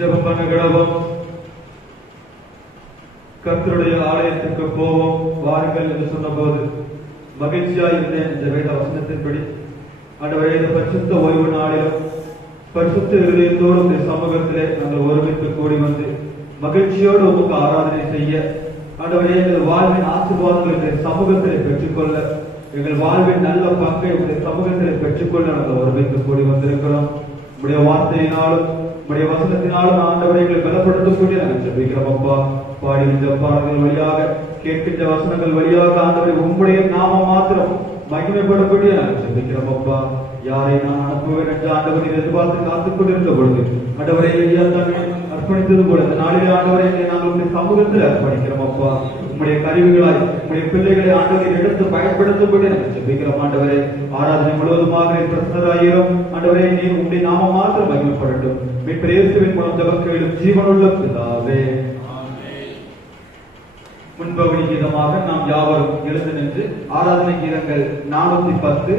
ஜெபம் பண்ண கிடவோம். கர்த்தருடைய ஆலயத்திற்கு போவோம் வாருங்கள் என்று சொன்னபோது மகிழ்ச்சியாய் இருந்தேன். இந்த வேத வசனத்தின்படி ஆண்டவரே, இந்த பரிசுத்த ஓய்வு நாளிலும் பரிசுத்த இருதயத்தோடு இந்த சமூகத்திலே நாங்கள் ஒருமித்து கூடி வந்து மகிழ்ச்சியோடு உங்களுக்கு ஆராதனை செய்ய, ஆண்டவரே, எங்கள் வாழ்வின் ஆசீர்வாதங்களை சமூகத்திலே பெற்றுக்கொள்ள, எங்கள் வாழ்வின் நல்ல பங்கை உடைய சமூகத்திலே பெற்றுக்கொள்ள நாங்கள் ஒருமித்து கூடி வந்திருக்கிறோம். உடைய வார்த்தையினாலும் உடைய வசனத்தினாலும் ஆண்டவரை எங்களை பலப்படுத்தக்கூடிய நாங்கள் ஜெபிக்கிறோம். அப்பா, பாடுகின்ற பாடல்கள் வழியாக, கேட்கின்ற வசனங்கள் வழியாக ஆண்டவரை உங்களுடைய நாம மாத்திரம் மகிமைப்படும்படியே நாங்கள் ஜெபிக்கிறோம். அப்பா, யாரை நான் அனுப்புவேன் என்று ஆண்டவரை எதிர்பார்த்து காத்துக் கொண்டிருந்த பொழுது ஆண்டவரை அர்ப்பணித்தது போல இந்த நாளிலே ஆண்டவரை நாங்கள் உங்களுடைய சமூகத்தில் அர்ப்பணிக்கிறோம். அப்பா, உங்களுடைய கருவிகளாய் உங்களுடைய பிள்ளைகளை ஆண்டவரை எடுத்து பயன்படுத்தும்படி நாங்கள் ஜெபிக்கிறோம். ஆண்டவரை ஆராதனை முழுவதுமாக பிரசன்னராயிரும். ஆண்டவரை நீர் உங்களுடைய நாம மாத்திரம் மகிமைப்படட்டும். மீட்பர் இயேசுவின் மூலம் ஜெபம் ஜீவனுள்ள பிதாவே. முன்பவனி கீதமாக நாம் யாவரும் எழுந்து நின்று ஆராதனை கீதங்கள் 410,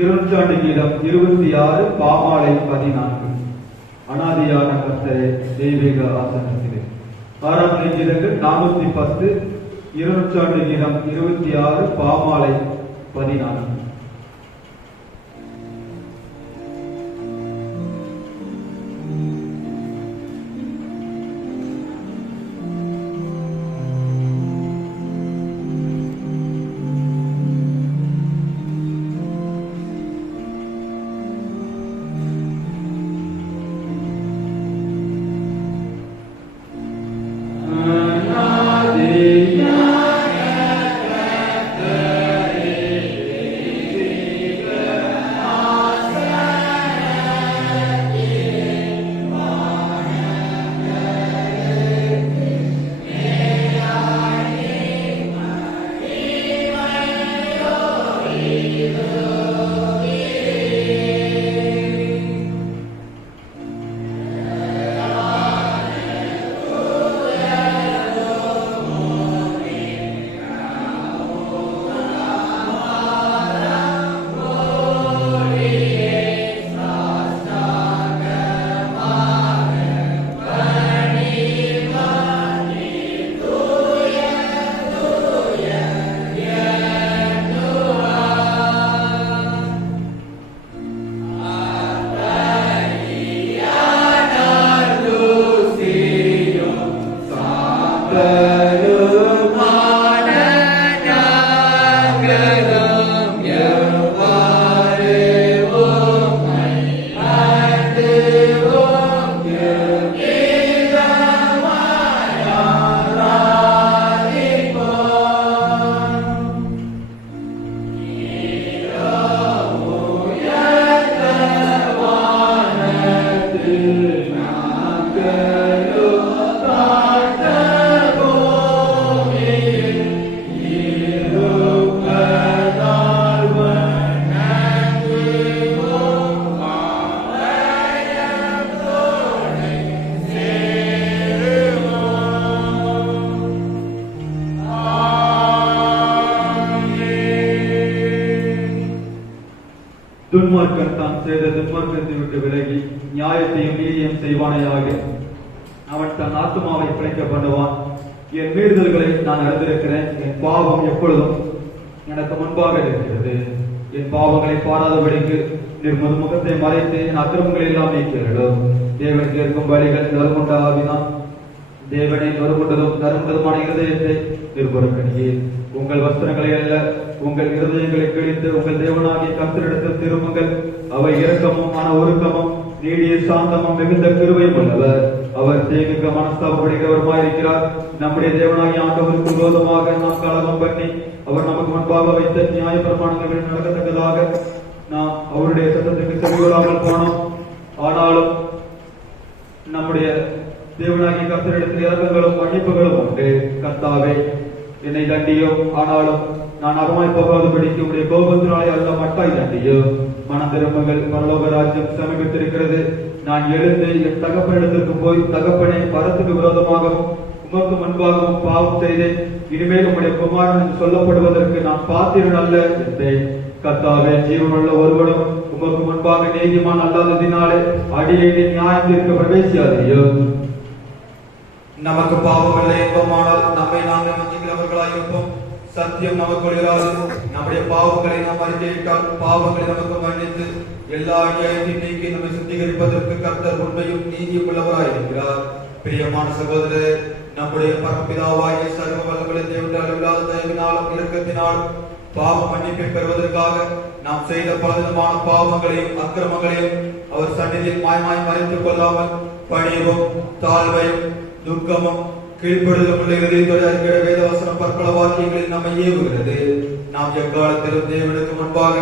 200 கீதம் 26, பாமாலை 14, அனாதியான கர்த்தரே தெய்வீக ஆசனத்திலே. ஆராதனை கீதங்கள் 410, 200 கீதம் 26, பாமாலை 14. துன்மார்க்கன் தான் செய்த துன்மார்க்கத்தை விட்டு விலகி நியாயத்தையும் நீதியும் செய்வானையாக அவன் தன் ஆத்மாவை பிழைக்க பண்ணுவான். என் மீறுதல்களை நான் அறிந்திருக்கிறேன். என் பாவம் எப்பொழுதும் எனக்கு முன்பாக இருக்கிறது. என் பாவங்களை பாராதபடிக்கு நீர் முகத்தை மறைத்து என் அக்கிரமங்களை எல்லாம் நீக்கிறோம். தேவன் கேட்கும் வழிகள் நறுமுண்ட ஆவிதான். தேவனை நறுமுண்டதும் நறுமுண்டதுமான இருதயத்தை நிர்புறக்கணியே. உங்கள் வஸ்திரங்களை அல்ல, உங்கள் இருதயங்களை கிழித்து உங்கள் தேவனாகிய கர்த்தரிடத்தில் திரும்புங்கள். அவை இரக்கமும் மன ஒருக்கமும் நீடிய சாந்தமும் மிகுந்த கிருபையும் உள்ளவர். அவர் தேவிக்க மனஸ்தாபப்படுகிறவருமாயிருக்கிறார். நம்முடைய தேவனாகிய ஆண்டவருக்கு விரோதமாக நாம் கலகம் பண்ணி அவர் நமக்கு முன்பாக வைத்த நியாய பிரமாணங்கள் நடக்கத்தக்கதாக நாம் அவருடைய சட்டத்துக்கு செவிகொள்ளாமல் போனோம். ஆனாலும் நம்முடைய தேவனாகிய கர்த்தரிடத்தில் இரக்கங்களும் மன்னிப்புகளும் உண்டு. கர்த்தாவே, என்னை தண்டியும், ஆனாலும் நான் அகமாய் போகாதபடிக்கு உடைய கோபத்தினாலே அல்ல மட்டாய் தண்டியும். மனம் திரும்புங்கள், பரலோக ராஜ்யம் சமீபித்திருக்கிறது. நான் எழுந்து என் தகப்பனிடத்திற்கு போய், தகப்பனே, பரத்துக்கு விரோதமாகவும் உமக்கு முன்பாகவும் பாவம் செய்தேன். இனிமேல் உம்முடைய குமாரன் என்று சொல்லப்படுவதற்கு நான் பாத்திரன் அல்ல என்றேன். கர்த்தாவே, ஜீவனுள்ள ஒருவனும் உமக்கு முன்பாக முன்பாக நீதிமான் அல்லாததினாலே அடியேனை நியாயம் தீர்க்க பிரவேசியாதீரோ. நமக்கு பாவமில்லை என்போமானால் நம்மை நாங்கள் வஞ்சிக்கிறவர்களாயிருப்போம். சத்தியம் நமக்குள் இராது. நம்முடைய பாவங்களை நாம் அறிக்கையிட்டால் பாவங்களை நமக்கு மன்னித்து எல்லா அநியாயத்தையும் நீக்கி நம்மை சுத்திகரிப்பதற்கு கர்த்தர் உண்மையும் நீதியும் உள்ளவராயிருக்கிறார். பிரியமான சகோதரரே, நம்முடைய பரமபிதாவாகிய சர்வ வல்லமையுள்ள தேவனால் இல்லாத தயவினாலும் இரக்கத்தினாலும் பாவ மன்னிப்பை பெறுவதற்காக நாம் செய்த பலவிதமான பாவங்களையும் அக்கிரமங்களையும் அவர் சந்நிதியில் மாயமாய் மறைத்துக் கொள்ளாமல் பணிவும் தாழ்வையும் துக்கமும் கீழ்ப்படுதலும் உள்ள இதயத்தோடு அறிக்கிற வேத வசனம் பற்பல வாக்கியங்களில் நம்மை ஏவுகிறது. நாம் எக்காலத்திலும் தேவனுக்கு முன்பாக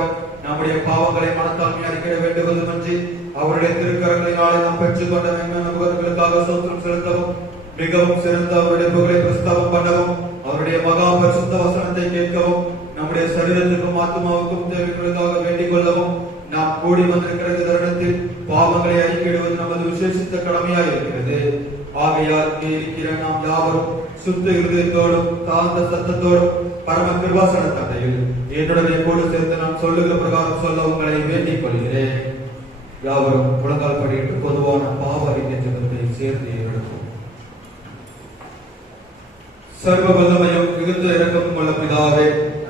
நம்முடைய பாவங்களை மனத்தாழ்மை அறிக்கிட வேண்டுவதுமன்றி அவருடைய திருக்கரங்களினாலே நாம் பெற்றுக் கொண்ட மேன்மைகளுக்காக சோத்திரம் செலுத்தவும் மிகவும் சிறந்த அவருடைய புகழை பிரஸ்தாபம் பண்ணவும் அவருடைய மகா பரிசுத்த வசனத்தை கேட்கவும் நம்முடைய சரீரத்திற்கும் ஆத்மாவுக்கும் தேவைகளுக்காக வேண்டிக் கொள்ளவும் நாம் கூடி வந்திருக்கிற தருணத்தில் பாவங்களை அறிக்கையிடுவது நமது விசேஷித்த கடமையாக இருக்கிறது. ஆகையால் இருக்கிற நாம் யாவரும் சுத்த இருதயத்தோடும் தாழ்ந்த சத்தத்தோடும் பரம கிருபாசன தந்தையில் என்னுடைய கூட சேர்த்து நான் சொல்லுகிற பிரகாரம் சொல்ல உங்களை வேண்டிக் கொள்கிறேன். யாவரும் முழங்கால் படியிட்டு பொதுவான பாவ அறிக்கை ஜெபத்தை சேர்ந்து எடுக்கும். சர்வ வல்லமையும் மிகுந்த இரக்கம் உள்ள பிதாவே,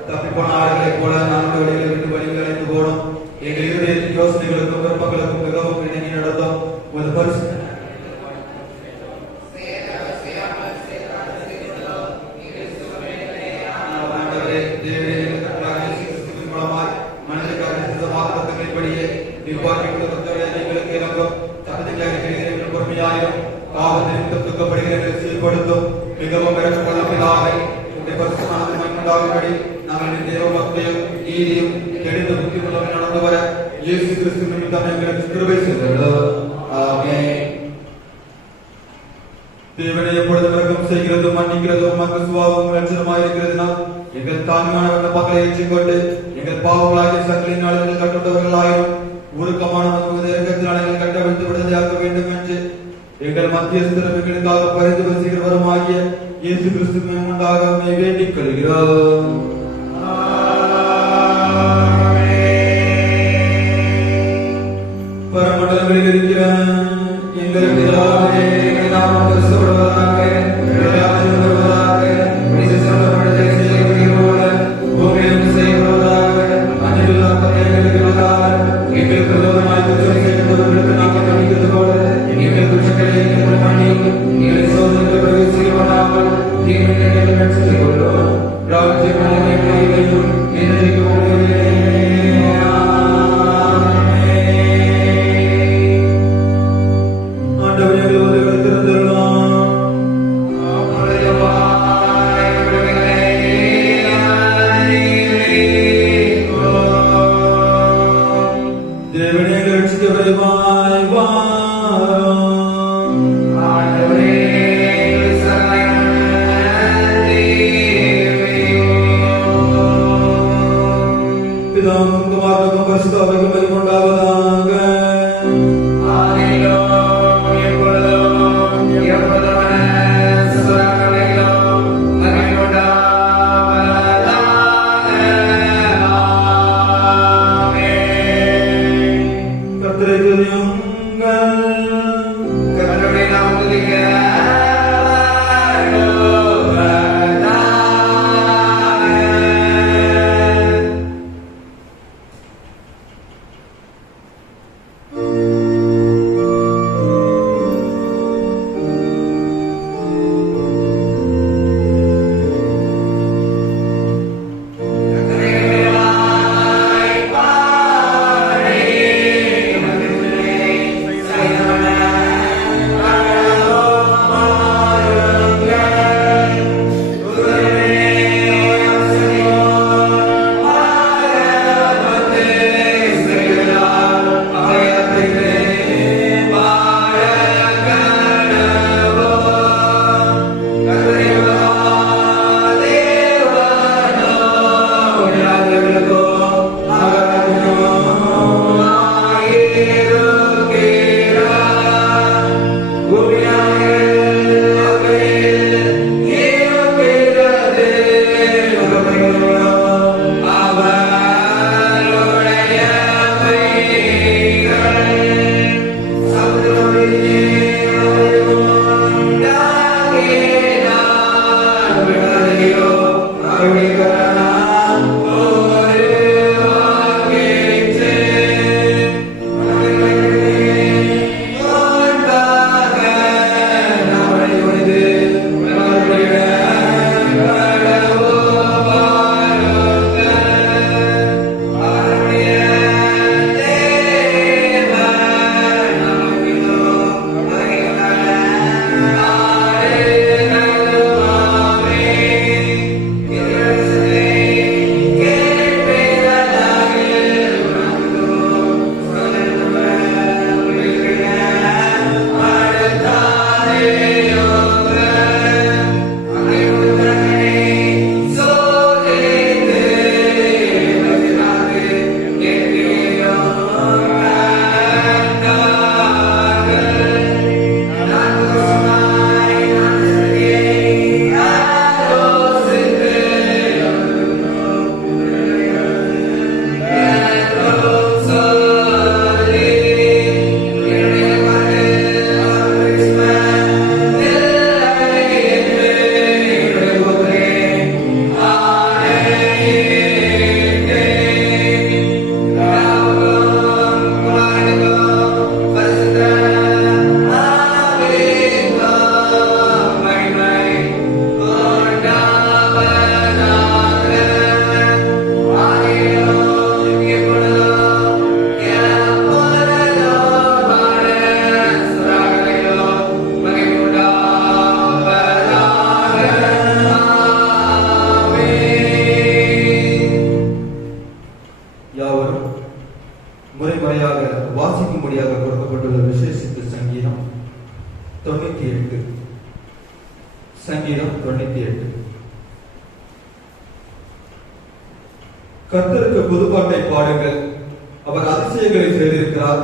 தப்பிப்போன ஆடுகளைப் போல நான்கு வழிகளை விட்டு வழிகள் அடைந்து போனோம். எங்கள் இருதயத்தின் யோசனைகளுக்கும் விருப்பங்களுக்கும் மிகவும் இணங்கி நடந்தோம். ஒரு பரிசு மிகவும் நாங்கள் தேவபக்தியும் நீதியும் தெரிந்த புத்தியுள்ளவர்கள் நடந்து வர இயேசு கிறிஸ்து நிமித்தம் எங்களுக்கு கிருபை செய்தருளும். ஆமென். தேவனை எப்பொழுதும் இரக்கம் செய்கிறதும் மன்னிக்கிறதும் உமக்கு சுபாவமும் லட்சணமாய் இருக்கிறதுனால் எங்கள் தாழ்மையான விண்ணப்பங்களை ஏற்றுக்கொண்டு எங்கள் பாவங்களாகிய சங்கலினால் எங்கள் கட்டுண்டவர்களாயிரும் உருக்கமான இரக்கத்தினால் எங்கள் கட்டவிழ்த்து விடுதலையாக்க வேண்டும் என்று எங்கள் மத்தியஸ்தரும் எங்களுக்காக பரிந்து பேசுகிறவருமாகிய இயேசு கிறிஸ்துவின் முன்பாக வேண்டிக் கொள்கிறோம். பரமண்டலங்களில் இருக்கிற எங்கள் பிதாவே, எங்கள் நாமம் பரிசுத்தப்படுவதாக, உம்முடைய ராஜ்யம் வருவதாக, உம்முடைய சித்தம் செய்யப்படுவது போல பூமியிலும் செய்யப்படுவதாக. அன்றில் அப்பத்தை எங்களுக்கு கொடுத்தார். எங்களுக்கு விரோதமாய் குற்றம் செய்தவர்களுக்கு நாங்கள் மன்னிக்கிறது போல எங்கள் குற்றங்களை எங்களுக்கு மன்னியும். எங்களை சோதனையில் பிரவேசிக்க பண்ணாமல் தீமை எங்களை ரட்சித்துக் கொள்ளும். ராஜ்யம் மகிமையும் என்றைக்கும் உம்முடையதே. முறையாக வாசிக்கும்படியாக கொடுக்கப்பட்டுள்ள விசேஷித்த சங்கீதம் 98. சங்கீதம் 98. கர்த்தருக்கு புதுப்பாட்டை பாடுங்கள், அவர் அதிசயங்களை செய்திருக்கிறார்.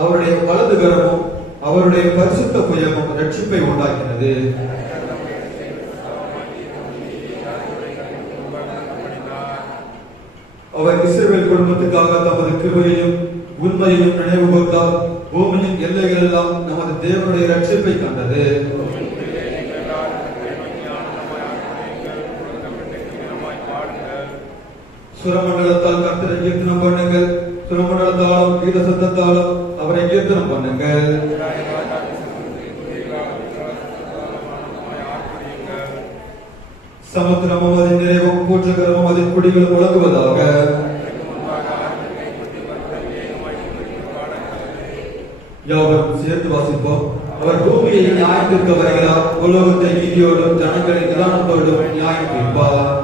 அவருடைய வலது கரமும் அவருடைய பரிசுத்த புயமும் ரட்சிப்பை உண்டாக்கினது. அவர் இஸ்ரவேல் குடும்பத்துக்காக தமது கிருபையையும் உண்மையையும் நினைவு கூர்ந்தார். பூமியின் எல்லைகள் எல்லாம் நமது தேவனுடைய ரட்சிப்பை கண்டது. சுரமண்டலத்தால் கர்த்தரை கீர்த்தனம் பண்ணுங்கள், சுரமண்டலத்தாலும் கீத சத்தத்தாலும் அவரை கீர்த்தனம் பண்ணுங்கள். சமுத்திரமும் அதன் நிறைவும் கூற்றகரமும் அதன் குடிகளும் உலகுவதாக. யாவரும் சேர்த்து வாசிப்போம். அவர் பூமியை நியாயம் தீர்க்க வருகிறார், உலகத்தை நீதியோடும் ஜனங்களை நிதானத்தோடும் நியாயம் தீர்ப்பார்.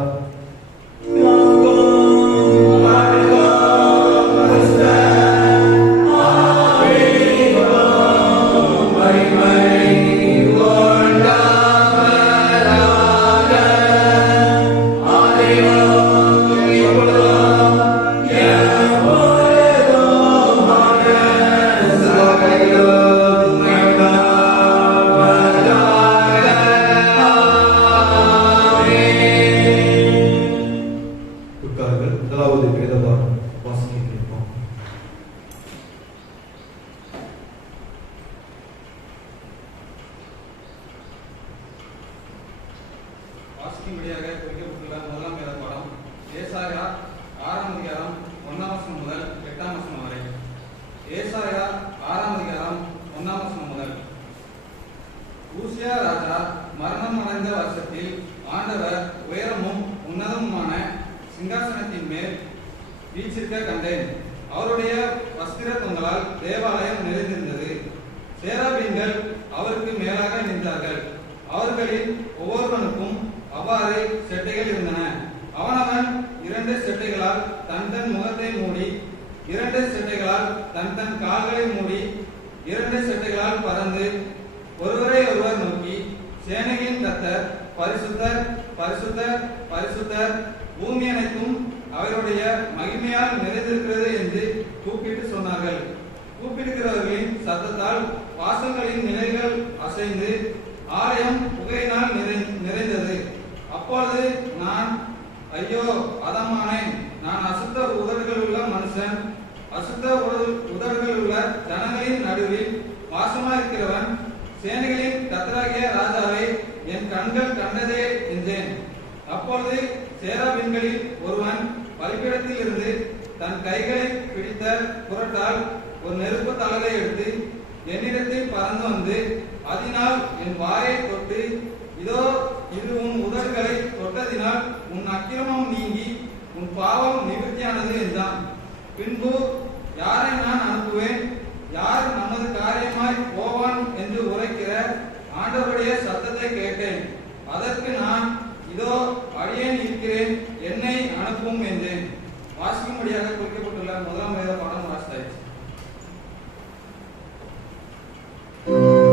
சிங்காசனத்தின் மேல் வீற்றிருக்க கண்டேன். அவருடைய வஸ்திர தொங்கலால் தேவாலயம் நிறைந்திருந்தது. சேராபீன்கள் அவருக்கு மேலாக நின்றார்கள். அவர்களில் ஒவ்வொருவனுக்கும் அவ்வாறு செட்டைகள் இருந்தன. அவனவன் 2 செட்டைகளால் தன் தன் முகத்தை மூடி, 2 செட்டைகளால் தன் தன் கால்களை மூடி, 2 செட்டைகளால் பறந்து ஒருவரை ஒருவர் நோக்கி, சேனையின் கர்த்தர் பரிசுத்தர், பரிசுத்தர், பரிசுத்தர், பூமி அனைத்தும் அவருடைய மகிமையால் நிறைந்திருக்கிறது என்று கூப்பிட்டு சொன்னார்கள். கூப்பிடுகிறவர்களின் சத்தத்தால் வாசல்களின் நிலைகள் அசைந்து ஆலயம் புகையினால் நிறைந்தது. அப்பொழுது நான், ஐயோ அதமானேன், நான் அசுத்த உதடுகள் உள்ள மனுஷன், அசுத்த உதடுகள் உள்ள ஜனங்களின் நடுவில் வாசமாயிருக்கிறவன், சேனைகளின் கர்த்தராகிய ராஜாவை என் கண்கள் கண்டதே என்றேன். அப்பொழுது சேராபீன்களில் ஒருவன் பலிபீடத்தில் இருந்து தன் கைகளை பிடித்த குரட்டால் ஒரு நெருப்பு தழலை எடுத்து என்னிடத்தில் பறந்து வந்து அதனால் என் வாயை தொட்டு, இதோ இது உன் உதடுகளை தொட்டதினால் உன் அக்கிரமம் நீங்கி உன் பாவம் நிவர்த்தியானது என்றான். பின்பு யாரை நான் அனுப்புவேன், யார் நமது காரியமாய் போவான் என்று உரைக்கிற ஆண்டவருடைய சத்தத்தை கேட்டேன். அதற்கு நான், இதோ அடியேன் இருக்கிறேன், என்னை அனுப்பும் என்றேன். வாசிக்கும்படியாக குறிக்கப்பட்டுள்ள 1ஆம் வேத பாடம் வாசித்தாச்சு. Give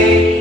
me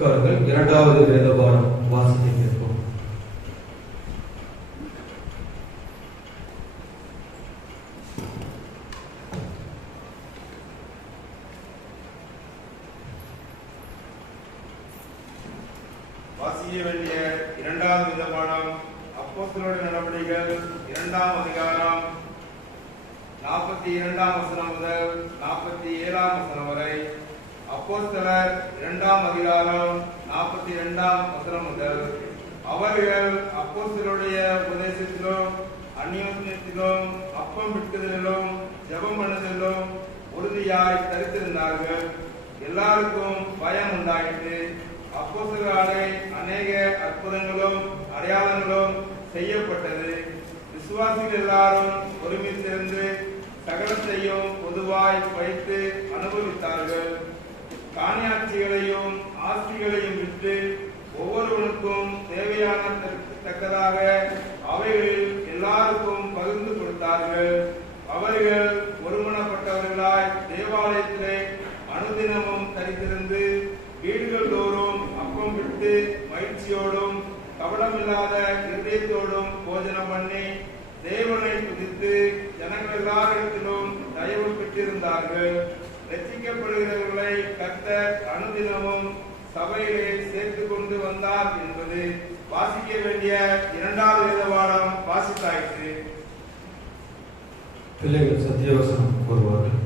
உட்காருங்கள். இரண்டாவது வேத பாடம் வாசிக்க கேட்போம். வாசிக்க வேண்டிய இரண்டாவது வேத பாடம் அப்போஸ்தலருடைய நடவடிக்கைகள் 2ஆம் அதிகாரம் 42ஆம் வசனம் முதல் 47ஆம் வசனம் வரை. அப்போஸ்தலர் 2ஆம் அதிகாரம் 42ஆம் வசனம் முதல். அவர்கள் அப்போஸ்தலருடைய உபதேசத்திலும் அந்யோன்யத்திலும் அப்பம் விட்டுதலிலும் ஜெபம் பண்ணுதலிலும் உறுதியாய் தரித்திருந்தார்கள். எல்லாருக்கும் பயம் உண்டாயிற்று. அப்போஸ்தலராலே அநேக அற்புதங்களும் அடையாளங்களும் செய்யப்பட்டது. விசுவாசிகள் எல்லாரும் ஒருமித்திருந்து சகலத்தையும் பொதுவாய் வைத்து அனுபவித்தார்கள். காணியாட்சிகளையும் ஆஸ்திகளையும் விட்டு ஒவ்வொருவனுக்கும் தேவையான தக்கதாக அவைகளில் எல்லாருக்கும் பகிர்ந்து கொடுத்தார்கள். அவர்கள் ஒருமனப்பட்டவர்களாய் தேவாலயத்திலே அனுதினமும் தரித்திருந்து வீடுகள் தோறும் அப்பம் விட்டு மகிழ்ச்சியோடும் கபடமில்லாத இருதயத்தோடும் போஜனம் பண்ணி தேவனை துதித்து ஜனங்கள் எல்லாரிடத்திலும் தயவு பெற்றிருந்தார்கள். ரட்சிக்கப்படுகிறவர்களை கர்த்தர் அனுதினமும் சபையிலே சேர்த்துக் கொண்டு வந்தார் என்பது வாசிக்க வேண்டிய இரண்டாவது வேத பாடம் வாசித்தாயிற்று. பிள்ளைகள் சத்தியவசனம் கூறுவார்கள்.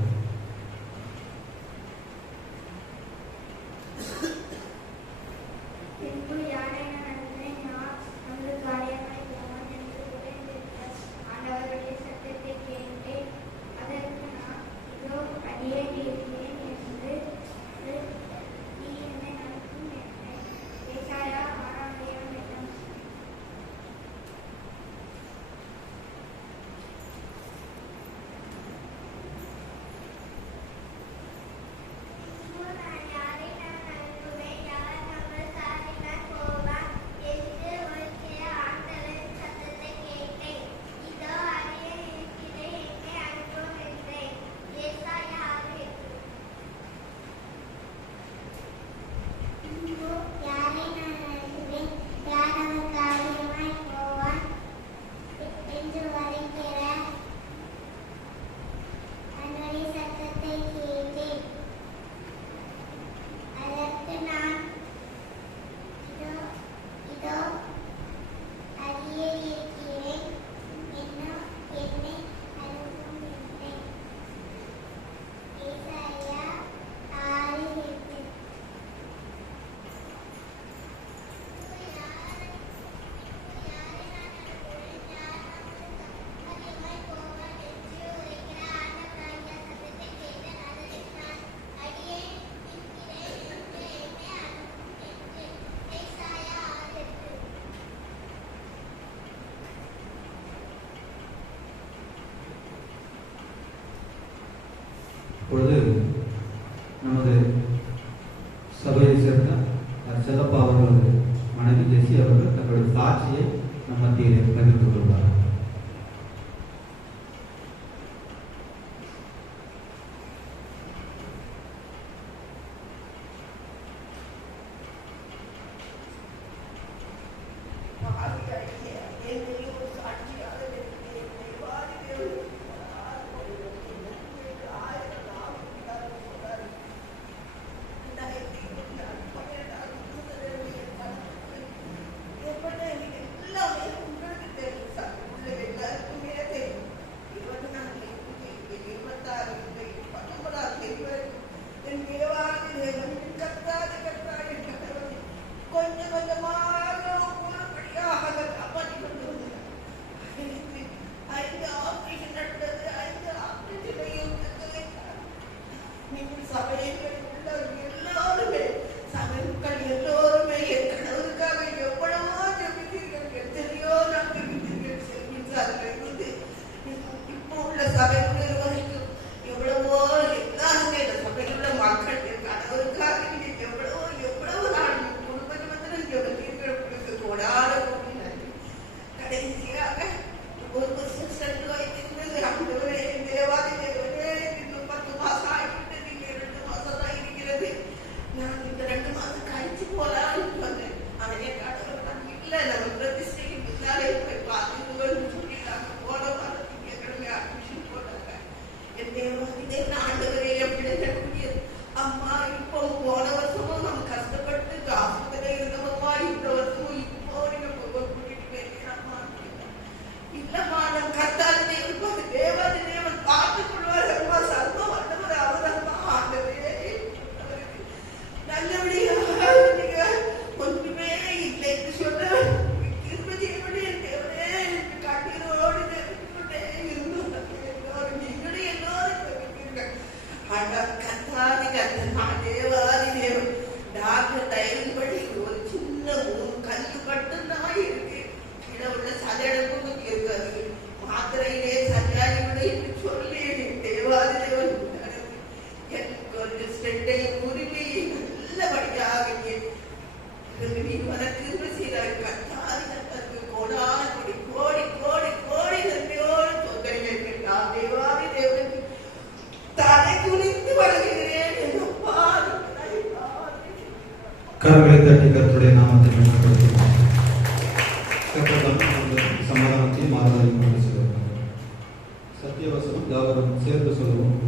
இப்பொழுது நமது சபையை சேர்ந்த செல்லப்பா அவர்களது மனைவி ஜெசி அவர்கள் தங்களுடைய சாட்சியை நம் மத்தியிலே பகிர்ந்து கொள்வார். கொஞ்சம் கொஞ்சமாக படியாக காப்பாற்றி கொண்டு கரங்களை தட்டி கர்த்தருடைய நாமத்தை மேம்படுத்துவோம். சமாதானத்தையும் ஆறுதலையும் கொண்டு செல்வோம். சத்தியவசனம் யாவரும் சேர்ந்து சொல்லுவோம்.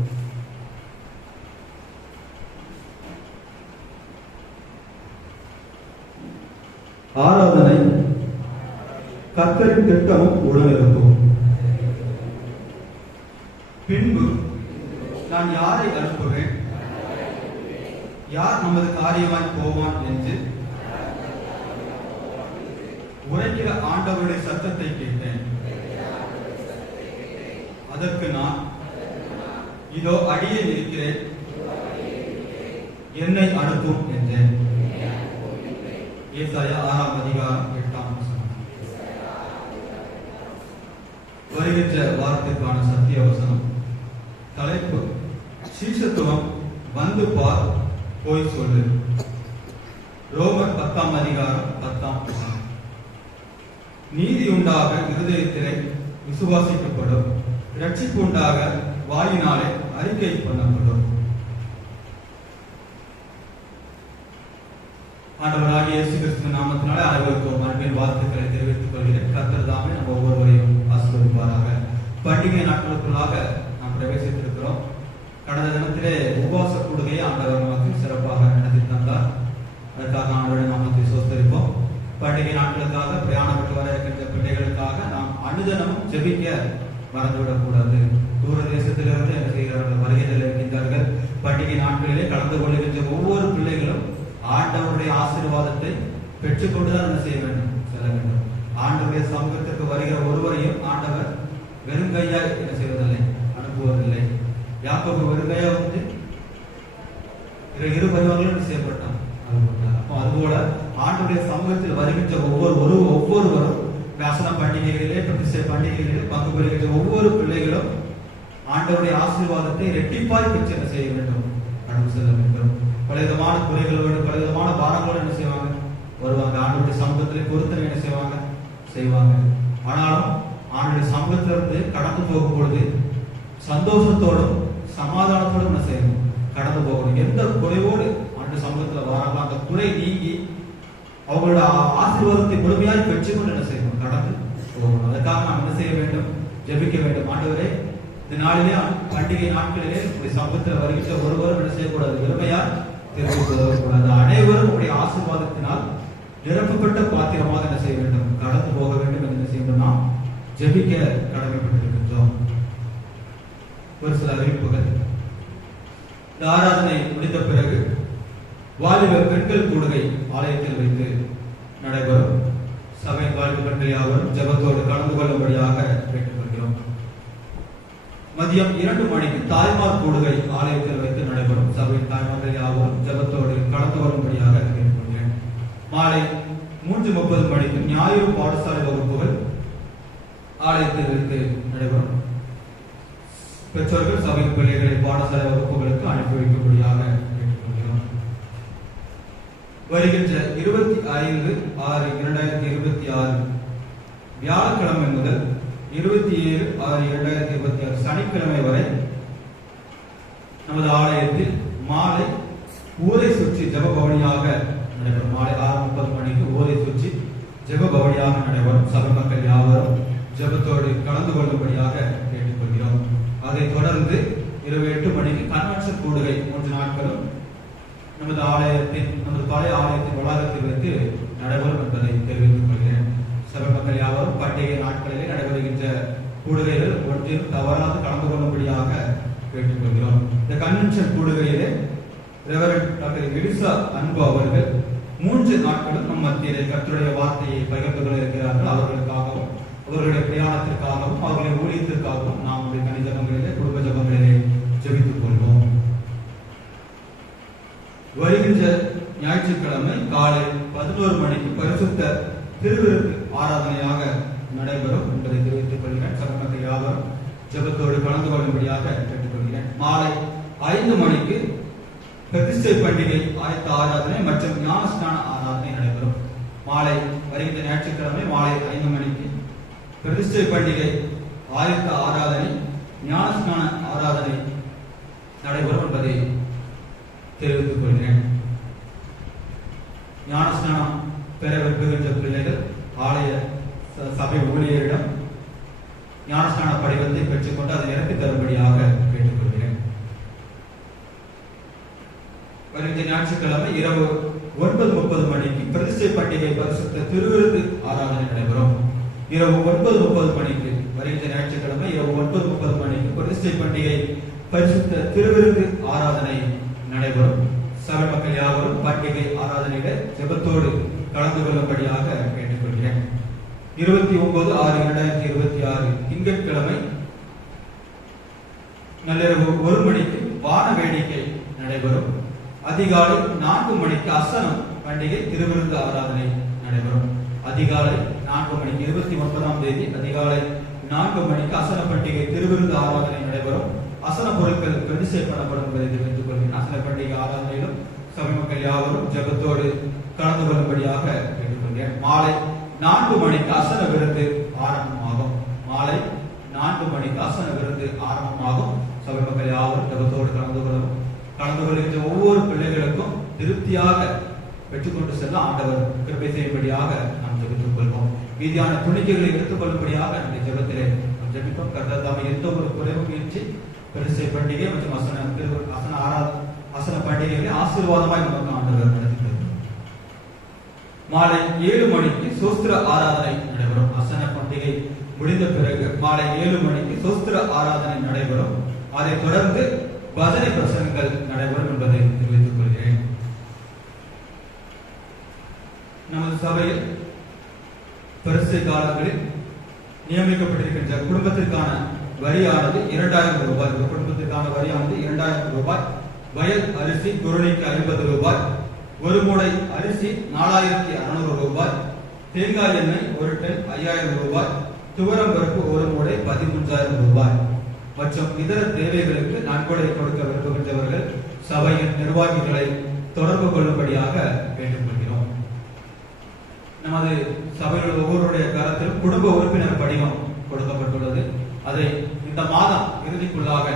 ஆராதனை கர்த்தரின் திட்டமும் உடனிருக்கும். பின்பு நான் யாரை அனுப்புவேன், யார் நமது காரியமாய் போவான் என்று உரைக்கிற ஆண்டவருடைய சத்தத்தை கேட்டேன். அதற்கு நான், இதோ அடியே இருக்கிறேன், என்னை அனுப்பும் என்றேன். ஏசாயா 6ஆம் அதிகாரம் 8ஆம் வசனம். வருகின்ற வாரத்திற்கான சத்திய வசனம். தலைப்பு: சீஷத்துவம் வந்து பார், போய் சொல்லு. ரோமர் 10ஆம் அதிகாரம் 10ஆம் வசனம். நீதி உண்டாக இருதயத்திலே விசுவாசிக்கப்படும், இரட்சிப்பு உண்டாக வாயினாலே அறிக்கை பண்ணப்படும். ஆண்டவராகிய இயேசு கிறிஸ்து நாமத்தினாலே அனைவருக்கும் அன்பின் வாழ்த்துக்களை தெரிவித்துக் கொள்கிறேன். கர்த்தர் தாமே நம்ம ஒவ்வொருவரையும் ஆசீர்வதிப்பாராக. பண்டிகை நாட்களுக்குள்ளாக நாம் பிரவேசித்திருக்கிறோம். கடந்த தினத்திலே உபவாச கூடுகையை ஆண்டவர் நமக்கு சிறப்பாக நடத்தி தந்தார். அதற்காக ஆண்டவருடைய நாமத்தை சோஸ்தரிப்போம். பண்டிகை நாட்களுக்காக பிரயாணப்பட்டு வர இருக்கின்ற பிள்ளைகளுக்காக நாம் அனுதினமும் ஜெபிக்க மறந்துவிடக் கூடாது. தூர தேசத்திலிருந்து என்ன செய்கிறார்கள், வருகையில் இருக்கின்றார்கள். பண்டிகை நாட்களிலே கலந்து கொள்கின்ற ஒவ்வொரு பிள்ளைகளும் ஆண்டவருடைய ஆசீர்வாதத்தை பெற்றுக்கொண்டுதான் என்ன செய்ய வேண்டும், செல்ல வேண்டும். ஆண்டவருடைய சமூகத்திற்கு வருகிற ஒருவரையும் ஆண்டவர் வெறுங்கையாய் என்ன செய்வதில்லை, அனுப்புவதில்லை. யாக்கோபு வெறுங்கையா வந்து இரு பரிவாரங்களும் செய்யப்பட்டான். அதுபோல ஆண்டவருடைய சமூகத்தில் வருகின்ற ஒவ்வொருவரும் வியாசன பண்டிகைகளிலே, பிரதிஷ்டை பண்டிகைகளிலே பங்கு பெறுகின்ற ஒவ்வொரு பிள்ளைகளும் ஆண்டவருடைய ஆசீர்வாதத்தை இரட்டிப்பாய் பெற்று என்ன செய்ய வேண்டும், கடந்து செல்ல வேண்டும். பலவிதமான குறைகளோடு பலவிதமான பாரங்களோடு என்ன செய்வாங்க, வருவாங்க. ஆண்டவருடைய சமூகத்திலே பொருத்தனை என்ன செய்வாங்க. ஆனாலும் ஆண்டவருடைய சமூகத்திலிருந்து கடந்து போகும் பொழுது சந்தோஷத்தோடும் சமாதானத்தோடும் என்ன செய்யணும், கடந்து போகணும். எந்த குறைவோடு ஆண்டு சமூகத்தில் வராங்களோ அந்த குறை நீங்கி அவங்களோட ஆசீர்வாதத்தை முழுமையாக பெற்றுக்கொண்டு என்ன செய்யணும், கடந்து போகணும். அதற்காக நாம் என்ன செய்ய வேண்டும், ஜெபிக்க வேண்டும். ஆண்டவரே, இந்த நாளிலே பண்டிகை நாட்களிலே உடைய சமூகத்தில் வருகின்ற ஒருவரும் என்ன செய்யக்கூடாது, வெறுமையா தெரிவிக்கக்கூடாது. அனைவரும் உடைய ஆசீர்வாதத்தினால் நிரப்பப்பட்ட பாத்திரமாக என்ன செய்ய வேண்டும், கடந்து போக வேண்டும் என்று என்ன செய்யணும், நாம் ஜெபிக்க கடமைப்பட்டிருக்கின்றோம். ஒரு சில அறிவிப்புகள். இந்த ஆராதனை முடிந்த பிறகு வாலிப பெண்கள் கூடுகை ஆலயத்தில் வைத்து நடைபெறும். சபை வாலிப பெண்கள் யாவரும் ஜெபத்தோடு கலந்து கொள்ளும்படியாக கேட்டுக்கொள்கிறோம். மதியம் 2 மணிக்கு தாய்மார் கூடுகை ஆலயத்தில் வைத்து நடைபெறும். சபை தாய்மார்கள் யாவரும் ஜெபத்தோடு கலந்து கொள்ளும்படியாக கேட்டுக்கொள்கிறேன். மாலை 3:30 மணிக்கு ஞாயிறு பாடசாலை வகுப்புகள் ஆலயத்தில் வைத்து நடைபெறும். பெற்றோர்கள் சபை பிள்ளைகளை பாடசாலை வகுப்புகளுக்கு அனுப்பி வைக்கும்படியாக கேட்டுக்கொள்கிறோம். வருகின்ற 25/6/2026 வியாழக்கிழமை முதல் 27/6/2026 சனிக்கிழமை வரை நமது ஆலயத்தில் மாலை ஊரை சுற்றி ஜெப பவனியாக நடைபெறும். மாலை 6:30 மணிக்கு ஊரை சுற்றி ஜெப பவனியாக நடைபெறும். சபை மக்கள் யாவரும் ஜெபத்தோடு கலந்து கொள்ளும்படியாக கேட்டுக்கொள்கிறோம். அதைத் தொடர்ந்து இரவு 8 மணிக்கு கன்வென்ஷன் கூடுகை 3 நாட்களும் நமது பழைய ஆலயத்தின் வளாகத்தில் வைத்து நடைபெறும் என்பதை தெரிவித்துக் கொள்கிறேன். சபை மக்கள் யாவரும் பண்டிகை நாட்களிலே நடைபெறுகின்ற கூடுகைகள் ஒன்றிலும் தவறாது கலந்து கொள்ளும்படியாக கேட்டுக்கொள்கிறோம். இந்த கன்வென்ஷன் கூடுகையிலே ரெவரண்ட் டாக்டர் எலிசா அன்பு அவர்கள் 3 நாட்களும் நம் மத்தியிலே கர்த்தருடைய வார்த்தையை பகிர்ந்து கொள்ள இருக்கிறார்கள். அவர்களுக்காகவும் அவர்களுடைய பிரயாணத்திற்காகவும் அவர்களுடைய ஊழியத்திற்காகவும் நாம் தனி ஜபங்களிலே குடும்ப ஜபங்களிலே ஜெபித்துக் கொள்வோம். வருகின்ற ஞாயிற்றுக்கிழமை காலை 11 மணிக்கு பரிசுத்த திருவிருந்து ஆராதனையாக நடைபெறும் என்பதை தெரிவித்துக் கொள்கிறேன். சபை மக்கள் யாவரும் ஜெபத்தோடு கலந்து கொள்ளும்படியாக கேட்டுக்கொள்கிறேன். மாலை 5 மணிக்கு பிரதிஷ்டை பண்டிகை ஆயத்த ஆராதனை மற்றும் ஞானஸ்நான ஆராதனை நடைபெறும். மாலை வருகின்ற ஞாயிற்றுக்கிழமை மாலை 5 மணிக்கு பிரதிஷ்டை பண்டிகை ஆயத்த ஆராதனை ஞானஸ்நான ஆராதனை நடைபெறும் என்பதை தெரிவித்துக் கொள்கிறேன். பெற விரும்புகின்ற பிள்ளைகள் ஆலய சபை ஊழியரிடம் ஞானஸ்நான படிவத்தை பெற்றுக்கொண்டு அதை நிரப்பி தரும்படியாக கேட்டுக்கொள்கிறேன். வருகின்ற ஞாயிற்றுக்கிழமை இரவு 9:30 மணிக்கு பிரதிஷ்டை பண்டிகை பரிசுத்த திருவிருந்து ஆராதனை நடைபெறும். இரவு 9:30 மணிக்கு வருகின்ற ஞாயிற்றுக்கிழமை இரவு 9:30 மணிக்கு பிரதிஷ்டை பண்டிகை பரிசுத்த திருவிருந்து ஆராதனை நடைபெறும். சபை மக்கள் யாவரும் பண்டிகை ஆராதனையில ஜெபத்தோடு கலந்து கொள்ளும்படியாக கேட்டுக்கொள்கிறேன். 29/6/2026 திங்கட்கிழமை நள்ளிரவு 1 மணிக்கு வான வேடிக்கை நடைபெறும். அதிகாலை 4 மணிக்கு அசனம் பண்டிகை திருவிருந்து ஆராதனை நடைபெறும். அதிகாலை 4 மணிக்கு 29ஆம் தேதி அதிகாலை 4 மணிக்கு அசன பண்டிகை திருவிருந்து ஆராதனை நடைபெறும். அசன பொருட்கள் பிரதிஷ்டை பண்ணப்படும் என்பதை தெரிவித்துக் கொள்கிறேன். அசன பண்டிகை ஆராதனையிலும் சபை மக்கள் யாவரும் ஜெபத்தோடு கலந்து கொள்ளும்படியாக கேட்டுக்கொள்கிறேன். மாலை 4 மணிக்கு அசன விருந்து ஆரம்பமாகும். மாலை 4 மணிக்கு அசன விருந்து ஆரம்பமாகும். சபை மக்கள் யாவரும் ஜெபத்தோடு கலந்து கொள்கின்ற ஒவ்வொரு பிள்ளைகளுக்கும் திருப்தியாக பெற்றுக்கொண்டு செல்ல ஆண்டவர் கிருபை செய்யும்படியாக நாம் ஜெபித்துக் கொள்வோம். மீதியான துணிக்கைகளை எடுத்துக் கொள்ளும்படியாக நம்முடைய ஜெபத்திலே நாம் ஜெபிப்போம். கர்த்தர் தாமே எந்த ஒரு குறைவும் இன்றி பிரதிஷ்டை பண்டிகை மற்றும் அசன பண்டிகைகளை ஆசீர்வாதமாய் நமக்கு ஆண்டவர் நடத்துகிறார். மாலை 7 மணிக்கு சோஸ்திர ஆராதனை நடைபெறும். அசன பண்டிகை முடிந்த பிறகு மாலை 7 மணிக்கு சோஸ்திர ஆராதனை நடைபெறும். அதைத் தொடர்ந்து பஜனை பிரசங்கங்கள் நடைபெறும் என்பதை தெரிவித்துக் கொள்கிறேன். நமது சபையில் பரிசு காலங்களில் நியமிக்கப்பட்டிருக்கின்ற குடும்பத்திற்கான வரியானது 2000 ரூபாய். குடும்பத்திற்கான வரியானது 2000 ரூபாய். வயல் அரிசி குருணைக்கு 50 ரூபாய். ஒரு மூடை அரிசி 4600 ரூபாய். தேங்காய் எண்ணெய் 1 டன் 5000 ரூபாய். துவரம் பருப்பு 1 மூடை 13000 ரூபாய். மற்றும் இதர தேவைகளுக்கு நன்கொடை கொடுக்க விரும்புகின்றவர்கள் சபையின் நிர்வாகிகளை தொடர்பு கொள்ளும்படியாக கேட்டுக்கொள்கிறோம். நமது சபையில் ஒவ்வொருடைய கரத்திலும் குடும்ப உறுப்பினர் படிவம் கொடுக்கப்பட்டுள்ளது. அதை இந்த மாதம் இறுதிக்குள்ளாக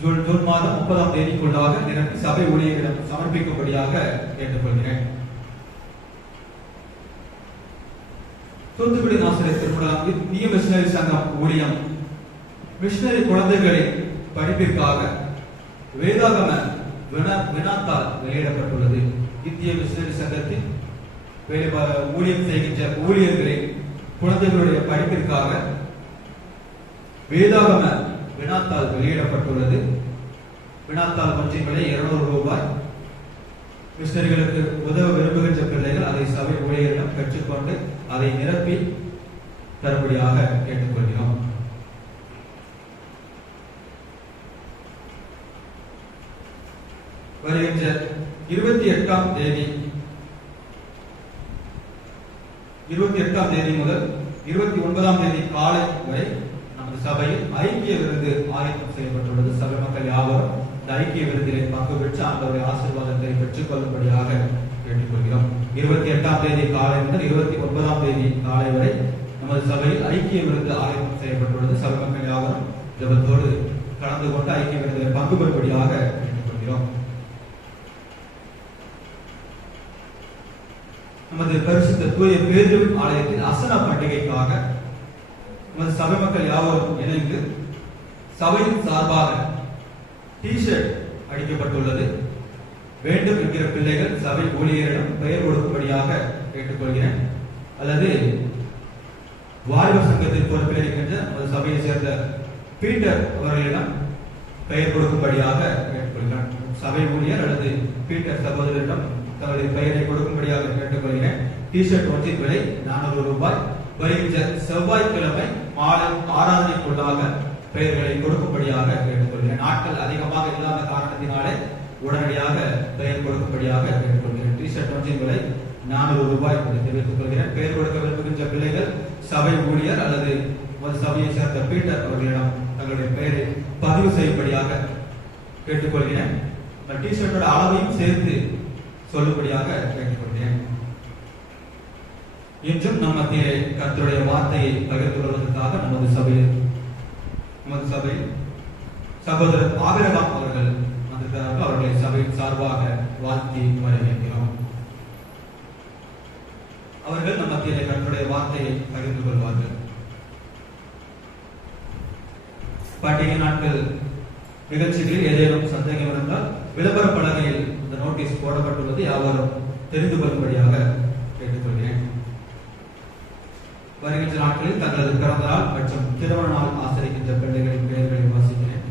ஜூன் மாதம் 30ஆம் தேதிக்குள்ளாக நிரப்பி சபை ஊழியர்களிடம் சமர்ப்பிக்கும்படியாக கேட்டுக்கொள்கிறேன். தூத்துக்குடி ஆசிரியர் திருமணம் நிய மிஷனரி சங்கம் ஊழியம் மிஷனரி குழந்தைகளின் படிப்பிற்காக வேதாகம வினாத்தாள் வெளியிடப்பட்டுள்ளது. இந்திய மிஷனரி சங்கத்தின் ஊழியம் செய்கின்ற ஊழியர்களின் குழந்தைகளுடைய படிப்பிற்காக வேதாகம வினாத்தாள் வெளியிடப்பட்டுள்ளது. வினாத்தாள் ஒன்றின் விலை 200 ரூபாய். மிஷனரிகளுக்கு உதவ விரும்புகின்ற பிள்ளைகள் அதை சபை ஊழியரிடம் பெற்றுக்கொண்டு அதை நிரப்பி தரும்படியாக கேட்டுக்கொள்கிறோம். வருகின்ற 28ஆம் தேதி முதல் 29ஆம் தேதி காலை வரை நமது சபையில் ஐக்கிய விருந்து ஆயத்தம் செய்யப்பட்டுள்ளது. சபை மக்கள் யாவரும் இந்த ஐக்கிய விருந்திலே பங்கு பெற்று ஆண்டவருடைய ஆசீர்வாதத்தை பெற்றுக் கொள்ளும்படியாக கேட்டுக்கொள்கிறோம். 28ஆம் தேதி காலை முதல் 29ஆம் தேதி காலை வரை நமது சபையில் ஐக்கிய விருந்து ஆயத்தம் செய்யப்பட்டுள்ளது. சபை மக்கள் யாவரும் ஜெபத்தோடு கலந்து கொண்டு ஐக்கிய விருந்திலே பங்கு பெறும்படியாக கேட்டுக்கொள்கிறோம். நமது பரிசுத்த தூய பேதுருவின் ஆலயத்தில் அசன பண்டிகைக்காக நமது சபை மக்கள் யாவரும் இணைந்து சபையின் சார்பாக டி-ஷர்ட் அடிக்கப்பட்டுள்ளது. வேண்டும் என்கிற பிள்ளைகள் சபை ஊழியரிடம் பெயர் கொடுக்கும்படியாக கேட்டுக்கொள்கிறேன். அல்லது வாலிபர் சங்கத்தின் பொறுப்பில் இருக்கின்ற நமது சபையை சேர்ந்த பீட்டர் அவர்களிடம் பெயர் கொடுக்கும்படியாக கேட்டுக்கொள்கிறேன். சபை ஊழியர் அல்லது பீட்டர் சகோதரரிடம் தங்களுடைய பெயரை கொடுக்கும்படியாக கேட்டுக்கொள்கிறேன். டி-ஷர்ட் ஒன்றின் விலை 400 ரூபாய். வருகின்ற செவ்வாய்க்கிழமை மாலை ஆராதனைக்குள்ளாக பெயர்களை கொடுக்கும்படியாக கேட்டுக்கொள்கிறேன். நாட்கள் அதிகமாக இல்லாத காரணத்தினாலே உடனடியாக பெயர் கொடுக்கும்படியாக கேட்டுக்கொள்கிறேன். டி-ஷர்ட் ஒன்றின் விலை 400 ரூபாய் என்று தெரிவித்துக் கொள்கிறேன். பெயர் கொடுக்க விரும்புகின்ற பிள்ளைகள் சபை ஊழியர் அல்லது சபையை சேர்ந்த பீட்டர் அவர்களிடம் தங்களுடைய பெயரை பதிவு செய்யும்படியாக கேட்டுக்கொள்கிறேன். டி-ஷர்ட்டோட அளவையும் சேர்த்து சொல்லும்படியாக கேட்டுக்கொள்கிறேன். இன்றும் நம் மத்தியிலே கர்த்தருடைய வார்த்தையை பகிர்ந்து கொள்வதற்காக நமது சபையில் சகோதரர் ஆபிரகாம் அவர்கள் வந்திருக்கிறார்கள். அவர்களை சபையின் சார்பாக வாழ்த்தி வரவேற்கிறோம். அவர்கள் நம் மத்தியிலே கர்த்தருடைய வார்த்தையை பகிர்ந்து கொள்வார்கள். பண்டிகை நாட்கள் நிகழ்ச்சிகளில் ஏதேனும் சந்தேகம் இருந்தால் விளம்பர பலகையில் இந்த நோட்டீஸ் போடப்பட்டுள்ளது, யாவரும் தெரிந்து கொள்ளும்படியாக கேட்டுக்கொள்கிறேன். வருகின்ற நாட்களில் தங்களது பிறந்த நாள் மற்றும் திருமண நாள் ஆசிரிக்கின்ற பிள்ளைகளின் பெயர்களை வாசிக்கிறேன்.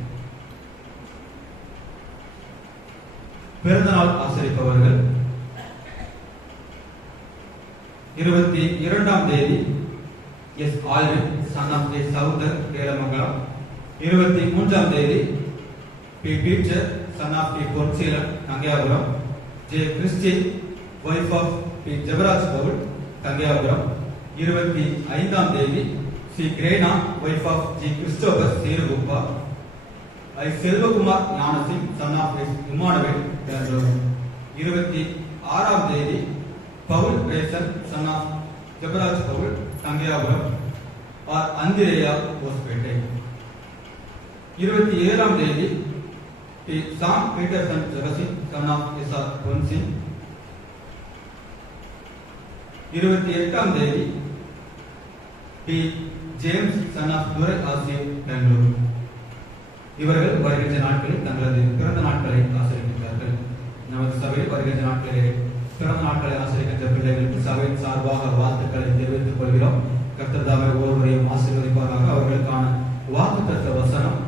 பிறந்த நாள் ஆசிரிப்பவர்கள் 22ஆம் தேதி S Alvin son of the சவுதர் கேலமங்கலம். 23ஆம் தேதி P Peter son of the Ponseelan Gangaiyapuram. J Christy wife of P Jebaraj Paul Gangaiyapuram. 25ஆம் தேதி சி கிரேனா wife of G Christopher Seerukuppa. I Selvakumar Gnanasingh son of Emmanuel Bangalore. 26ஆம் தேதி பவுல் ரேசன் son of Jebaraj Paul Gangaiyapuram R அந்திரேயா போஸ்பேட்டை. 27ஆம் தேதி T Sam Peterson Jegasingh son of S R Ponsingh. 28ஆம் தேதி டி ஜேம்ஸ் சன் ஆஃப் துரை ஆசிரியர் பெங்களூர். இவர்கள் வருகின்ற நாட்களில் தங்களது பிறந்த நாட்களை ஆசிரிக்கின்றார்கள். நமது சபையில் வருகின்ற நாட்களிலே பிறந்த நாட்களை ஆசிரிக்கின்ற பிள்ளைகளுக்கு சபையின் சார்பாக வாழ்த்துக்களை தெரிவித்துக் கொள்கிறோம். கர்த்தர் தாமே ஒவ்வொருவரையும் ஆசீர்வதிப்பாராக. அவர்களுக்கான வாக்குத்தத்த வசனம்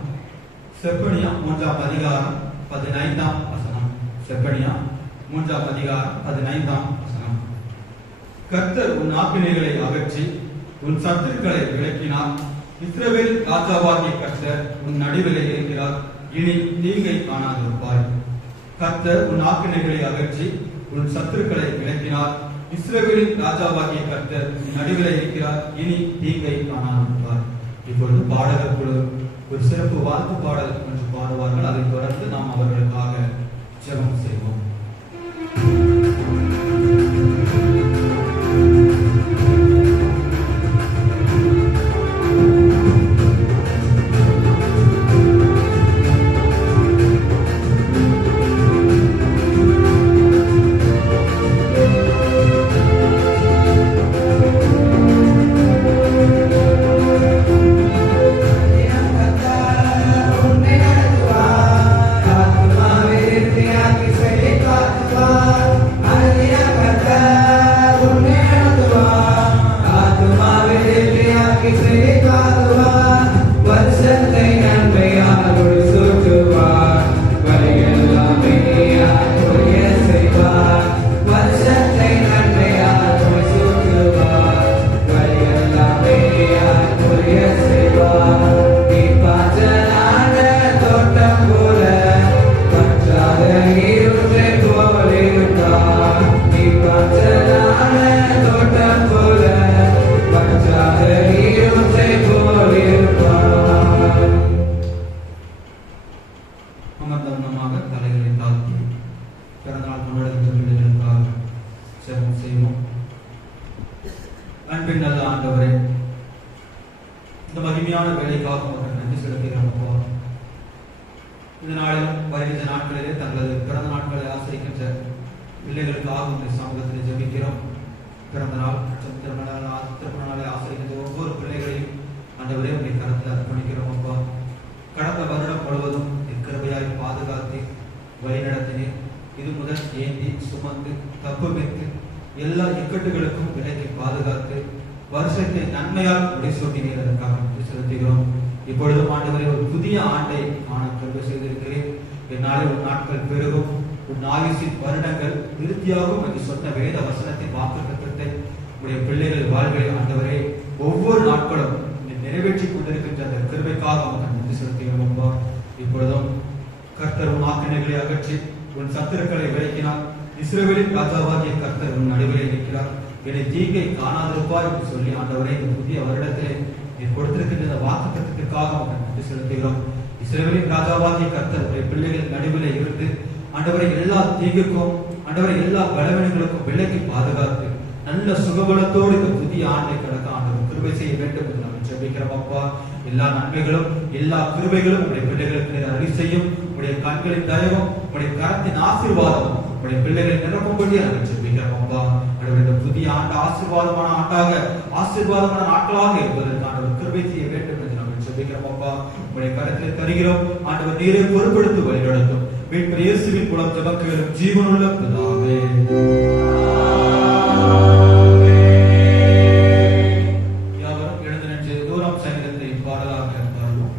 செப்பனியா 3ஆம் அதிகாரம் 15ஆம் வசனம். செப்பனியா 3ஆம் அதிகாரம் 15ஆம் வசனம். கர்த்தர் உன் ஆக்கினைகளை அகற்றி உன் சத்துருக்களை விலக்கினார். இஸ்ரவேல் ராஜாவாகிய கர்த்தர் உன் நடுவிலே இருக்கிறார், இனி தீங்கை காணாதிருப்பாய். கர்த்தர் உன் ஆக்கினைகளை அகற்றி உன் சத்துருக்களை விலக்கினார். இஸ்ரவேலின் ராஜாவாகிய கர்த்தர் உன் நடுவிலே இருக்கிறார், இனி தீங்கை காணாதிருப்பார். இப்பொழுது பாடகர் குழு ஒரு சிறப்பு வாழ்த்து பாடல் என்று பாடுவார்கள். அதைத் தொடர்ந்து நாம் அவர்களுக்காக ஜெபம் செய்வோம். எல்லா இக்கட்டுகளுக்கும் விலக்கி பாதுகாத்து வருஷத்தை நன்மையால் முடிசூட்டினதற்காக செலுத்துகிறோம். இப்பொழுது ஆண்டவரே ஒரு புதிய ஆண்டை காண கருவி செய்திருக்கிறேன். என்னாலே உன் நாட்கள் பெருகும், உன் ஆயுசின் வருடங்கள் விருத்தியாகும் என்று சொன்ன வேத வசனத்தின் வாக்குத்தத்தத்தை உடைய பிள்ளைகள் வாழ்வில் ஆண்டவரே ஒவ்வொரு நாட்களும் நிறைவேற்றி கொண்டிருக்கின்ற அந்த கிருபைக்காக நன்றி செலுத்துகிறோம். இப்பொழுதும் கர்த்தர் உன் ஆக்கினைகளை அகற்றி உன் சத்துருக்களை விலக்கினார். இஸ்ரவேலின் ராஜாவாகிய கர்த்தர் உன் நடுவிலே இருக்கிறார், என்னை தீங்கை காணாதிருப்பார் என்று சொல்லி ஆண்டவரே இந்த புதிய வருடத்திலே நீ கொடுத்திருக்கின்ற வாக்குத்தத்தத்திற்காக நன்றி செலுத்துகிறோம். இஸ்ரவேலின் ராஜாவாகிய கர்த்தர் உடைய பிள்ளைகளின் நடுவிலே இருந்து ஆண்டவரை எல்லா தீங்குக்கும் ஆண்டவரை எல்லா பலவீனங்களுக்கும் விலக்கி பாதுகாத்து நல்ல சுகபலத்தோடு இந்த புதிய ஆண்டை கடக்க ஆண்டவர் கிருபை செய்ய வேண்டும் என்று நாம் ஜெபிக்கிறோம். அப்பா, எல்லா நன்மைகளும் எல்லா கிருபைகளும் உடைய பிள்ளைகளுக்கு அருளி செய்யும். உடைய கண்களின் தயவும் உடைய கரத்தின் ஆசீர்வாதம் உடைய பிள்ளைகளை நிரப்பும்படி நாங்கள் ஜெபிக்கிறோம். அப்பா. ஆண்டவரே, இந்த புதிய ஆண்டு ஆசீர்வாதமான ஆண்டாக, ஆசீர்வாதமான நாட்களாக இருப்பதற்கான ஒரு கிருபை செய்ய வேண்டும் என்று நாங்கள் ஜெபிக்கிறோம் அப்பா. உங்களுடைய கருத்திலே தருகிறோம். ஆண்டவர் நீரை பொறுப்படுத்தி வழிநடத்தும். மீட்பர் இயேசுவின் மூலம் ஜெபங்களும் ஜீவனுள்ள பிதாவே. யாவரும் எழுந்து நின்று தூரம் சங்கீதத்தை பாடலாக பாடுவோம்.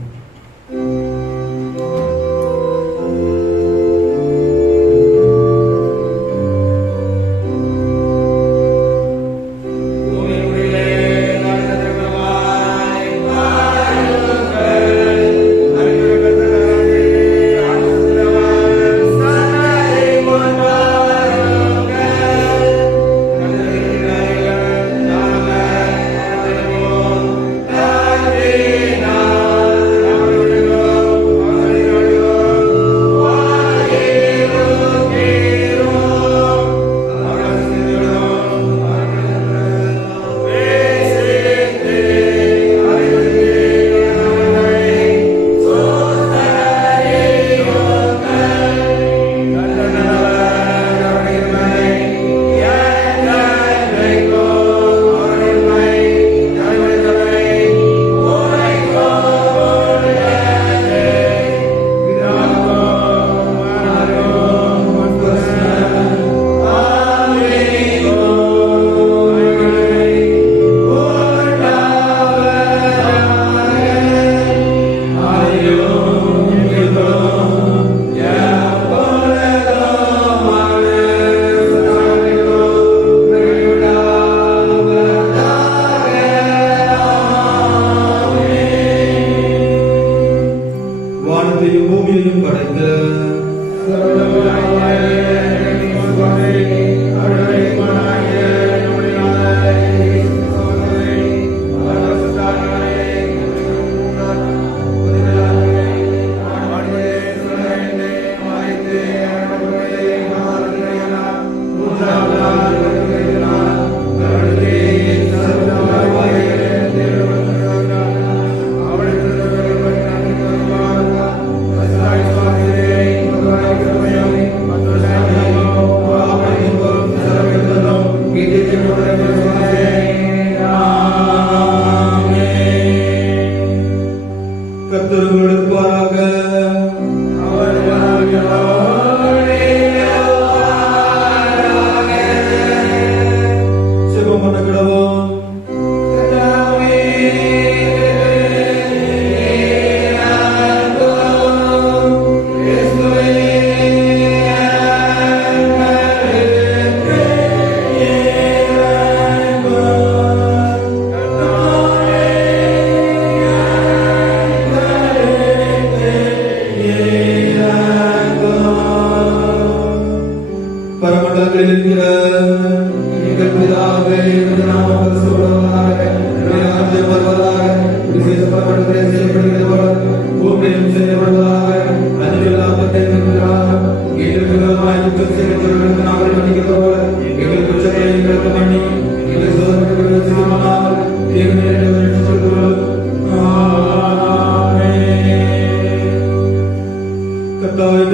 கர்த்தாவே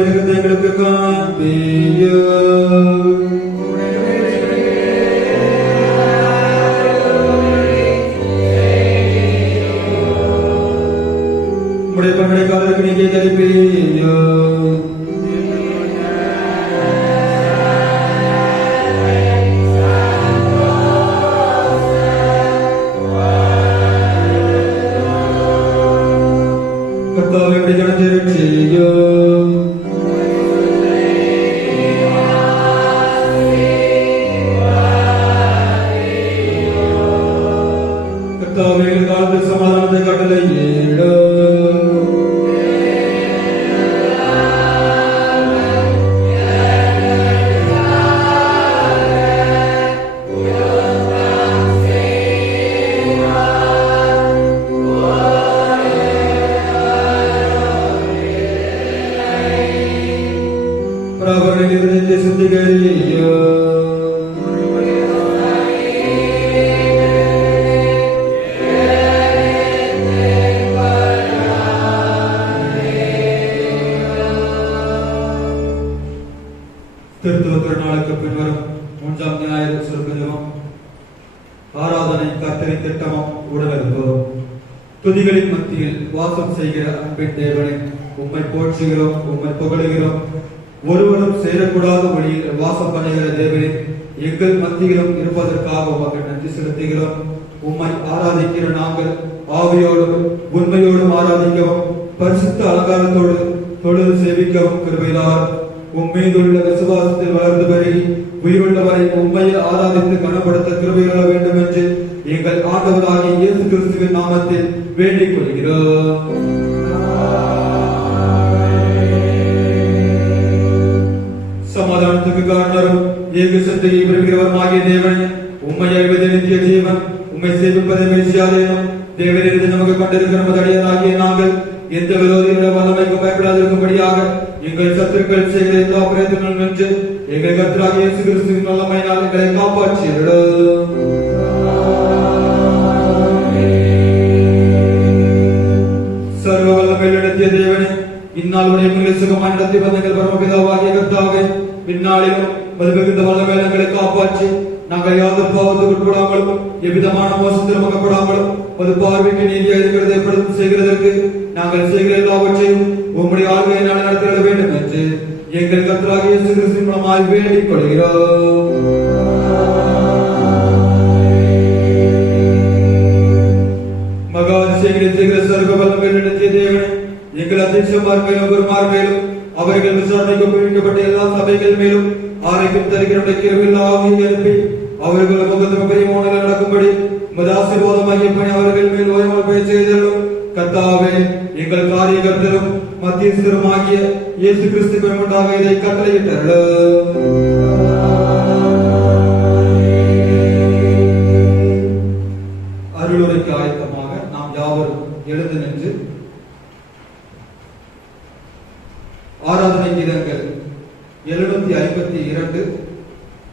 கர்த்தரின் திட்டமும் உடனிருக்கிறோம். துதிகளின் மத்தியில் வாசம் செய்கிற அன்பின் தேவனை உம்மை போற்றுகிறோம், உம்மை புகழுகிறோம். ஒருவரும் சேரக்கூடாத வழியில் வாசம் பண்ணுகிற தேவனே, எங்கள் மத்தியிலும் இருப்பதற்காக உமக்கு நன்றி செலுத்துகிறோம். உம்மை ஆராதிக்கிற நாங்கள் ஆவியோடும் உண்மையோடும் ஆராதிக்கவும் பரிசுத்த அலங்காரத்தோடு தொழுது சேவிக்கவும் கிருபையார். உம்மீதுள்ள விசுவாசத்தில் வளர்ந்து பெருகி உயிருள்ளவரை உண்மையில் ஆராதித்து கனப்படுத்த கிருபையாள வேண்டும் என்று எங்கள் ஆண்டவராகிய இயேசு கிறிஸ்துவின் நாமத்தில் வேண்டிக் கொள்கிறோம். சமாதானத்துக்கு காரணரும் ஏக சத்தையை விரும்புகிறவருமாகிய தேவனே, உம்மை அறிவது நித்திய ஜீவன், உம்மை சேவிப்பதை பேசியாதேனும். தேவனிலிருந்து நமக்கு கண்டிருக்கிற நமது அடியாராகிய நாங்கள் எந்த விரோதிகள வல்லமைக்கும் பயப்படாதிருக்கும்படியாக எங்கள் சத்துருக்கள் செய்கிற எல்லா பிரயத்தனங்களும் நின்று எங்கள் கர்த்தராகிய இயேசு கிறிஸ்துவின் வல்லமையினால் எங்களை காப்பாற்றியருளும். சர்வ வல்லமை நடத்திய தேவனே, இந்நாளுடைய எங்களை சுகமாய் நடத்தி வந்த எங்கள் பரமபிதாவாகிய கர்த்தாவே, இந்நாளிலும் மதுமிகுந்த வல்லமை எங்களை காப்பாற்றி நாங்கள் யாதொரு பாவத்துக்கு உட்படாமலும் எவ்விதமான மோசத்திலும் அகப்படாமலும் அது பார்வைக்கு நீதியாக இருக்கிறதை ஏற்படுத்தி செய்கிறதற்கு நாங்கள் செய்கிற எல்லாவற்றையும் உம்முடைய ஆளுகையினால் நடத்திட வேண்டும் என்று எங்கள் கர்த்தராகிய இயேசு கிறிஸ்துவின் மூலமாய் வேண்டிக் கொள்கிறோம். மகா அதிசயங்களை செய்கிற சர்வ வல்லமை நடத்திய தேவனே, எங்கள் அத்தியட்சமார் மேலும் குருமார் மேலும் அவர்கள் விசாரணைக்கு ஒப்புவிக்கப்பட்ட எல்லா சபைகள் மேலும் ஆரோக்கியம் தருகிற கிருபையாகிய அனுப்பி அவர்கள் முகத்தின் பெரியமோனங்கள் நடக்கும்படி ஆசீர்வாதமாகிய பணி அவர்கள் மேல் ஓயாமல் பெய்ய செய்தலும். கர்த்தாவே, எங்கள் காரிய கர்த்தரும் மத்தியஸ்தருமாகிய இயேசு கிறிஸ்து பெருமண்டாக இதை கட்டளையிட்டார்கள். அருளுரைக்கு ஆயத்தமாக நாம் யாவரும் எழுந்து நின்று ஆராதனை கீதங்கள் 752,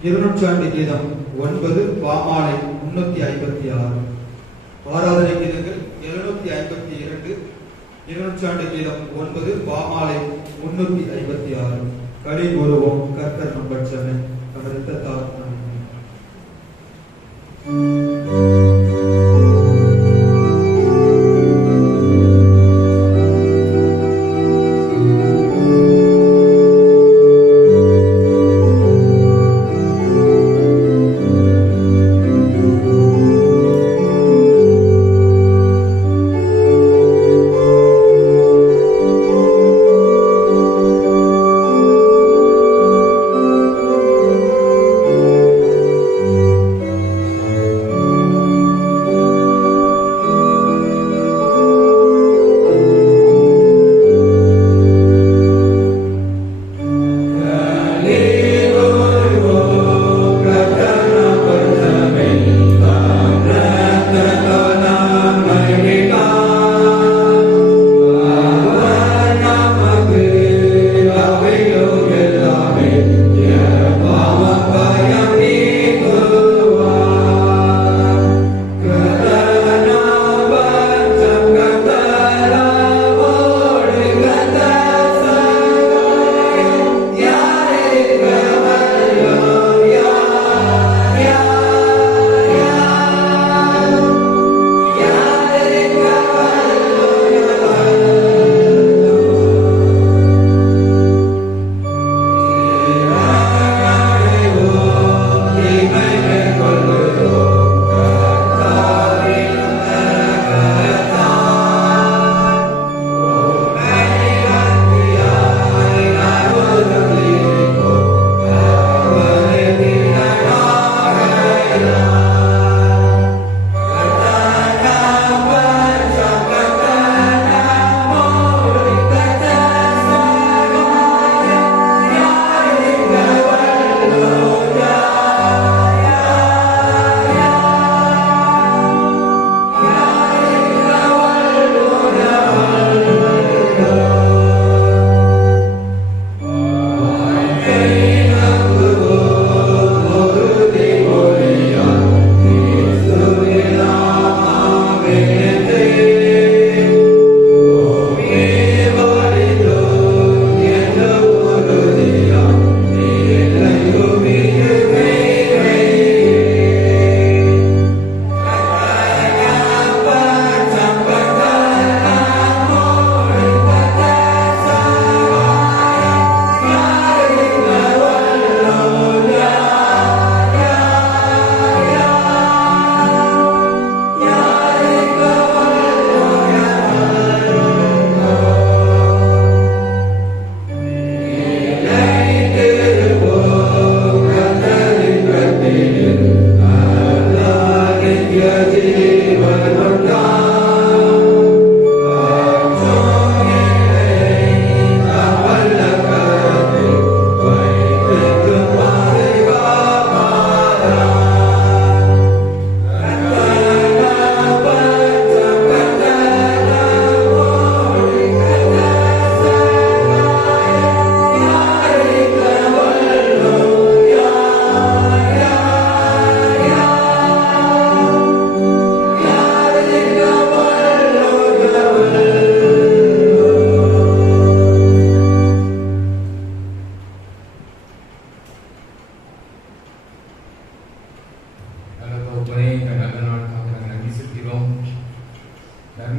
200 கீதம் 9, பாமாலை 356. ஆராதனை கீதங்கள் 752, 200 கீதம் 9, பாமாலை 356. கலி கூறுவோம், கர்த்தர் நம் பட்சமே, அவர் இரத்தத்தால் நம்மை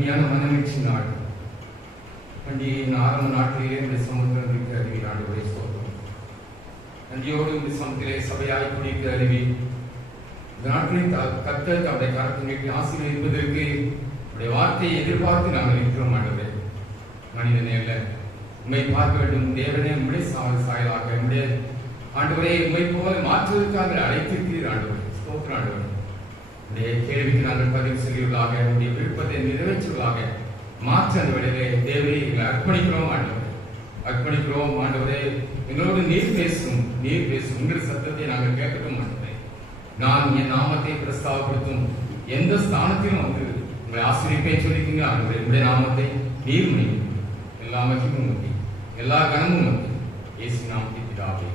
அருமையான மனமீழ்ச்சி நாள். பண்டிகையின் ஆரம்ப நாட்களிலே இந்த சமுத்திரம் குறித்து அறிவி ஆண்டவரை சொல்றோம். நன்றியோடு இந்த சமத்திலே சபையாய் குறித்து அறிவி இந்த நாட்களில் கர்த்தர் அவருடைய கரத்தை நீட்டி ஆசீர்வதிப்பதற்கு அவருடைய வார்த்தையை எதிர்பார்த்து நாங்கள் இருக்கிறோம். ஆண்டவரே, மனிதனே அல்ல, உண்மை பார்க்க வேண்டும். தேவனே, உம்முடைய சாயலாக உம்முடைய ஆண்டவரே உண்மை போல மாற்றுவதற்காக அழைத்திருக்கிறீர். ஆண்டவரே, ஸ்தோத்திரம். ஆண்டவரே, உடைய கேள்விக்கு நாங்கள் பதில் சொல்லியுள்ளாக, உடைய விருப்பத்தை நிறைவேற்றுவதாக மாற்ற அந்த வேளையிலே தேவனை எங்களை அர்ப்பணிக்கிறோம். ஆண்டவரே, அர்ப்பணிக்கிறோம். ஆண்டவரே, எங்களோடு நீர் பேசும் உங்கள் சத்தத்தை நாங்கள் கேட்கட்டும். ஆண்டவரே, நான் என் நாமத்தை பிரஸ்தாபப்படுத்தும் எந்த ஸ்தானத்திலும் வந்து உங்களை ஆசிரியப்பேன் சொல்லிக்கீங்க. ஆண்டவரே, உங்களுடைய நாமத்தை நீர் மணியும் எல்லா மகிமும் நோக்கி எல்லா கனமும் நோக்கி இயேசு நாமத்தை பிதாவே,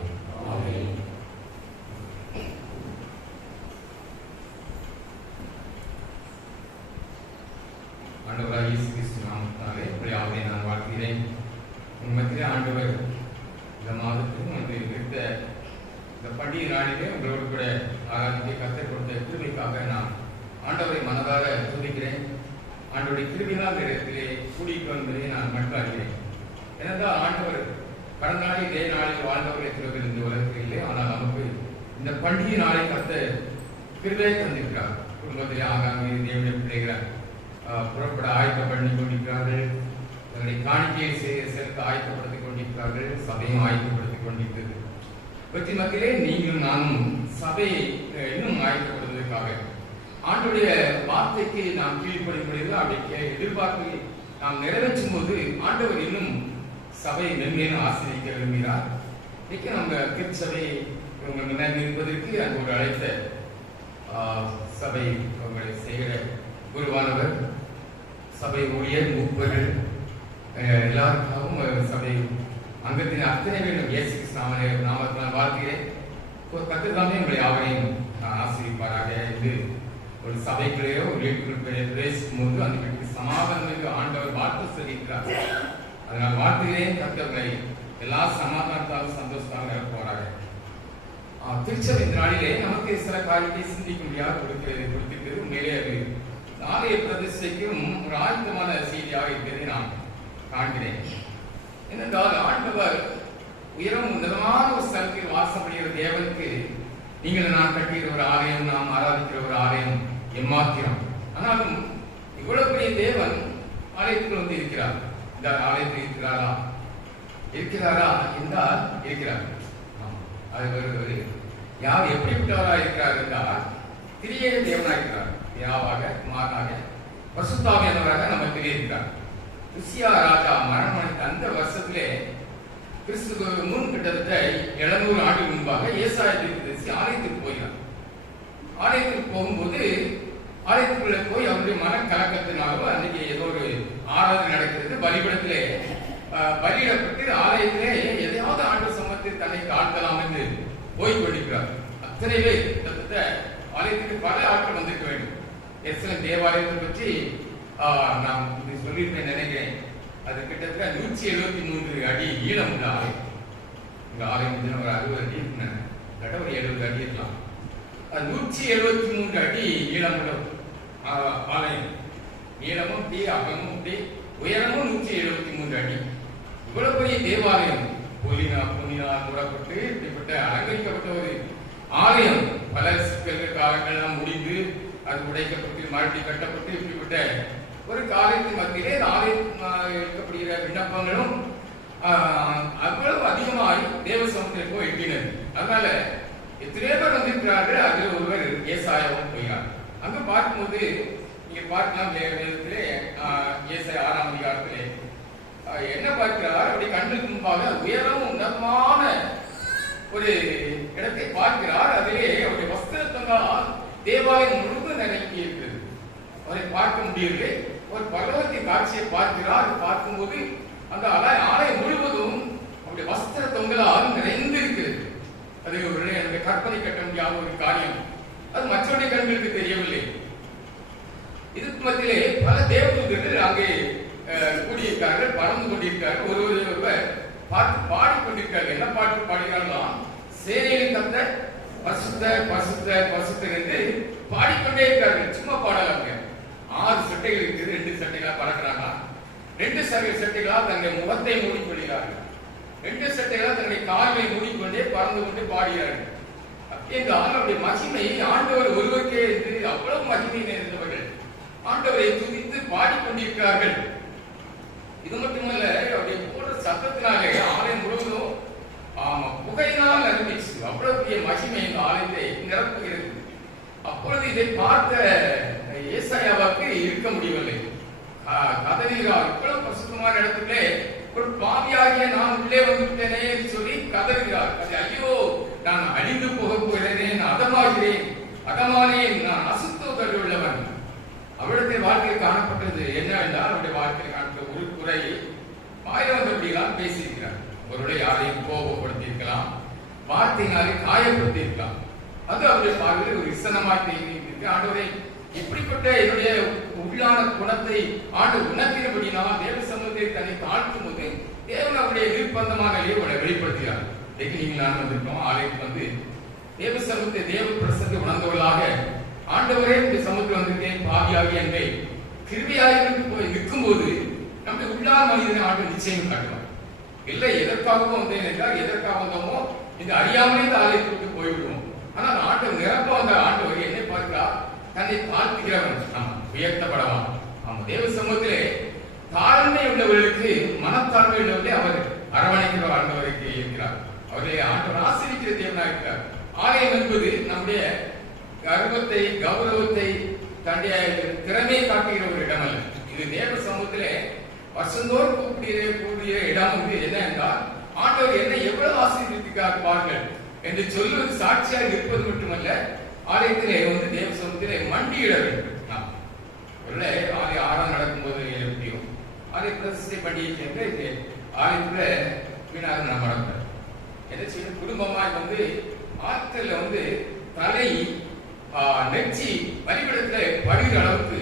ஆமென். ஆண்டவராக இயேசு கிறிஸ்து நாமத்தினாலே உங்களை நான் வாழ்கிறேன். உண்மையிலே ஆண்டவர் இந்த மாதத்துக்கும் வந்து இருந்த இந்த பண்டிகை நாளிலே உங்களோடு கூட ஆராதிக்க கற்றுக் கொடுத்த கிருபைக்காக நான் ஆண்டவரை மனதார துதிக்கிறேன். ஆண்டவருடைய கிருபையினால் இடத்திலே கூடிக்கு வந்ததை நான் மன்றாடுகிறேன். ஏனென்றால் ஆண்டவர் கடந்த நாளில் இதே நாளில் வாழ்ந்தவர்களை திரும்ப இந்த உலகத்தில் இல்லை. ஆனால் நமக்கு இந்த பண்டிகை நாளை கத்த கிருபையை தந்திருக்கிறார். குடும்பத்திலே ஆகாங்க தேவனை பிள்ளைகிறார் புறப்பட ஆயத்தப்பண்ணி கொண்டிருக்கிறார்கள். தங்களை காணிக்கையை செலுத்த ஆயத்தப்படுத்திக் கொண்டிருக்கிறார்கள். சபையும் ஆயத்தப்படுத்திக் கொண்டிருக்கிறது. பற்றி மத்தியிலே நீங்களும் நானும் சபையை இன்னும் ஆயத்தப்படுவதற்காக ஆண்டுடைய வார்த்தைக்கு நாம் கீழ்ப்படிப்படுகிறது. அப்படி எதிர்பார்ப்பை நாம் நிறைவேற்றும் போது ஆண்டவர் இன்னும் சபையை மென்மேலும் ஆசீர்வதிக்க விரும்புகிறார். இன்னைக்கு நம்ம திருச்சபை உங்கள் முன்னாடி இருப்பதற்கு அங்கு ஒரு அழைத்த சபை உங்களை செய்கிற குருவானவர், சபை ஊழியர், மூப்பர்கள் எல்லாருக்காகவும் சபை அங்கத்தின் அத்தனை பேரும் இயேசு கிறிஸ்து நாமத்தினால் வாழ்கிறேன். கத்துக்காமே உங்களை யாவரையும் ஆசீர்வதிப்பாராக. இது ஒரு சபைக்குள்ளேயோ ஒரு வீட்டுக்குள்ளே பேசும் போது அந்த வீட்டுக்கு சமாதானத்துக்கு ஆண்டவர் வார்த்தை சொல்லியிருக்கிறார். அதனால் வாழ்த்துகிறேன். கர்த்தர்களை எல்லா சமாதானத்தாலும் சந்தோஷத்தாலும் நிரப்புவாராக. திருச்சபை இந்த நாளிலே நமக்கு சில காரியத்தை சிந்திக்க முடியாது கொடுத்திருக்கிறது. உண்மையிலே அது ஆலய பிரதிஷ்டைக்கும் ஒரு ஆழ்த்தமான செய்தியாக இருக்கிறதை நான் காண்கிறேன். ஏனென்றால் ஆண்டவர் உயரம் உன்னதமான ஒரு ஸ்தலத்தில் வாசப்படுகிற தேவனுக்கு நீங்கள் நான் கட்டுகிற ஒரு ஆலயம், நாம் ஆராதிக்கிற ஒரு ஆலயம் எம்மாத்திரம். ஆனாலும் இவ்வளவு பெரிய தேவன் ஆலயத்தில் வந்து இருக்கிறார். இந்த ஆலயத்தில் இருக்கிறாரா என்றால் இருக்கிறார். அது வருவது யார் எப்படிப்பட்டவரா இருக்கிறார் என்றால் திரியேக தேவனாக இருக்கிறார். யாவாக மாறாக பரிசுத்தாவியானவராக நமக்கு இருக்கிறார். உசியா ராஜா மரணமடைந்த அந்த வருஷத்திலே கிறிஸ்துவுக்கு முன் கிட்டத்தட்ட 700 ஆண்டு முன்பாக ஏசாயா தீர்க்கதரிசி ஆலயத்துக்கு போகிறார். ஆலயத்துக்கு போகும்போது ஆலயத்துக்குள்ள போய் அவருடைய மனக்கலக்கத்தினாலும் அன்னைக்கு ஏதோ ஒரு ஆராதனை நடக்கிறது. பலிபடத்திலே பலியிடப்பட்டு ஆலயத்திலே எதையாவது ஆண்டு சமத்தில் தன்னை தாழ்த்தலாம் என்று போய் கொண்டிருக்கிறார். அத்தனை பேர் கிட்டத்தட்ட ஆலயத்துக்கு பல ஆட்கள் வந்திருக்க வேண்டும். எஸ்என் தேவாலயத்தை பற்றி நான் சொல்லியிருப்பேன் நினைக்கிறேன். அது கிட்டத்தட்ட 173 அடி நீளம் உள்ள ஆலயம். இந்த ஆலயம் ஒரு 60 அடி இருக்குன்னு ஒரு 70 அடி இருக்கலாம். 173 அடி நீளம் உள்ள ஆலயம். நீளமும் டி அகமும் டி உயரமும் 173 அடி. இவ்வளவு பெரிய தேவாலயம் பொன்னினால் மூடப்பட்டு இப்படிப்பட்ட அலங்கரிக்கப்பட்ட ஒரு ஆலயம் பல சிக்கல்கள் காலங்கள்லாம் முடிந்து அது உடைக்கப்பட்டு மறுபடி கட்டப்பட்டு இப்படிப்பட்ட ஒரு காலத்தின் மத்தியிலே ஆலயம் இருக்கப்படுகிற விண்ணப்பங்களும் அவ்வளவு அதிகமாய் தேவ சமூகத்திற்கு எட்டினது. அதனால எத்தனை பேர் வந்திருக்கிறார்கள். அதில் ஒருவர் ஏசாயாவும் போகிறார். அங்க பார்க்கும்போது நீங்க பார்க்கலாம் வேதத்திலே ஏசாயா 6ஆம் அதிகாரத்திலே என்ன பார்க்கிறார். அப்படி கண்ணுக்கு முன்பாக உயரமும் உன்னதமான ஒரு இடத்தை பார்க்கிறார். அதிலே அவருடைய வஸ்திரத்தினால் தேவாலயம் முழுவதும் நிரம்பி இருக்கிறது. அவரை பார்க்க முடியவில்லை. ஒரு பகவத்தின் காட்சியை பார்க்கிறார். பார்க்கும்போது அந்த ஆலயம் முழுவதும் அவருடைய வஸ்திர தொங்கலால் நிறைந்து இருக்கிறது. அது ஒரு கற்பனை கட்ட முடியாத ஒரு காரியம். அது மற்றவருடைய கண்களுக்கு தெரியவில்லை. இதுக்கு மத்தியிலே பல தேவதூதர்கள் அங்கே கூடியிருக்கார்கள், பறந்து கொண்டிருக்கார்கள். ஒருவர் பாட்டு பாடிக்கொண்டிருக்கார்கள். என்ன பாட்டு பாடுகிறார்களாம்? சேனையின் கர்த்தர் பரிசுத்தர் பரிசுத்தர் பரிசுத்தர் என்று பாடிக்கொண்டே இருக்கார்கள். சும்மா பாடலாங்க. 6 சட்டைகள் இருக்குது, 2 சட்டைகளா சட்டைகளால் தன்னுடைய முகத்தை மூடிக்கொள்கிறார்கள், 2 சட்டைகளால் தன்னுடைய கால்களை மூடிக்கொண்டே பறந்து கொண்டு பாடுகிறார்கள். இந்த ஆண்டவருடைய மகிமை ஆண்டவர் ஒருவருக்கே என்று அவ்வளவு மகிமை நிறைந்தவர்கள் ஆண்டவரை துதித்து பாடிக்கொண்டிருக்கிறார்கள். இது மட்டுமல்ல, அவருடைய போன்ற சத்தத்தினாலே ஆலயம் முழுவதும் புகையினால் அனுப்பிச்சு அவ்வளவு பெரிய மகிமை இந்த ஆலயத்தை நிரப்புகிறது. அப்பொழுது இதை பார்த்த ஏசாயாவுக்கு இருக்க முடியவில்லை. கதறுகிறார். இவ்வளவு பரிசுத்தமான இடத்திலே ஒரு பாவியாகிய நான் உள்ளே வந்துவிட்டேனே என்று சொல்லி கதறுகிறார். ஐயோ, நான் அழிந்து போக போகிறேன், அதமாகிறேன், அதமானேன், நான் அசுத்தம் உள்ளவன். அவருடைய வாழ்க்கையில் காணப்பட்டது என்னவென்றால், அவருடைய வாழ்க்கையில் காணப்பட்ட ஒரு குறை 1000 தடவைகளால் பேசியிருக்கிறார். ஒருவரை யாரையும் கோபப்படுத்தியிருக்கலாம், வார்த்தையினாலே காயப்படுத்தியிருக்கலாம். அது அவருடைய பார்வையில் ஒரு இசனமாக தெரிவித்திருக்கு. ஆண்டவரை இப்படிப்பட்ட என்னுடைய உள்ளான குணத்தை ஆண்டு உணர்த்தினபடினால் தேவ சமூகத்தை தன்னை தாழ்த்தும் போது தேவன் அவருடைய நிர்பந்தமாக வெளிப்படுத்துகிறார். நீங்கள் நான் வந்திருக்கோம் ஆலயத்துக்கு வந்து தேவ சமூகத்தை தேவ பிரசத்தை உணர்ந்தவர்களாக ஆண்டவரே இந்த சமூகத்தில் வந்திருக்கேன் பாவியாகி என்பதை கிருபியாக நிற்கும் போது நம்முடைய உள்ளான மனிதனை ஆண்டு நிச்சயம் காட்டுவார். இல்லை எதற்காகவும் வந்தேன் என்றால் எதற்காக வந்தோமோ இந்த அறியாமலே இந்த ஆலயத்தை விட்டு போய்விடுவோம். ஆனால் ஆண்டவர் நிரப்ப வந்த ஆண்டவர் என்னை பார்க்கிறார், தன்னை தாழ்த்துகிறவன் நாம் உயர்த்தப்படலாம். நம்ம தேவ சமூகத்திலே தாழ்மை உள்ளவர்களுக்கு மனத்தாழ்மை உள்ளவர்களே அவர் அரவணைக்கிற ஆண்டவருக்கு இருக்கிறார். அவர்களை ஆண்டவர் ஆசிரிக்கிற தேவனாக இருக்கிறார். ஆலயம் என்பது நம்முடைய கர்வத்தை கௌரவத்தை தன்னுடைய திறமையை காட்டுகிற ஒரு இடம் அல்ல. இது தேவ சமூகத்திலே வருஷந்தோறும் கூடிய இடம் வந்து என்ன என்றால், ஆண்டவர் என்னை எவ்வளவு ஆசீர்வதிக்கிறார் பாருங்கள் என்று சொல்வது சாட்சியாக இருப்பது மட்டுமல்ல, ஆலயத்திலே வந்து தேவ சமூகத்திலே மண்டியிட வேண்டும். ஒருவேளை ஆலய ஆறாம் நடக்கும்போது எப்படியும் ஆலய பிரதிஷ்டை பண்டிகை என்று ஆலயத்துல வீணாக நாம் நடக்கிறோம். என்ன செய்யணும், குடும்பமாய் வந்து ஆட்கள்ல வந்து தலை நெச்சி பலிபீடத்துல படுகிற அளவுக்கு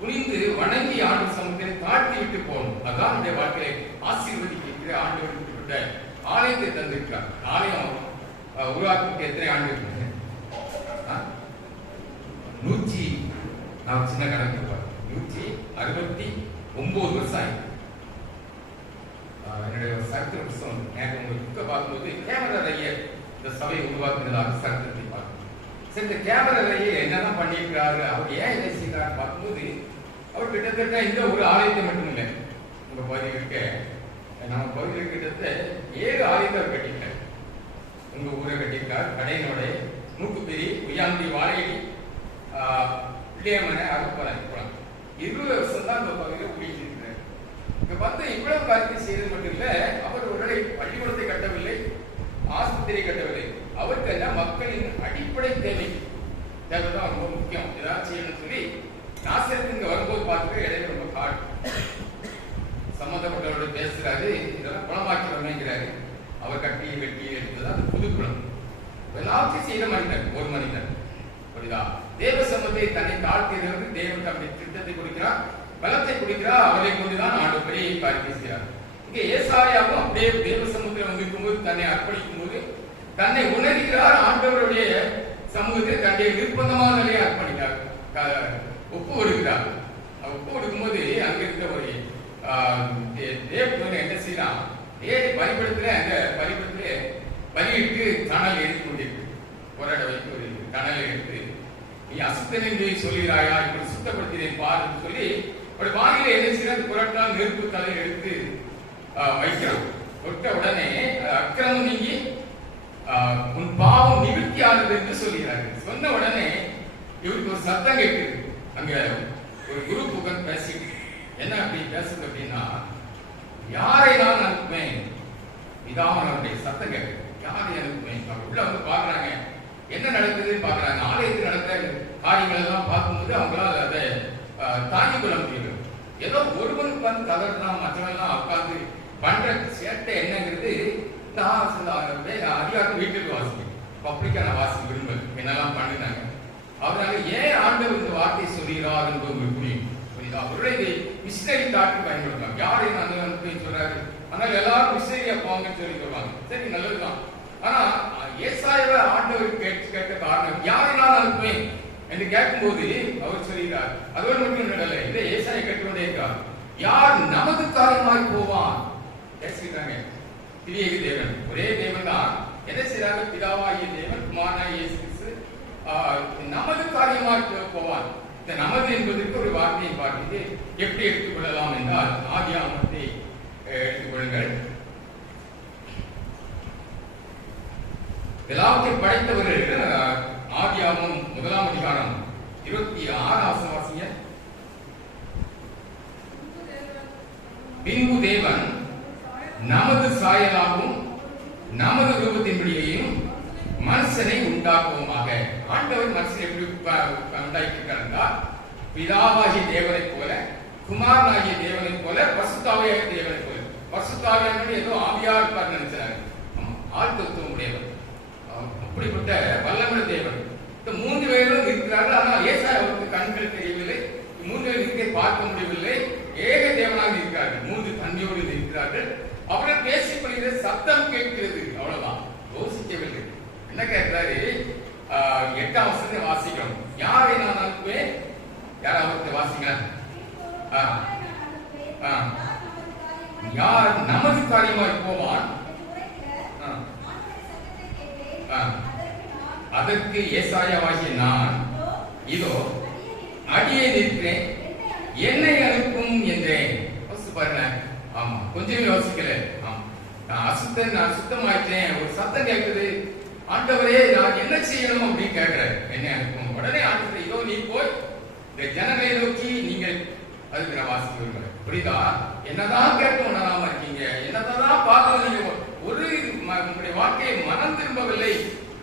குனிந்து வணங்கி ஆண்டு சமூகத்தை தாழ்த்தி விட்டு போகணும். அதான் இந்த வாழ்க்கையை ஆசீர்வதிக்கிற ஆண்டு ஆலயத்தை தந்திருக்கிறார். ஆலயம் உருவாக்க எத்தனை ஆண்டு இருக்கு? 100 நான் சின்ன கணக்கு 169 வருஷம் ஆயிடுச்சு. என்னுடைய சரித்திர புத்தகம் எனக்கு உங்க புக்கை பார்க்கும்போது கேமரா ரய்யர் இந்த சபையை உருவாக்குனதாக சரித்திரத்தை பார்க்கணும். சரி, இந்த கேமரா ரய்யர் என்னதான் பண்ணியிருக்கிறாரு, அவர் ஏன் இதை செய்யறாரு பார்க்கும்போது அவர் கிட்டத்தட்ட இந்த ஒரு ஆலயத்தை மட்டும் இல்லை, உங்க பகுதியில் இருக்க நம்ம பகுதியில் கிட்டத்தட்ட 7 ஆலயத்தை அவர் கட்டியிருக்காரு. உங்க ஊரை கட்டியிருக்கார், கடையினோட மூக்குப்பெரி, உய்யாந்தி, வாழையடி, பிள்ளையம்மனை, அகப்பனை, 20 வருஷம் தான் இந்த பகுதியில் குடியிருக்கிறார். இங்க பார்த்து இவ்வளவு காரியத்தை செய்தது மட்டும் இல்ல, அவர் ஒருவேளை பள்ளிக்கூடத்தை கட்டவில்லை, ஆஸ்பத்திரி கட்டவில்லை, அவருக்கு எல்லாம் மக்களின் அடிப்படை தேவைதான் ரொம்ப முக்கியம். ஏதாவது செய்யணும்னு சொல்லி நாசருக்கு இங்க வரும்போது பார்த்து இடையில ரொம்ப காடு சம்பந்தப்பட்டவரோட பேசுறாரு, இதெல்லாம் குளமாக்கி வரணுங்கிறாரு. அவர் கட்டி வெட்டி எடுத்தது அது புது குளம். எல்லாத்தையும் செய்த மனிதன் ஒரு மனிதன். புரியுதா? தேவ சமூகத்தை தன்னை தாழ்த்தியவருக்கு தேவன் தன்னுடைய திட்டத்தை கொடுக்கிறார், பலத்தை கொடுக்கிறார். அவரை கொண்டுதான் ஆண்டு பெரிய காரியத்தை செய்கிறார். இங்கே ஏசாயாவும் அப்படியே தேவ சமூகத்தில் வந்திருக்கும் போது தன்னை அர்ப்பணிக்கும் போது தன்னை உணர்கிறார். ஆண்டவருடைய சமூகத்தை தன்னுடைய நிர்பந்தமான நிலையை அர்ப்பணிக்கிறார், ஒப்பு கொடுக்கிறார். ஒப்பு கொடுக்கும்போது அங்கிருந்த ஒரு தேவன் என்ன செய்யலாம், பலிபீடத்துல அந்த பலிபீடத்துல பலியிட்டு தணல் எடுத்து கொண்டிருக்கு, போராட வைத்து ஒரு தணலை எடுத்து நீ அசுத்தன் என்று சொல்கிறாயா, இப்படி சுத்தப்படுத்தினேன் பார் என்று சொல்லி ஒரு வாயில என்ன செய்யறது, புரட்டால் நெருப்பு தலை எடுத்து வைக்கிறோம். தொட்ட உடனே அக்கிரமம் நீங்கி உன் பாவம் நிவர்த்தி ஆனது என்று சொல்கிறார்கள். சொன்ன உடனே இவருக்கு ஒரு சத்தம் கேட்குது. அங்க ஒரு குரு புகழ் பேசிட்டு என்ன அப்படி பேசுறது அப்படின்னா, யாரை நான் அனுப்புவேன், இதாமனுடைய சத்தம் கேட்குது. யாரை அனுப்புவேன்? உள்ள வந்து பாக்குறாங்க என்ன நடக்குதுன்னு பாக்குறாங்க. ஆலயத்தில் நடக்கிற காரியங்கள் எல்லாம் பார்க்கும்போது அவங்களால அதை தாங்கிக் கொள்ள முடியல. ஏதோ ஒருவனுக்கு வந்து கதறலாம், மற்றவெல்லாம் உட்காந்து பண்ற சேட்டை என்னங்கிறது அதிகாரத்தை வீட்டுக்கு வாசிக்கும், பப்ளிக்கா நான் வாசிக்க விரும்பல என்னெல்லாம் பண்ணினாங்க. அதனால ஏன் ஆண்டவர் இந்த வார்த்தை சொல்கிறார் என்று உங்களுக்கு புரியும். அவருடைய இதை மிஷினரி தாட்டு பயன்படுத்தலாம். யாரை நான் அனுப்பி சொல்றாரு, ஆனால் எல்லாரும் மிஷினரியா போங்கன்னு சொல்லி சொல்லுவாங்க. சரி, நல்லதுதான். ஆனா ஏசாயாவை ஆண்டவர் கேட்ட காரணம், யாரை நான் அனுப்புவேன் என்று கேட்கும்போது அவர் சொல்கிறார். அதோடு மட்டும் நடல, இதை ஏசாயை கேட்டுக்கொண்டே இருக்கார். யார் நமது காரியமாய் போவான் பேசிட்டாங்க. திரியேக தேவன் ஒரே தேவன் தான். என்ன செய்யறாங்க? பிதாவாகிய தேவன் குமாரனாகிய இயேசு கிறிஸ்து நமது காரியமாய் போவான். இந்த நமது என்பதற்கு ஒரு வார்த்தையை பார்த்து எப்படி எடுத்துக்கொள்ளலாம் என்றால் ஆதியாகமத்தை எடுத்துக்கொள்ளுங்கள். எல்லாவற்றை படைத்தவர்கள் ஆதியாகமம் 1ஆம் அதிகாரம் 26 வாசிங்க. பின்பு தேவன் நமது சாயலாகவும் நமது ரூபத்தின்படியையும் மனுஷனை உண்டாக்குவோமாக. ஆண்டவர் மனுஷனை எப்படி உண்டாக்கியிருக்கிறார்? பிதாவாகிய தேவனை போல, குமாரனாகிய தேவனை போல, பரிசுத்தாவியாகிய தேவனை போல. பரிசுத்தாவியானவர் ஏதோ ஆவியா இருப்பார் நினைச்சாரு. ஆள் தத்துவம் உடையவர், அப்படிப்பட்ட வல்லமை தேவன். இந்த 3 பேரும் இருக்கிறார்கள். ஆனால் ஏசாயாவுக்கு கண்கள் தெரியவில்லை, 3 பேர் இருக்க பார்க்க முடியவில்லை. ஏக தேவனாக இருக்கிறார்கள், 3 தன்மையோடு இருக்கிறார்கள். அவர்கள் பேசிக்கொள்கிற சத்தம் கேட்கிறது, அவ்வளவுதான். யோசிக்கவில்லை. என்ன கேட்கிறாரு? 8ஆம் வசனத்தை வாசிக்கிறோம். யாரை நான் அனுப்புவேன்? யாராவது வாசிங்க. யார் நமது காரியமாய் போவான்? அதற்கு ஏசாயாவாகிய நான் இதோ அடியே நிற்கிறேன், என்னை அனுப்பும் என்றேன். பாருங்க. ஆமா, கொஞ்சம் யோசிக்கல. நான் சுத்தமாயிட்டேன். ஒரு சத்தம் கேட்குது, ஆண்டவரே நான் என்ன செய்யணும் அப்படின்னு கேட்கிறேன். என்னை அனுப்பும். உடனே ஆண்டவரே இதோ நீ போய் இந்த ஜனங்களை நோக்கி நீங்கள் அதுக்கு நான் வாசிக்க புரியுதா? என்னதான் கேட்டு உணராம இருக்கீங்க, என்னதான் பார்த்து நீங்க ஒரு உங்களுடைய வாழ்க்கையை மனம் திரும்பவில்லை,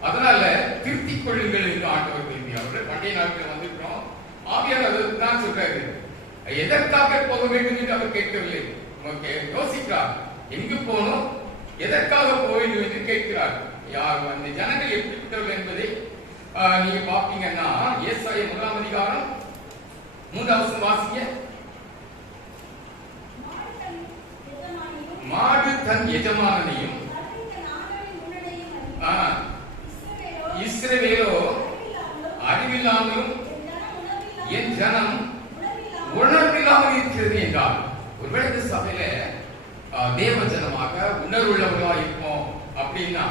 அதனால திருத்திக் கொள்ளுங்கள் என்று ஆண்டவர் விரும்பி அவர்கள் பண்டைய நாட்கள் வந்திருக்கிறோம். ஆவியானவர் தான் சொல்றாரு, எதற்காக போக வேண்டும் என்று அவர் கேட்கவில்லை. யோசிக்கிறார், எங்கு போகணும், எதற்காக போக வேண்டும் என்று கேட்கிறார். யார் அந்த ஜனங்கள் எப்படிப்பட்டவர்கள் என்பதை நீங்க பாப்பீங்கன்னா ஏசாயா 1ஆம் அதிகாரம் 3ஆம் வசனம் வாசிங்க. மாடு தன் எஜமானனையும் இஸ்ரவேலோ அறிவில்லாமலும் என் ஜனம் உணர்வில்லாமல் இருக்கிறது என்றால், ஒருவேளை இந்த சபையில தேவ ஜனமாக உணர்வுள்ளவர்களா இருப்போம் அப்படின்னா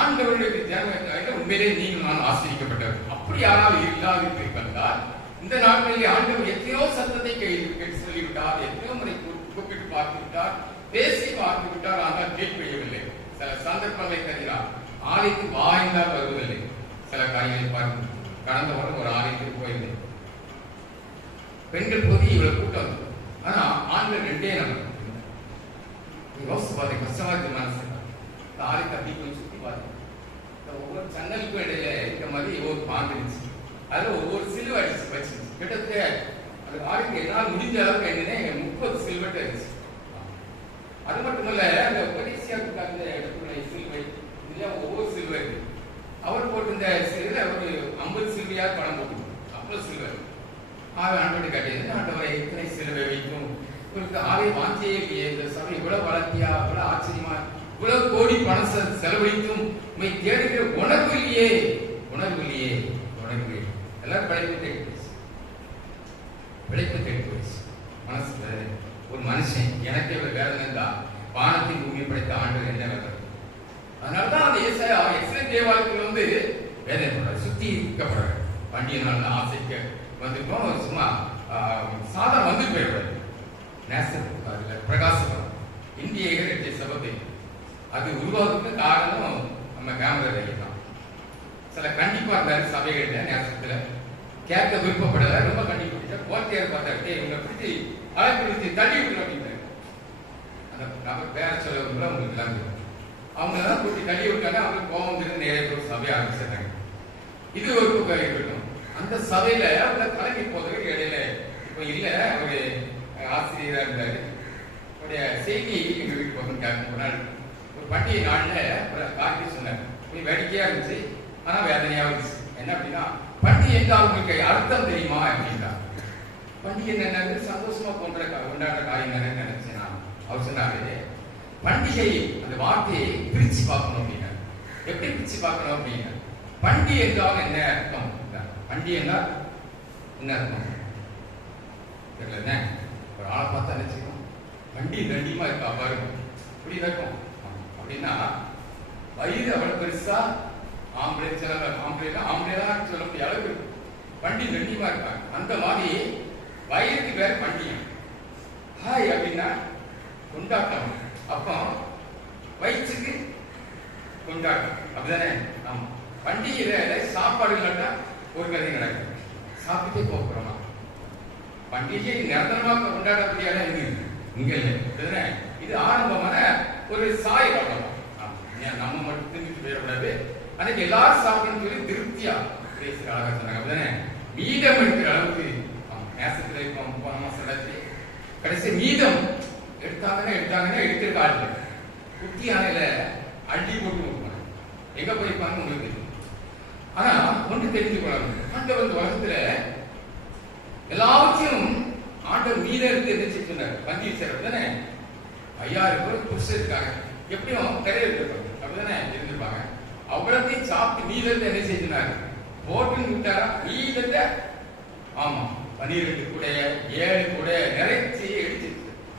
ஆண்டவருடைய ஜனம் உண்மையிலே நீங்கள் நான் ஆசிரியப்பட்டவர். அப்படி யாராவது இல்லாது இருப்பதால் இந்த நாட்களிலே ஆண்டவர் எத்தனையோ சத்தத்தை கேட்டு சொல்லிவிட்டார், எத்தனையோ முறை கூப்பிட்டு பார்த்து விட்டார், பேசி பார்த்து விட்டார், ஆனால் கேட்கவில்லை. சில சந்தர்ப்பங்களை கருதினார், ஆலயத்து வாய்ந்தால் வருவதில்லை. சில காரியங்களை பார்த்து கடந்த வாரம் ஒரு ஆலயத்துக்கு போயிருந்தேன். பெண்கள் போது இவ்வளவு கூட்டம், ஆனா ஆண்கள் 2 நபர். யோசிச்சு பார்த்தேன், கஷ்டமா இருக்கு மனசு. ஆலயத்தை அப்படி கொஞ்சம் சுத்தி பார்த்தேன். ஒவ்வொரு சன்னலுக்கும் இடையில இந்த மாதிரி ஒரு பாம்பு இருந்துச்சு, அதுல ஒவ்வொரு சிலுவை அடிச்சு வச்சிருந்துச்சு. கிட்டத்தட்ட அது ஆளுக்கு என்னால் முடிஞ்ச அளவுக்கு என்னன்னே 30 சில்வெட்டு இருந்துச்சு. அது மட்டுமல்ல, அந்த உபதேசியாவுக்கு அந்த இடத்துல சிலுவை இதுல ஒவ்வொரு சிலுவை இருக்கு. அவர் போட்டிருந்த சிலுவை ஒரு 50 சிலுவையாவது பணம் போட்டு அவ்வளவு சிலுவை. ஆண்டவரை கேட்டது, ஆண்டவரை எத்தனை சிலுவை வைக்கும், உங்களுக்கு ஆலய வாஞ்சியே இல்லையே, இந்த சபை இவ்வளவு வளர்த்தியா, இவ்வளவு ஆச்சரியமா, இவ்வளவு கோடி பணம் செலவழித்தும் உண்மை தேடுகிற உணர்வு இல்லையே, உணர்வு இல்லையே, உணர்வு எல்லாரும் படைப்பு கேட்டு போயிடுச்சு. மனசு ஒரு மனுஷன் எனக்கு இவ்வளவு வேலை இருந்தா வானத்தின் பூமியை படைத்த ஆண்டவர் என்ன வேலை? அதனாலதான் அந்த எஸ்ரே தேவாலயத்தில் வேதனை சுத்தி இருக்கப்படுறாங்க. பண்டிகை நாள் ஆசைக்க வந்திருக்கோம், சும்மா சாதம் வந்து போயிடுறாரு. நேசர் பிரகாசம் இந்திய ஏகரட்சிய சபத்தை அது உருவாக்குக்கு காரணம் நம்ம கேமரா தான். சில கண்டிப்பா இருந்தாரு சபைகள்ல நேசத்துல கேட்க விருப்பப்படல, ரொம்ப கண்டிப்பா கோட்டையார் பார்த்தாரு, இவங்க பிடிச்சி அழைப்பிடிச்சு தள்ளி விட்டு அப்படின்றாரு. அந்த நபர் பேர சொல்ல உங்களுக்கு எல்லாம் அவங்க தான் கூட்டி தள்ளி விட்டாங்க. அவங்க கோபம் திருந்து நேரே சபையை ஆரம்பிச்சிட்டாங்க. இது ஒரு பக்கம் இருக்கட்டும். அந்த சபையில அவங்க தலைமை போதவர் இடையில இப்ப இல்ல, ஒரு ஆசிரியரா இருந்தாரு. அவருடைய செய்தி எங்க வீட்டு பக்கம் கேட்கும். ஒரு நாள் ஒரு பண்டிகை நாள்ல ஒரு கார்த்தி சொன்னார், கொஞ்சம் வேடிக்கையா இருந்துச்சு, ஆனா வேதனையா இருந்துச்சு. என்ன அப்படின்னா, பண்டிகை என்றால் உங்களுக்கு அர்த்தம் தெரியுமா அப்படின்னா, பண்டிகை என்ன சந்தோஷமா கொண்டாடுற காரியம் நினைச்சேன் நான். அவர் சொன்னாரு, பண்டிகை அந்த வார்த்தையை பிரிச்சு பார்க்கணும் அப்படின்னா. எப்படி பிரிச்சு பார்க்கணும் அப்படின்னா, பண்டிகை என்றால் என்ன அர்த்தம்? பண்டிகை என்றால் என்ன அர்த்தம் தெரியல. ஒரு ஆளை பார்த்தா என்ன செய்யும்? வண்டி தண்டியமா இருக்கா பாருங்க, இப்படி இருக்கும் அப்படின்னா வயிறு அவ்வளவு பெருசா, ஆம்பளை ஆம்பளைதான் சொல்லக்கூடிய அளவுக்கு வண்டி தண்டியமா இருக்காங்க. அந்த மாதிரி வயிறுக்கு வேற பண்டியம். ஹாய் அப்படின்னா கொண்டாட்டம், அப்போ வயிற்றுக்கு கொண்டாட்டம், அப்படிதானே? ஆமா. பண்டிகையில சாப்பாடு இல்லாட்டா ஒரு கதை நடக்கும், சாப்பிட்டே போகிறோம். பண்டிகை நிரந்தரமா கொண்டாடக்கூடிய இடம் இங்க இல்லை. இது ஆரம்பமான ஒரு சாய் வட்டம். நம்ம மட்டும் திரும்பிட்டு போயிடக்கூடாது. அன்னைக்கு எல்லாரும் சாப்பிடணும்னு சொல்லி திருப்தியா பேசுற அழகா சொன்னாங்க, அப்படிதானே? மீதம் எடுக்கிற அளவுக்கு நேசத்துல இருக்கும். போன மாசம் நடத்தி கடைசி மீதம் எடுத்தாங்கன்னா எடுக்கிற ஆள் குட்டி ஆணையில அள்ளி போட்டு வைப்பாங்க. எங்க போயிருப்பாங்க உங்களுக்கு தெரியும். ஆனா ஒன்று தெரிஞ்சுக்கணும், ஆண்டவர் இந்த உலகத்துல எல்லாவற்றையும் ஆண்டவர் மீத இருந்து என்ன சொன்னார்? பந்தி வச்சார், தானே? 5000 பேர் புருஷன் இருக்காங்க, எப்படியும் கரையில் இருப்பாங்க, அப்படிதானே இருந்திருப்பாங்க. அவ்வளத்தையும் சாப்பிட்டு மீத இருந்து என்ன செஞ்சாரு? போட்டுன்னு விட்டாரா? மீதத்தை ஆமா 12 கூட 7 கூட நிறைச்சி எடுத்து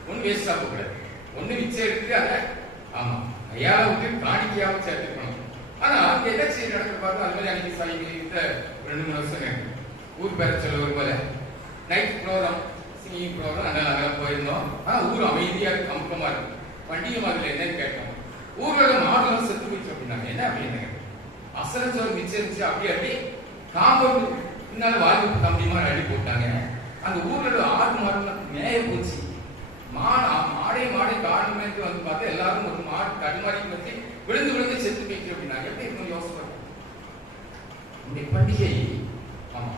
ஒண்ணு வேஸ்ட் ஆக கூடாது, ஒண்ணு மிச்சம் எடுத்து அதை ஆமா ஐயாவுக்கு காணிக்கையாவும் சேர்த்துக்கணும். ஆனா என்ன செய்ய நடக்க பார்த்தா அது மாதிரி அன்னைக்கு சாயங்கிட்ட 2-3 வருஷம் ஊர் பேர சொல்ல ஒரு போல நைட் ப்ரோக்ராம், சிங்கிங் ப்ரோக்ராம், அங்கே போயிருந்தோம். ஆனா ஊர் அமைதியா இருக்கு, அமுக்கமா இருக்கு. பண்டிகை மாதிரி என்னன்னு கேட்டோம். ஊர்ல மாடுலாம் செத்து போச்சு அப்படின்னாங்க. என்ன அப்படின்னு அசல் சோறு மிச்சம் இருந்துச்சு, அப்படி காம்பவுண்ட் பின்னால வாழ்வு தம்பிமா அடி போட்டாங்க. அந்த ஊர்ல 6 மாடுலாம் மேய போச்சு. மாடை காரணமே வந்து பார்த்தா எல்லாரும் ஒரு மாடு கடுமாடி வச்சு விழுந்து செத்து போயிடுச்சு அப்படின்னாங்க. எப்படி இருக்கும் யோசனை? இந்த பண்டிகை ஆமா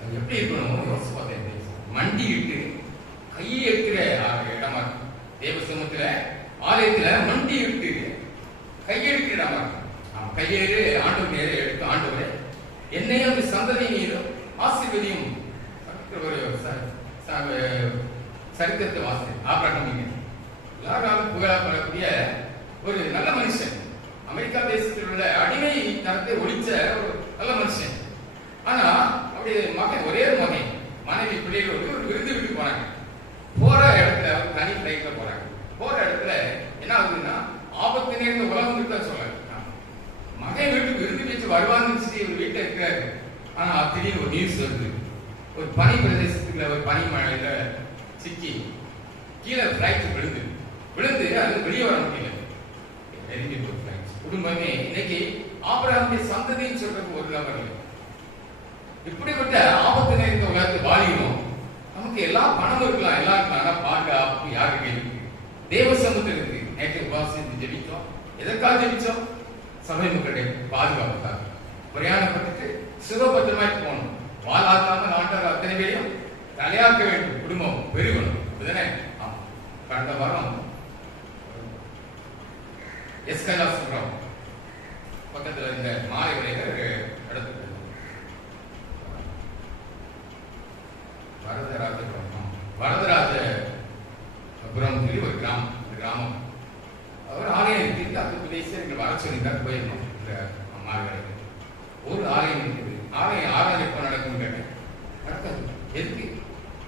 அது எப்படி இருக்கணும் யோசிச்சு பார்த்தேன். மண்டி இட்டு கையை எடுக்கிற இடமா இருக்கும். தேவசமத்துல ஆலயத்துல மண்டி இட்டு கையெடுக்கிற இடமா இருக்கும். கையேறு ஆண்டவர் நேர எடுத்து, ஆண்டவரை என்னையும் அந்த சந்ததி நீரும் ஆசீர்வதியும் ஒரு சரித்திரத்தை வாசி ஆப்ராட்டம் எல்லாரும் புகழப்படக்கூடிய ஒரு நல்ல மனுஷன். அமெரிக்கா தேசத்தில் உள்ள அடிமை தரத்தை ஒழிச்ச ஒரு நல்ல மனுஷன். ஆனா அப்படி மகன், ஒரே மகன், மனைவி பிள்ளைகளோடு ஒரு விருந்து விட்டு போனாங்க. போற இடத்துல தனி பிளைட்ல போறாங்க. போற இடத்துல என்ன ஆகுதுன்னா ஆபத்து நேர்ந்த உலகம் தான் சொல்றாங்க. மகன் வீட்டுக்கு விருந்து வச்சு வருவான்னு சொல்லி ஒரு வீட்டை இருக்கிறாரு. ஆனா திடீர்னு ஒரு நியூஸ் வருது, ஒரு பனி பிரதேசத்துக்குள்ள ஒரு பனி மழையில சிக்கி கீழே பிளைட் விழுந்து அது வெளியே வர முடியல. குடும்பமே இன்னைக்கு ஆபிரகாமுடைய சந்ததின்னு சொல்றது ஒரு நபர். இப்படிப்பட்ட ஆபத்து நேர்ந்த உலகத்தை வாழ்கிறோம். நமக்கு எல்லா பணம் இருக்கலாம், எல்லாம் இருக்கலாம், பாதுகாப்பு யாருக்கு இருக்கு? தேவ சமூகத்தில் இருக்கு. நேற்று உபாசித்து ஜெபிச்சோம். எதற்காக ஜெபிச்சோம்? சபை மக்களுடைய பாதுகாப்புக்காக. பிரயாணப்பட்டு சுகபத்திரமாய் போகணும். வாழாக்காமல் ஆண்டவர் அத்தனை பேரையும் தலையாக்க வேண்டும். குடும்பம் பெருகணும். இதுதானே? கடந்த வாரம் எஸ்கைலாசுரம் பக்கத்துல இந்த மாலை வரையில ஒரு இடத்துக்கு வரதராஜபுரம் சொல்லி ஒரு கிராமம். இந்த கிராமம் அவர் ஆலயம் இருக்கு. அந்த பிரதேசம் வர சொல்லிதான் போயிருந்தோம். இந்த மாலைகளுக்கு ஒரு ஆலயம் இருக்குது. ஆலயம் ஆராதனை எப்ப நடக்கும் கேட்டேன். நடக்காது. எதுக்கு?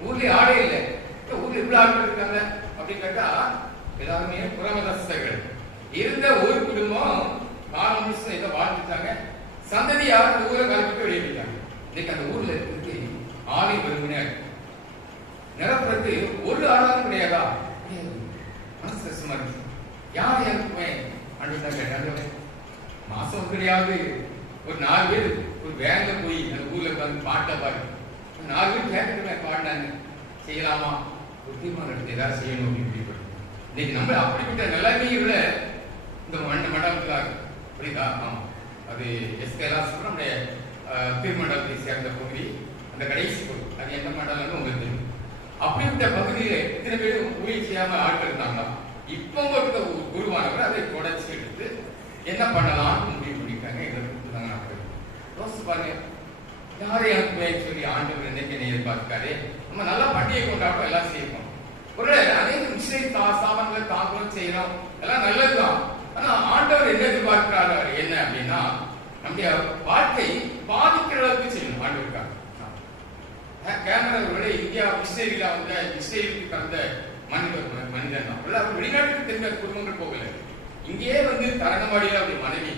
ஊர்ல ஆடே இல்லை. ஊர்ல இவ்வளவு ஆட்கள் இருக்காங்க அப்படின்னு கேட்டா எல்லாருமே புறமதஸ்தர்கள். இருந்த ஒரு குடும்பம் காலமும் இதை வாழ்ந்துட்டாங்க. சந்ததி யாரும் ஊரை கலப்பிட்டு வெளியிட்டாங்க. இன்னைக்கு அந்த ஊர்ல இருக்கு ஆலயம் விரும்பின நிரப்புறது ஒரு ஆளாலும் கிடையாதா? மனசு கஷ்டமா இருக்கு. யார் யாருக்குமே அப்படின்னு கேட்டாங்க. மாசம் கிடையாது. ஒரு 4 பேர் ஒரு வேன்ல போய் அந்த ஊர்ல உட்காந்து பாட்டை பாடு 4 பேர் கேட்டுக்கிட்ட பாடினாங்க. செய்யலாமா? ஒரு தீர்மானம் எடுத்து ஏதாவது செய்யணும் அப்படின்னு. இன்னைக்கு நம்ம அப்படிப்பட்ட நிலைமையில இந்த மண்டபத்துல புரியுதா? ஆமா, அது எஸ்கைலாசுரம் நம்முடைய திருமண்டலத்தை சேர்ந்த பகுதி. அந்த கடைசி பகுதி அது எந்த மண்டலம்னு உங்களுக்கு தெரியும். அப்படிப்பட்ட பகுதியில இத்தனை பேர் ஊழியம் செய்யாம ஆட்கள் இருந்தாங்களா? இப்ப குருவானவர் அதை தொடர்ச்சி எடுத்து என்ன பண்ணலாம் முடிவு பண்ணிட்டாங்க. யோசிச்சு பாருங்க. யாரும் எனக்கு சொல்லி ஆண்டவர் என்னைக்கு எதிர்பார்க்காரு. நம்ம நல்லா பண்டிகை கொண்டாட்டம் எல்லாம் செய்யணும். ஒரு அநேக விஷயம் ஸ்தாபனங்களை தாக்கணும் செய்யணும், எல்லாம் நல்லதுதான். ஆனா ஆண்டவர் என்ன எதிர்பார்க்கிறாரு என்ன அப்படின்னா நம்முடைய வாழ்க்கை பாதிக்கிற அளவுக்கு செய்யணும். ஆண்டவருக்காக கேமரா இந்தியா மிஷினரியில வந்து இஸ்ரேலுக்கு பிறந்த மனிதன் தான். அவர் வெளிநாட்டுக்கு தெரிந்த குடும்பங்கள் போகல, இங்கேயே வந்து தரங்கம்பாடியில் அவருடைய மனைவி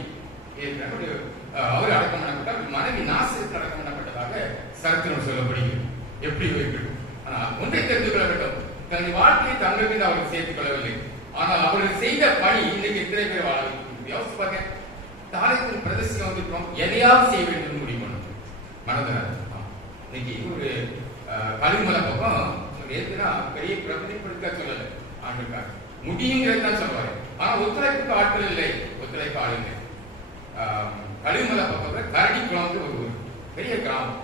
அவர் அடக்கம் பண்ணப்பட்டார். மனைவி நாசருக்கு அடக்கம் பண்ணப்பட்டதாக சரித்திரம் சொல்லப்படுகிறது. எப்படி வைக்கணும்? ஆனால் ஒன்றை தெரிந்து கொள்ள வேண்டும், தன்னுடைய வாழ்க்கையை தங்கள் மீது அவர்கள் சேர்த்துக் கொள்ளவில்லை. ஆனால் அவர்கள் செய்த பணி இன்னைக்கு எத்தனை பேர் வாழ யோசிச்சு பாருங்க. தாலத்தின் பிரதர்சனம் வந்துட்டோம், எதையாவது செய்ய வேண்டும் முடிவு பண்ணும் மனதில். இன்னைக்கு ஒரு கலிமலை பக்கம் ஏத்துனா பெரிய பிரபதிப்படுத்த சொல்லலை, ஆண்டுக்காக முடியுங்கிறது தான் சொல்லுவாரு. ஆனா ஒத்துழைப்புக்கு ஆட்கள் இல்லை, ஒத்துழைப்பு ஆள் இல்லை. கலிமலை பக்கத்துல கரடி குளம்னு ஒரு பெரிய கிராமம்,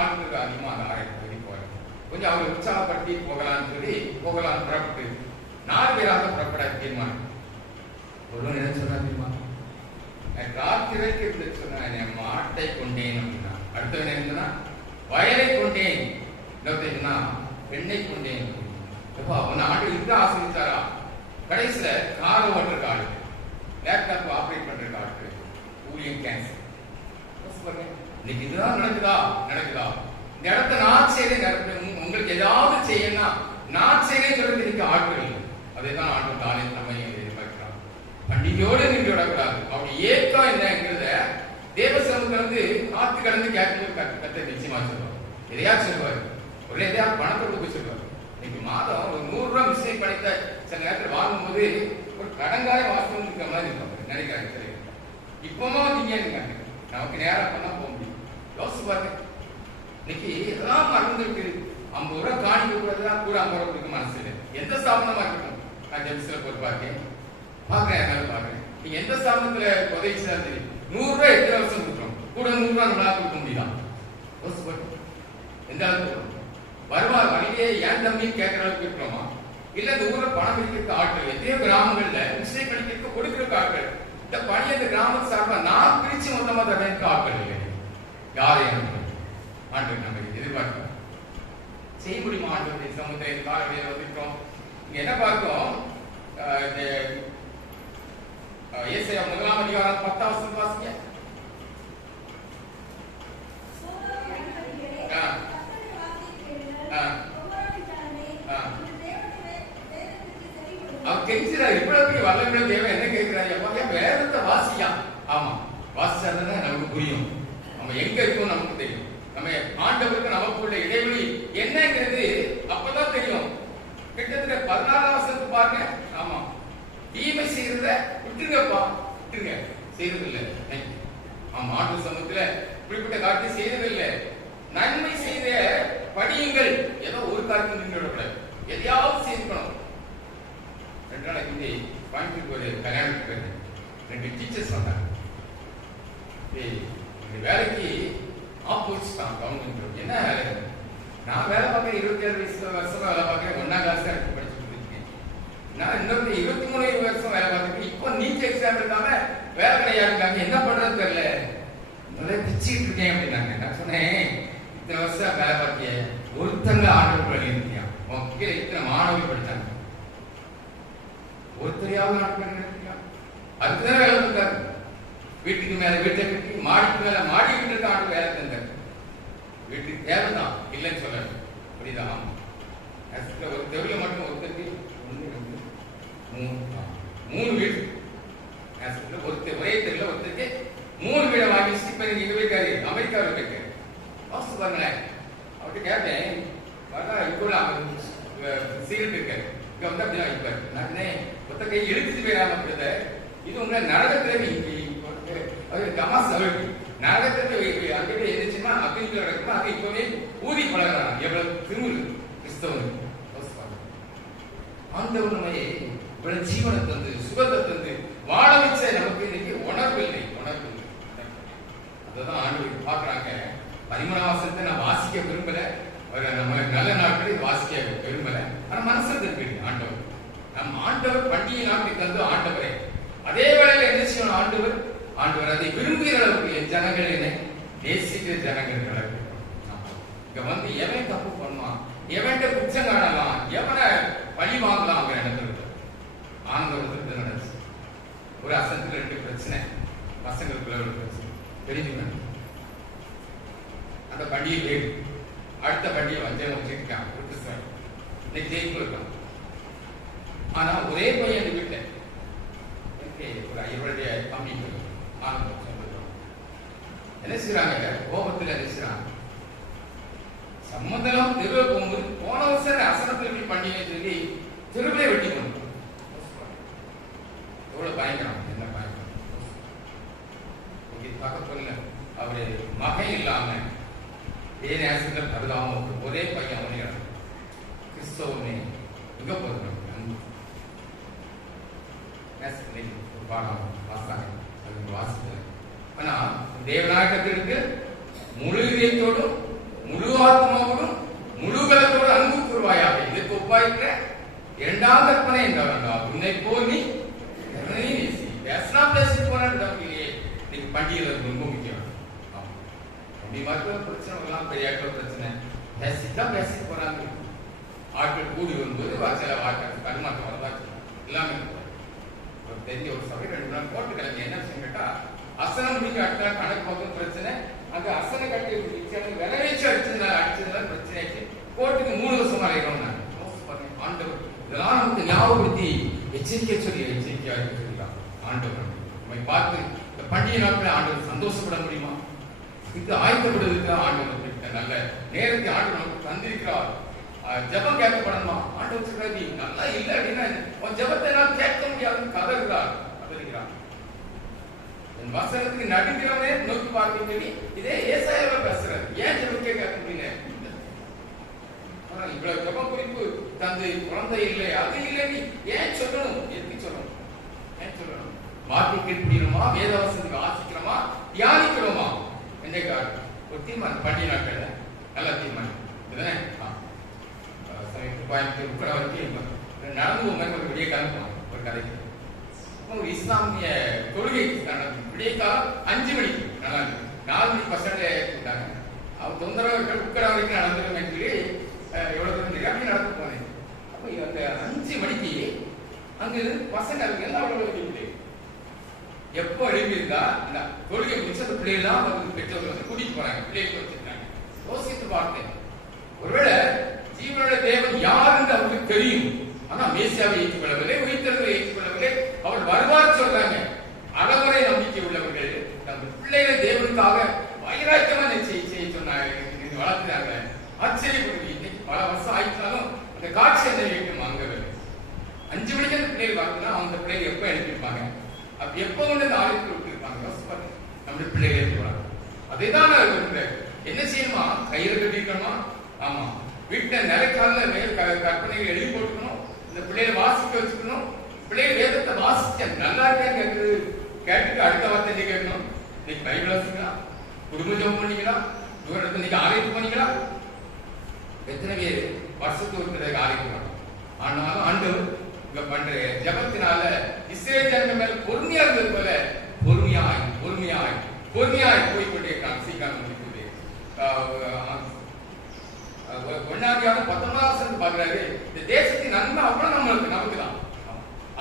ஆட்களுக்கு அதிகமாக அந்த ஆராய்ச்சி போறாங்க. கொஞ்சம் அவரை உற்சாகப்படுத்தி போகலான்னு சொல்லி புறப்பட்டு 4 பேராக புறப்பட தீர்மானம். ஒருவன் என்ன சொன்னா தெரியுமா? ராத்திரைக்கு இருந்து சொன்ன மாட்டை கொண்டேன் அப்படின்னா, அடுத்தவன் என்ன வயலை கொண்டேன், இன்னொருத்தா பெண்ணை கொண்டேன். அவன் ஆண்டு இருக்க ஆசிரிச்சாரா? கடைசியில கார் ஓட்டுற ஆளு, லேப்டாப் ஆபரேட் பண்ற ஆளு, ஊழியம் கேன்சர். இன்னைக்கு இதுதான் நடக்குதா? இந்த இடத்த நான் செய்யறேன், உங்களுக்கு ஏதாவது செய்யணும் நான் செய்யறேன் சொல்றது இன்னைக்கு ஆட்கள் இல்லை. அதைதான் ஆண்டு தானே நம்ம எதிர்பார்க்கிறான். பண்டிகையோடு நின்று விடக்கூடாது. அப்படி ஏக்கம் என்னங்கிறத தேவ சமூகத்துல வந்து காத்து கடந்து கேட்கும் கத்தை நிச்சயமா சொல்லுவார். எதையா சொல்லுவாரு, ஒரு எதையாவது பணத்தை கொடுக்க சொல்லுவார். இன்னைக்கு மாதம் ஒரு 100 ரூபாய் மிஸ்டேக் படித்த சில நேரத்தில் வாங்கும்போது ஒரு கடங்காய வாசம் இருக்கிற மாதிரி இருக்கும் நினைக்கிறாங்க. சரி, இப்பமா நீங்க நமக்கு நேரம் பண்ணா போக முடியும். யோசிச்சு பாருங்க, இன்னைக்கு எல்லாம் மறந்துருக்கு. 50 ரூபாய் காணி கொடுக்கறதுதான் கூட 50 ரூபாய் கொடுக்க மனசு இல்லை. எந்த ஸ்தாபனமா இருக்கட்டும், நான் ஜெம்ஸ்ல போய் பாக்கேன், நீங்க எந்த ஸ்தாபனத்துல உதவி செய்யா தெரியும். 100 ரூபாய் எத்தனை வருஷம் கொடுக்குறோம், கூட 100 ரூபாய் நம்மளால கொடுக்க முடியலாம். யோசிச்சு பாருங்க, எந்த அளவுக்கு வருவார் வழியே ஏன் தம்பி கேட்கிற அளவுக்கு இருக்கிறோமா? இல்ல இந்த ஊர்ல பணம் இருக்கிற ஆட்கள் எத்தனையோ கிராமங்கள்ல மிஸ்டேக் பண்ணிக்க கொடுக்கிற ஆட்கள், இந்த பணி அந்த கிராமத்து சார்பா நான் பிரிச்சு மொத்தமா தரேன் ஆட்கள் இல்லை. யாரையும் ஆண்டு நம்ம எதிர்பார்க்கிறோம் செய்ய முடியுமா? ஆண்டு சமுதாய காலவெளியில வந்துட்டோம். இங்க என்ன பார்க்கிறோம்? ஏசாயா 1ஆம் அதிகாரம் 10ஆம் வசனம் வாசிங்க. அவர் கெஞ்சுறாரு, இவ்வளவு வல்லமை தேவை என்ன கேட்கிறாரு? வேதத்தை வாசியா? ஆமா, வாசிச்சாதானே நமக்கு புரியும், நம்ம எங்க இருக்கோம் நமக்கு தெரியும், நம்ம ஆண்டவருக்கு நமக்குள்ள இடைவெளி என்னங்கிறது அப்பதான் தெரியும். கிட்டத்தட்ட 14ஆம் வசனத்தை பாருங்க. ஆமா, தீமை செய்யறத விட்டுருங்கப்பா, விட்டுருங்க, செய்யறதில்லை. ஆமா, ஆண்டு சமூகத்துல இப்படிப்பட்ட காரியத்தை செய்யறதில்லை. நன்மை செய்த படியுங்கள். ஏதோ ஒரு காரியத்தை நின்று விடக்கூடாது, எதையாவது செய்யணும். 2 நாளைக்கு முந்தி கோயம்புத்தூருக்கு ஒரு கல்யாணத்துக்கு 2 டீச்சர்ஸ் வந்தாங்க. வேலைக்கு ஆப்போசிட் தான் கவர்மெண்ட். என்ன வேலை? நான் வேலை பார்க்க 27 வருஷமா வேலை பார்க்க 1ஆம் கிளாஸ் தான் எனக்கு படிச்சுட்டு இருக்கேன். நான் இன்னொரு 23 வருஷம் வேலை பார்த்துட்டு இப்போ நீட் எக்ஸாம் இருக்காம வேலை கிடையாது, என்ன பண்றது தெரியல, நிறைய பிச்சுக்கிட்டு இருக்கேன் அப்படின்னாங்க. நான் சொன்னேன், இத்தனை வருஷம் வேலை பார்த்திய ஒருத்தங்க ஆண்டவர் வழி இருக்கியா? கீழே இத்தனை மாணவர்கள் படித்தாங்க, ஒருத்தரையாவது ஆண்டவர் இருக்கியா? அதுக்குதான் வேலை தந்தாரு. வீட்டுக்கு மேல வீட்டை கட்டி மாடிக்கு மேல மாடி வீட்டுக்கு ஆண்டு வேலை தந்தார். வீட்டுக்கு தேவைதான் இல்லைன்னு சொல்ல புரியுதா? ஒரு தெருவில் மட்டும் ஒருத்தருக்கு 1 2 3 வீடு, ஒரே தெருவில் ஒருத்தருக்கு 3 வீடை வாங்கி இப்ப இங்க போயிருக்காரு, அமெரிக்காவில் போயிருக்காரு. வாசித்து பாருங்களேன். அவர்கிட்ட கேட்டேன், சீரட் இருக்காரு, இங்க வந்து அப்படிதான் இருப்பாரு. நான் ஒத்த கை இழுத்துட்டு போயிடாம, இது உங்க நரகத்துல கமாஸ் நரகத்துல அங்கே எதிர்ச்சுன்னா அக்கினிக்குள்ள நடக்குமா? அது இப்பவே ஊதி பழகிறான். எவ்வளவு திருமுரு கிறிஸ்தவன் ஆண்டவர் நம்மை இவ்வளவு ஜீவனை தந்து சுகத்தை தந்து வாழ வச்ச நமக்கு இன்னைக்கு உணர்வு இல்லை. அதுதான் ஆண்டவர் பாக்குறாங்க. 13ஆம் வசனத்தை நான் வாசிக்க விரும்பல, நம்ம நல்ல நாட்களில் வாசிக்க விரும்பல, ஆனா மனசு இருக்கு ஆண்டவர். நம் ஆண்டவர் பண்டிகை நாட்டுக்கு தந்து ஆண்டவரே. அதே வேளையில் என்ன செய்யணும்? ஆண்டவர் அதை விரும்புகிற அளவுக்கு என் ஜனங்கள் என்னை நேசிக்கிற ஜனங்கள் இங்க வந்து எவன் தப்பு பண்ணுவான், எவன் குற்றம் காணலாம், எவனை பழி வாங்கலாம் நடந்துருக்கு. ஆனந்தத்தில் நடந்துச்சு. ஒரு அசத்துல 2 பிரச்சனை, பசங்களுக்குள்ள ஒரு பிரச்சனை தெரிஞ்சுக்கணும். அந்த பண்டிகை அடுத்த பண்டிகை வஞ்சம் வச்சிருக்கான் கிறிஸ்தவன். இன்னைக்கு ஜெயிப்பு இருக்கான். ஆனா ஒரே பையன் வீட்டை ஒரு இவருடைய தம்பி ஆனந்தம் என்ன செய்யறாங்க, கோபத்தில் என்ன செய்யறாங்க, சம்மந்தம் தெருவை போகும்போது போன வருஷம் அசனத்தில் எப்படி பண்டிகை சொல்லி தெருவிலே வெட்டி கொண்டு எவ்வளவு பயங்கரம், என்ன பயங்கரம். பக்கத்துல அவரு மகன் இல்லாம நேசத்தில் கருதாம ஒரே பையன் அவனே கிறிஸ்தவனே எங்க போறது பாடம் வாசாங்க வாசித்தது. ஆனா தேவநாயகத்திற்கு முழு இதயத்தோடும் முழு ஆத்மாவோடும் முழு பலத்தோடு அன்பு கூறுவாயாக. இதற்கு ஒப்பாயிருக்கிற இரண்டாம் கற்பனை என்றால் உன்னை போல் நீ பேசினா பேசி போறான்னு இன்னைக்கு பண்டிகை ரொம்ப முக்கியம். அப்படி மருத்துவ பிரச்சனை எல்லாம் பெரிய பிரச்சனை பேசிதான் பேசி போறாங்க. ஆட்கள் கூடி வரும்போது சில ஆட்கள் கருமாற்றம் வரதான் எல்லாமே தெரிஞ்ச ஒரு சபை 2 நாள் போட்டு கிளம்பி என்ன விஷயம் கேட்டா அசனம் முடிக்க அடுத்த கணக்கு பார்க்கும் பிரச்சனை. அங்க அசனை கட்டி விளைவிச்சு அடிச்சதுனால பிரச்சனை ஆச்சு. கோர்ட்டுக்கு 3 வருஷம் வரைக்கும் ஆண்டவர் இதெல்லாம் நமக்கு ஞாபகப்படுத்தி எச்சரிக்கை சொல்லி எச்சரிக்கையாக சொல்லலாம். ஆண்டவர் நம்மை பார்த்து இந்த பண்டிகை நாட்களை ஆண்டவர் சந்தோஷப்பட முடியுமா? இது ஆயத்தப்படுவதற்கு ஆண்டவர் நல்ல நேரத்தை ஆண்டவர் நமக்கு தந்திருக்கிறார். ஜபம் கேட்கப்படணுமா? ஆண்டவர் சொல்றாரு நீ நல்லா இல்லை அப்படின்னா உன் ஜபத்தை நான் கேட்க முடியாதுன்னு கதறுகிறார். என் வசனத்துக்கு நடுங்கிறவனே நோக்கி பார்க்க சொல்லி இதே ஏசாயாவை பேசுறாரு. ஏன் ஜபம் கேட்க முடியல? இவ்வளவு ஜப குறிப்பு தந்து குழந்தை இல்லை அது இல்லை நீ ஏன் சொல்லணும்? எதுக்கு சொல்லணும்? ஏன் சொல்லணும்? வார்த்தை கேட்கணுமா, வேதவசனத்துக்கு வாசிக்கிறோமா, தியானிக்கிறோமா? என்னைக்கா ஒரு தீர்மானம் பண்டிகை நாட்கள் நல்ல தீர்மானம் இதுதானே. கோயம்புத்தூர் உட்பட வரைக்கும் நடந்து போங்க ஒரு விடிய காலம் ஒரு கதைக்கு ஒரு இஸ்லாமிய கொள்கை விடிய காலம் 5 மணிக்கு நல்லா 4 மணிக்கு பசங்க கூட்டாங்க. அவங்க தொந்தரவு உட்கட வரைக்கும் நடந்துருமே சொல்லி எவ்வளவு தூரம் அப்படி நடந்து போனேன். அப்ப அந்த 5 மணிக்கு அங்கு பசங்க எல்லாம் அவ்வளவு எப்போ எழுப்பியிருந்தா இந்த கொள்கை முடிச்சு அந்த பிள்ளைகள் தான் வந்து பெற்றோர்கள் வந்து கூட்டிட்டு போறாங்க. பிள்ளைகள் வச்சிருக்காங்க. யோசித்து பார்த்தேன், ஒருவேளை ஜீவனுடைய தேவன் யார் என்று அவருக்கு தெரியும். ஆனா மேசியாவை ஏற்றுக்கொள்ளவில்லை, உயிர்த்தெழுதலை ஏற்றுக்கொள்ளவில்லை. அவர் வருவார் சொல்றாங்க. அறமுறை நம்பிக்கை உள்ளவர்கள் தங்கள் பிள்ளைகளை தேவனுக்காக வைராக்கியமா செய்ய சொன்னாங்க, வளர்த்துறாங்க. ஆச்சரியப்படுது. இன்னைக்கு பல வருஷம் ஆயிடுச்சாலும் அந்த காட்சி என்ன வேண்டும் அங்க 5 மணிக்கு அந்த பிள்ளைகள் வரணும்னா அந்த பிள்ளைகள் எப்ப எழுப்பியிருப்பாங்க? அப்ப எப்ப வந்து இந்த ஆலயத்தில் விட்டுருப்பாங்க? நம்முடைய பிள்ளைகள் எழுப்பிடுவாங்க. அதைதான் என்ன செய்யணுமா? கயிறு கட்டிருக்கணுமா? ஆமா, வீட்டை நிலைக்கால மேல் கற்பனைகள் எழுதி போட்டுக்கணும். இந்த பிள்ளைகளை வாசிக்க வச்சுக்கணும். பிள்ளைகள் வேதத்தை வாசிக்க நல்லா இருக்கா கேட்குறது கேட்டுட்டு அடுத்த வார்த்தை கேட்கணும். இன்னைக்கு பைபிள் வாசிங்களா? குடும்ப ஜபம் பண்ணிங்களா? தூரத்தை இன்னைக்கு ஆலயத்துக்கு பண்ணிங்களா? எத்தனை பேர் வருஷத்துக்கு ஒருத்தருக்கு ஆலயத்துக்கு வரணும்? ஆனாலும் ஆண்டவர் இங்க பண்ற ஜபத்தினால இஸ்ரேல் ஜனங்கள் மேல பொறுமையா இருந்தது போல பொறுமையாய் பொறுமையாய் பொறுமையாய் போய்கொண்டே இருக்காங்க. சீக்கிரம் முடிக்குது. 1 19 பாக்குறாரு. இந்த தேசத்தின் நன்மை அவ்வளவு நமக்கு தான்.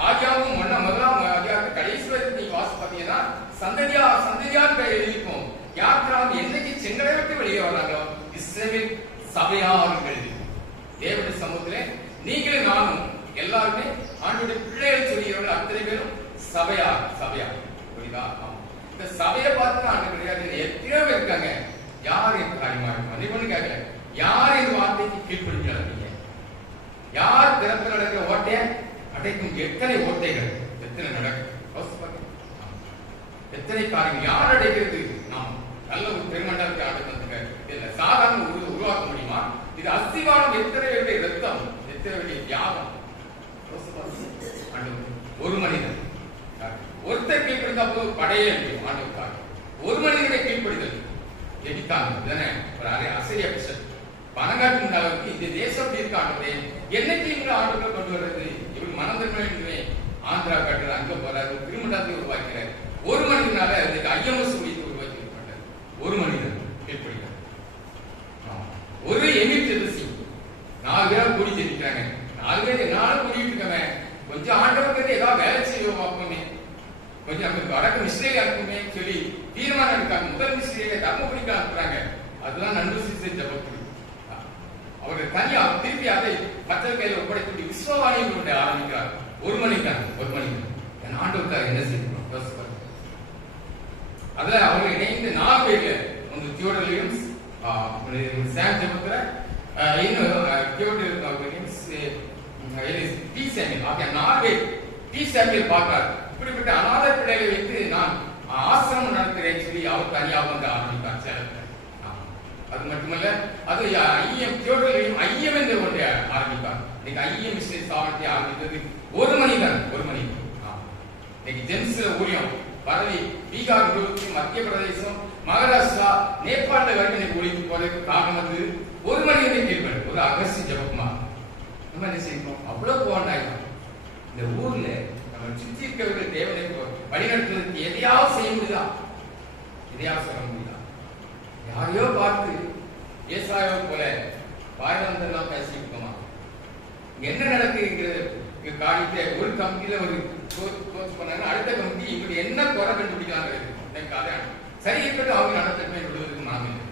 ஆகியாவும் முதலாம் அதிகாரத்தை கடைசி வரைக்கும் நீங்க வாசி பாத்தீங்கன்னா சந்ததியார் பேர் எழுதிப்போம். யாத்திராவது என்னைக்கு செங்கலை விட்டு வெளியே வராங்களோ இஸ்ரவேல் சபையார்கள் எழுதிப்போம். தேவனுடைய சமூகத்திலே நீங்களும் நானும் எல்லாருமே ஆண்டவருடைய பிள்ளைகள் சொல்கிறவர்கள் அத்தனை பேரும் சபையார் புரியுதா? இந்த சபையை பார்த்து ஆண்டவர் எத்தனையோ பேர் இருக்காங்க. யார் என்று காரியமா இருக்கும் கேட்கல. யார் இந்த வார்த்தைக்கு கீழ்ப்படிஞ்சாங்க? யார் திறந்து நடக்கிற ஓட்டைய அடைக்கும்? எத்தனை ஓட்டைகள் எத்தனை நடக்கும்? எத்தனை காரியங்கள் யார் அடைக்கிறது? நாம் நல்ல ஒரு பெருமண்டலத்தை ஆடுறதுக்கு இல்ல சாதாரண உருவாக்க முடியுமா? இது அஸ்திவாரம் எத்தனை வேண்டிய ரத்தம், எத்தனை வேண்டிய தியாகம். ஒரு மனிதன் ஒருத்தர் கீழ்ப்படுத்தா போது படையே ஆண்டவருக்காக ஒரு மனிதனுடைய கீழ்ப்படுதல் எதிர்த்தாங்க. ஒரு அசைய பிசல் பணங்காட்டு அளவுக்கு இந்த தேசம் எப்படி இருக்காண்டே என்னைக்கு இவங்க ஆண்டுகளை கொண்டு வர்றது? இவங்க மனதின்மை ஆந்திரா காட்டுற அங்க போறாரு, திருமணத்தை உருவாக்கிறார். ஒரு மனிதனால அதுக்கு ஐஎம்எஸ் உருவாக்கி இருப்பாங்க. ஒரு மனிதன் கீழ்ப்படுகிறார். ஒரு எமிர்ஜென்சி 4 பேர் கூடி தெரிவிக்கிறாங்க. 4 பேர் நானும் கூடிட்டு இருக்கவே கொஞ்சம் ஆண்டவருக்கு ஏதாவது வேலை செய்வோம் பார்ப்போமே, கொஞ்சம் நமக்கு வடக்கு மிஸ்ரேல இருக்குமே சொல்லி தீர்மானம் எடுக்காங்க. முதல் மிஸ்ரேல தர்மபுரிக்கு அனுப்புறாங்க. அதுதான் நண்பு சிசை ஜபக்குடி. அவர்கள் தனியா திருப்பி அதை மற்ற கையில் ஒப்படைத்து விஸ்வவாணியை கொண்டு ஆரம்பிக்கிறார். ஒரு மணிக்கான என் ஆண்டவருக்காக என்ன செய்யணும் அதுல அவங்க இணைந்து 4 பேர்ல ಒಂದು தியோடர் வில்லியம்ஸ், சாம் ஜெபத்ர, இன்னும் தியோடர் வில்லியம்ஸ், டி சாமுவேல் ஆகிய 4 பேர் டி சாமுவேல் பார்க்கிறார். இப்படிப்பட்ட அநாத பிள்ளைகளை வைத்து நான் ஆசிரமம் நடத்துகிறேன்னு சொல்லி அவர் தனியாக வந்து ஆரம்பித்தார் சேலத்தில். அது மட்டுமல்ல, அது ஐயம் தியோடர் ஐயம் என்று ஒன்றை ஆரம்பித்தார். இன்னைக்கு ஐயம் மிஷனரி சாவனத்தை ஆரம்பித்தது ஒரு மணி. இன்னைக்கு ஜென்ஸ்ல ஊழியம் பரவி பீகார் முழுவதும், மத்திய பிரதேசம், மகாராஷ்டிரா, நேபாள வரைக்கும் ஒழித்து போறதுக்கு காரணம் வந்து ஒரு மனிதனை கேட்பாரு, ஒரு அகசி ஜபகுமார். நம்ம என்ன செய்யணும்? அவ்வளவு போனாயிரம் இந்த ஊர்ல நம்ம சுற்றி இருக்கிறவர்கள் தேவனை வழிநடத்துவதற்கு எதையாவது செய்ய முடியுதா? எதையாவது சொல்ல முடியுதா? யாரையோ பார்த்து ஏசாயோ போல வாய்வந்தெல்லாம் பேசியிருக்கோமா? என்ன நடக்குங்கிறது காரியத்தை ஒரு கமிட்டியில ஒரு கோர்ஸ் பண்ணாங்க, அடுத்த கமிட்டி இப்படி என்ன குறை கண்டுபிடிக்கிறாங்க சரி இருக்கட்டும், அவங்க நடத்தமே விடுவதற்கு மனம் இல்லை.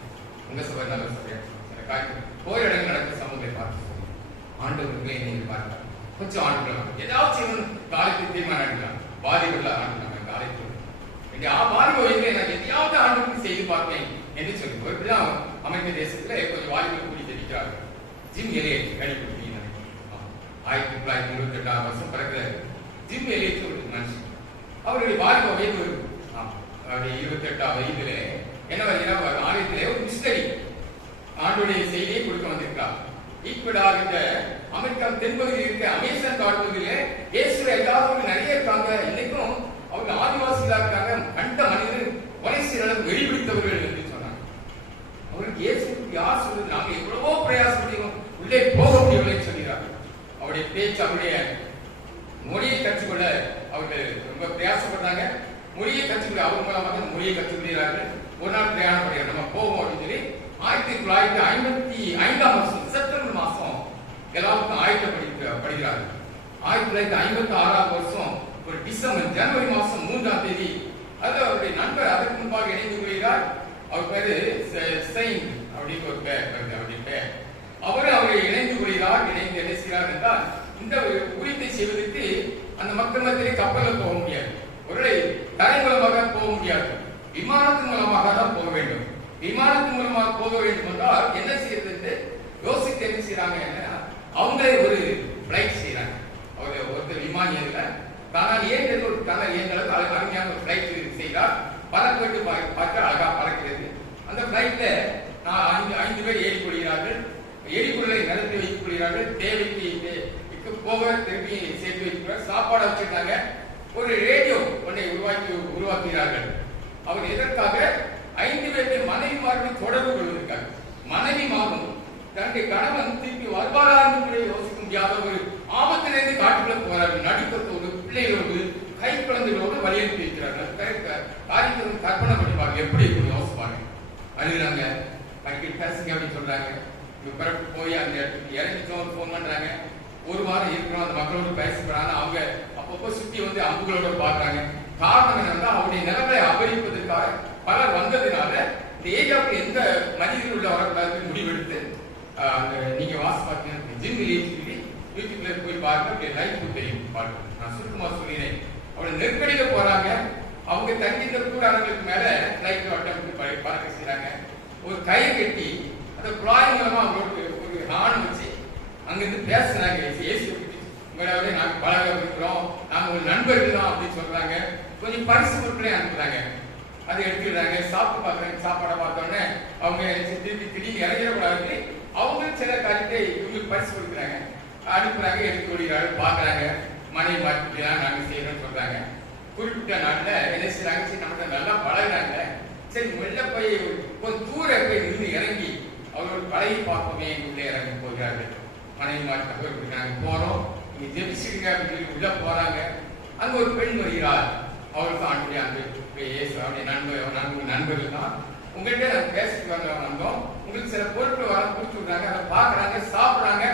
உங்க சபை நல்ல சபையா சில காரியம் போய் இடங்கள் நடக்கிற சமூகத்தை பார்த்து ஆண்டவர்களே நீங்க பார்க்கலாம். கொஞ்சம் ஆண்டுகளாம் ஏதாவது செய்யணும் காலத்தை தீர்மானம் எடுக்கலாம். பாதிப்புள்ள ஆண்டுகளாங்க காலத்தில் பாதிப்பு வயதிலே நான் எதையாவது ஆண்டுக்கு செய்து பார்ப்பேன் என்று சொல்லி இப்படிதான் அமெரிக்க தேசத்துல கொஞ்சம் வாலிபர்கள் கூடி தெரிவிக்கிறார்கள். ஜிம் எலியட் கணிப்பு 1928 வருஷம் பிறகு ஜிம் எலியட் ஒரு மனுஷன். அவருடைய வாலிப வயது 28 வயதுல என்ன வருகிறார்? ஆலயத்திலே ஒரு மிஸ்டரி ஆண்டுடைய செய்தியை கொடுக்க வந்திருக்கிறார். ஈக்குவடார் இந்த அமெரிக்கா தென்பகுதியில் இருக்க அமேசான் காடுபகுதியிலே இயேசுவை எல்லாரும் நிறைய இருக்காங்க. இன்னைக்கும் அவங்க ஆதிவாசிகளா இருக்காங்க. கண்ட மனிதர் கொலை செய்ய வெளிப்பிடித்தவர்கள் என்று சொன்னாங்க. அவருக்கு இயேசுக்கு யார் சொல்றது? நாங்க எவ்வளவோ பிரயாசப்படியும் உள்ளே போக முடியவில்லை சொல்கிறார்கள். அவருடைய பேச்சு, அவருடைய மொழியை கற்றுக்கொள்ள அவர்கள் ரொம்ப பிரயாசப்படுறாங்க. மொழியை கற்றுக்கொள்ள அவர் மூலமாக மொழியை கற்றுக்கொள்கிறார்கள். ஒரு நாள் பிரயாணம் பண்ணுறாங்க, நம்ம போவோம் அப்படின்னு சொல்லி 1955 வருஷம் செப்டம்பர் மாசம் எல்லாருக்கும் ஆயத்தப்படுகிறார்கள். 1956 வருஷம் ஒரு டிசம்பர் ஜனவரி மாசம் 3ஆம் தேதி அது அவருடைய நண்பர் அதற்கு முன்பாக இணைந்து கொள்கிறார். அவர் பேரு செயின்ட் அப்படின்னு ஒரு பேர் அவருடைய பேர். அவரை இணைந்து கொள்கிறார். இணைந்து என்ன செய்கிறார் என்றால், இந்த ஊழியத்தை செய்வதற்கு அந்த மக்கள் மத்தியிலே கப்பலில் போக முடியாது, ஒரு தரை மூலமாக போக முடியாது, விமானத்தின் மூலமாக தான் போக வேண்டும். விமானத்தின் மூலமாக போக வேண்டும் என்றால் என்ன செய்யறது என்று யோசித்து என்ன செய்யறாங்க, அவங்களே ஒரு பிளைட் செய்யறாங்க. அவர் ஒருத்தர் விமானி அல்ல, ஆனால் ஏன் ஒரு கனல் ஏன் அருமையான ஒரு பிளைட் செய்கிறார். பறக்க பார்க்க அழகா பறக்கிறது. அந்த பிளைட்ல 5 பேர் ஏறிக்கொள்கிறார்கள். எரிபொருளை நிறுத்தி வைத்துக் கொள்கிறார்கள். தேவைக்கு போக திருப்பி சேர்த்து வைக்கிறார். சாப்பாடு வச்சிருக்காங்க. ஒரு ரேடியோ ஒன்றை உருவாக்குகிறார்கள். அவர் எதற்காக? 5 பேருக்கு மனைவிமார்கள் தொடர்பு கொள்வதற்காக. மனைவி மாறும் தன்னுடைய கணவன் திருப்பி வருவாரா என்று யோசிக்க முடியாத ஒரு ஆபத்திலிருந்து காட்டுக்குள்ள போறார்கள். நடுக்கத்தோடு பிள்ளைகளோடு கை குழந்தைகளோடு வலியுறுத்தி வைக்கிறார்கள். காரியத்தை கற்பனை பண்ணிப்பாங்க, எப்படி யோசிப்பாங்க. அழுகிறாங்க, கட்டிட்டு பேசுங்க அப்படின்னு சொல்றாங்க. பிறகு போய் அந்த இடத்துக்கு இறங்கிச்சோம், போன் பண்றாங்க. ஒரு வாரம் இருக்கிறோம், அந்த மக்களோடு பேசப்படுறாங்க. அவங்க அப்பப்போ சுத்தி வந்து அம்புகளோட பாக்குறாங்க. காரணம் என்னன்னா, அவருடைய நிலைமை அபகரிப்பதற்காக பலர் வந்ததுனால இந்த ஏரியாவுக்கு எந்த மனிதர்கள் உள்ள வரக்கூடாதுன்னு முடிவெடுத்து நீங்க வாசி பார்த்தீங்கன்னா ஜிம் சொல்லி யூடியூப்ல போய் பாருங்க, லைஃப் தெரியும் பாருங்க. நான் சுருக்கமா சொல்லினேன். அவருடைய நெருக்கடியில போறாங்க. அவங்க தங்கிட்ட கூடாரங்களுக்கு மேல லைஃப் அட்டம் பறக்க செய்யறாங்க. ஒரு கயிறு கட்டி அந்த குழாய் மூலமா அவங்களுக்கு ஒரு ஹார்ன் வச்சு அங்கிருந்து பேசுறாங்க. ஏசி உங்களோட நாங்க பழக இருக்கிறோம், நாங்க ஒரு நண்பர்கள் தான் அப்படின்னு சொல்றாங்க. கொஞ்சம் பரிசு பொருட்களே அனுப்புறாங்க. அதை எடுத்துக்கிறாங்க. சாப்பிட்டு பாக்குறாங்க. சாப்பாடை பார்த்தோன்னே அவங்க திருப்பி திடீர்னு இறங்கிடக்கூடாது. அவங்க சில காரியத்தை இவங்களுக்கு பரிசு கொடுக்குறாங்க, அனுப்புறாங்க. எடுத்து கொள்கிறார்கள். பாக்குறாங்க, மனைவி மாற்றிலாம் நாங்க செய்யறோம்னு சொல்றாங்க. குறிப்பிட்ட நாட்டுல என்ன செய்யறாங்க, சரி நம்மகிட்ட நல்லா பழகுறாங்க, சரி வெளில போய் கொஞ்சம் தூர போய் நின்று இறங்கி அவங்களோட பழகி பார்ப்போமே உள்ளே இறங்கி போகிறார்கள். மனைவி மாற்றி தகவல் கொடுக்குறாங்க. போறோம், நீங்க ஜெபிச்சுடுங்க அப்படின்னு சொல்லி உள்ள போறாங்க. அங்க ஒரு பெண் வருகிறார். அவருக்கு ஆண்டுடைய அன்பு அவருடைய நண்பர்கள் தான். உங்கள்கிட்ட நாங்கள் பேசிட்டு வந்தோம், உங்களுக்கு சில பொருட்கள் வர கொடுத்து விடுறாங்க. அதை பாக்குறாங்க, சாப்பிடுறாங்க,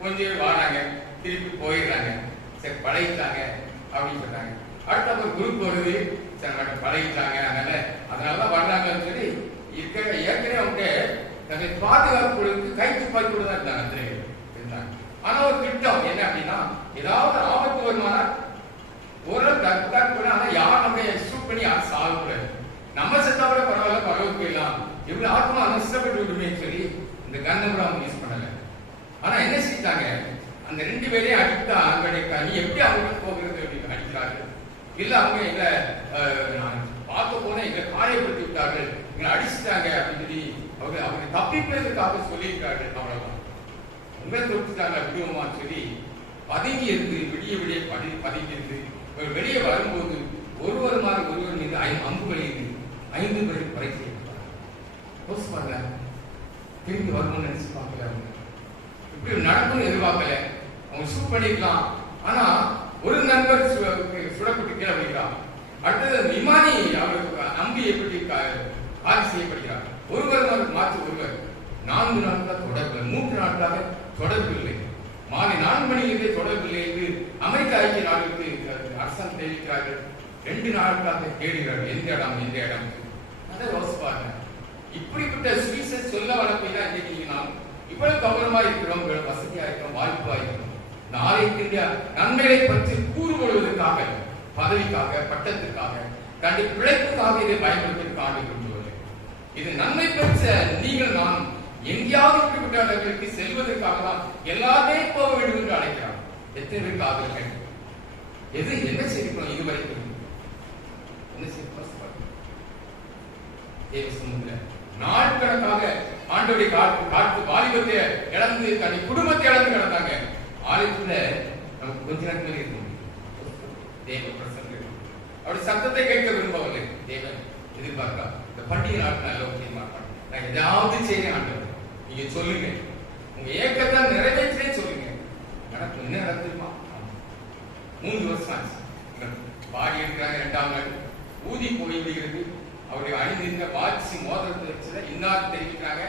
கொஞ்சம் வாராங்க, திருப்பி போயிடுறாங்க. சரி பழகிட்டாங்க அப்படின்னு சொல்றாங்க. அடுத்த ஒரு குரூப் வருது, சரி மட்டும் பழகிட்டாங்க, அதனாலதான் வர்றாங்கன்னு சொல்லி ஏற்கனவே அவங்க தன்னை பாதுகாப்புகளுக்கு கை துப்பாக்கியோடு தான் இருந்தாங்க. ஆனா ஒரு திட்டம் என்ன அப்படின்னா, ஏதாவது ஆபத்து வருமானா ஒரு தற்காப்பு, ஆனா யார் நம்ம ஷூட் பண்ணி யாரும் சாகக்கூடாது, நம்ம செத்தா கூட பரவாயில்ல, பரவாயில்ல போயிடலாம், இவ்வளவு ஆத்மா நஷ்டப்பட்டு விடுமே சொல்லி இந்த கண்ணை கூட அவங்க யூஸ் பண்ணல. ஆனா என்ன செஞ்சாங்க, அந்த 2 பேரையும் அடித்தா நீ எப்படி அவங்களுக்கு போகிறது அப்படின்னு அடிக்கிறார்கள். இல்ல அவங்க எங்களை பார்க்க போன எங்களை காயப்படுத்தி விட்டார்கள், எங்களை அடிச்சுட்டாங்க அப்படின்னு சொல்லி அவங்க தப்பிப்பதற்காக சொல்லியிருக்கார்கள். அவ்வளவுதான், உங்களை தொட்டுட்டாங்க விடுவோமான்னு சொல்லி பதுங்கி இருந்து விடிய பதுங்கி இருந்து வெளியே வரும்போது ஒருவர் மீது அம்புகள் இருந்து 5 பேர் பறை செய்யப்பட்டாங்க. திரும்பி வரணும்னு நினைச்சு பார்க்கல, அவங்க இப்படி நடக்கும் எதிர்பார்க்கல. அவங்க ஷூட் பண்ணிருக்கலாம், ஆனா ஒரு நண்பர் சுடப்பட்டு கீழே வைக்கிறார். அடுத்தது விமானி அவருக்கு அம்பி எப்படி காலி செய்யப்படுகிறார். ஒருவர் மாற்றி ஒருவர் 4 நாட்களாக தொடர்பு, 3 நாட்களாக தொடர்பு இல்லை, மாலை 4 மணியிலிருந்தே தொடர்பு இல்லை என்று அமெரிக்க ஐக்கிய நாடுகளுக்கு அரசாங்கம் தெரிவிக்கிறார்கள். 2 நாட்களாக தேடுகிறார்கள், எந்த இடம் அதை யோசிப்பாங்க. இப்படிப்பட்ட சுவிசேஷ சொல்ல வளர்ப்பை தான் இன்னைக்கு நாம் இவ்வளவு கவனமா இருக்கிறோம், வசதியா இருக்கிறோம், வாய்ப்பா இருக்கிறோம். இந்த ஆலயத்தினுடைய நன்மைகளை பற்றி கூறுவதற்காக, பதவிக்காக, பட்டத்திற்காக, தன்னுடைய பிழைப்புக்காக இதை பயன்படுத்துவதற்காக விரும்புவதில்லை. இது நன்மை பெற்ற நீங்கள் நான் எங்கேயாவது இப்படிப்பட்டவர்களுக்கு செல்வதற்காக தான் எல்லாமே போக வேண்டும் என்று அழைக்கிறார். எத்தனை பேருக்கு ஆதரவு? எது என்ன செய்திருக்கணும் இதுவரைக்கும்? என்ன செய்தி நாட்கணக்காக ஆண்டோடைய காட்டு வாலிபத்தை இழந்து தன்னை குடும்பத்தை இழந்து கிடந்தாங்க. ஆலயத்துல நமக்கு கொஞ்ச நேரத்தில் இருக்கும் தேவ பிரசங்க, அவருடைய சத்தத்தை கேட்க விரும்பவில்லை. தேவன் எதிர்பார்க்கா இந்த பண்டிகை நாட்டு நல்ல மாட்டாங்க. நான் ஏதாவது செய்யறேன் ஆண்டவர், நீங்க சொல்லுங்க, உங்க ஏக்கத்தை நிறைவேற்றே சொல்லுங்க. நடக்கும். என்ன நடந்துருமா? 3 வருஷம் ஆச்சு. பாடி எடுக்கிறாங்க. 2ஆம் நாள் ஊதி போய்விடுகிறது. அவருடைய அணிந்திருந்த வாட்சி மோதிரத்தை வச்சு இன்னார் தெரிவிக்கிறாங்க.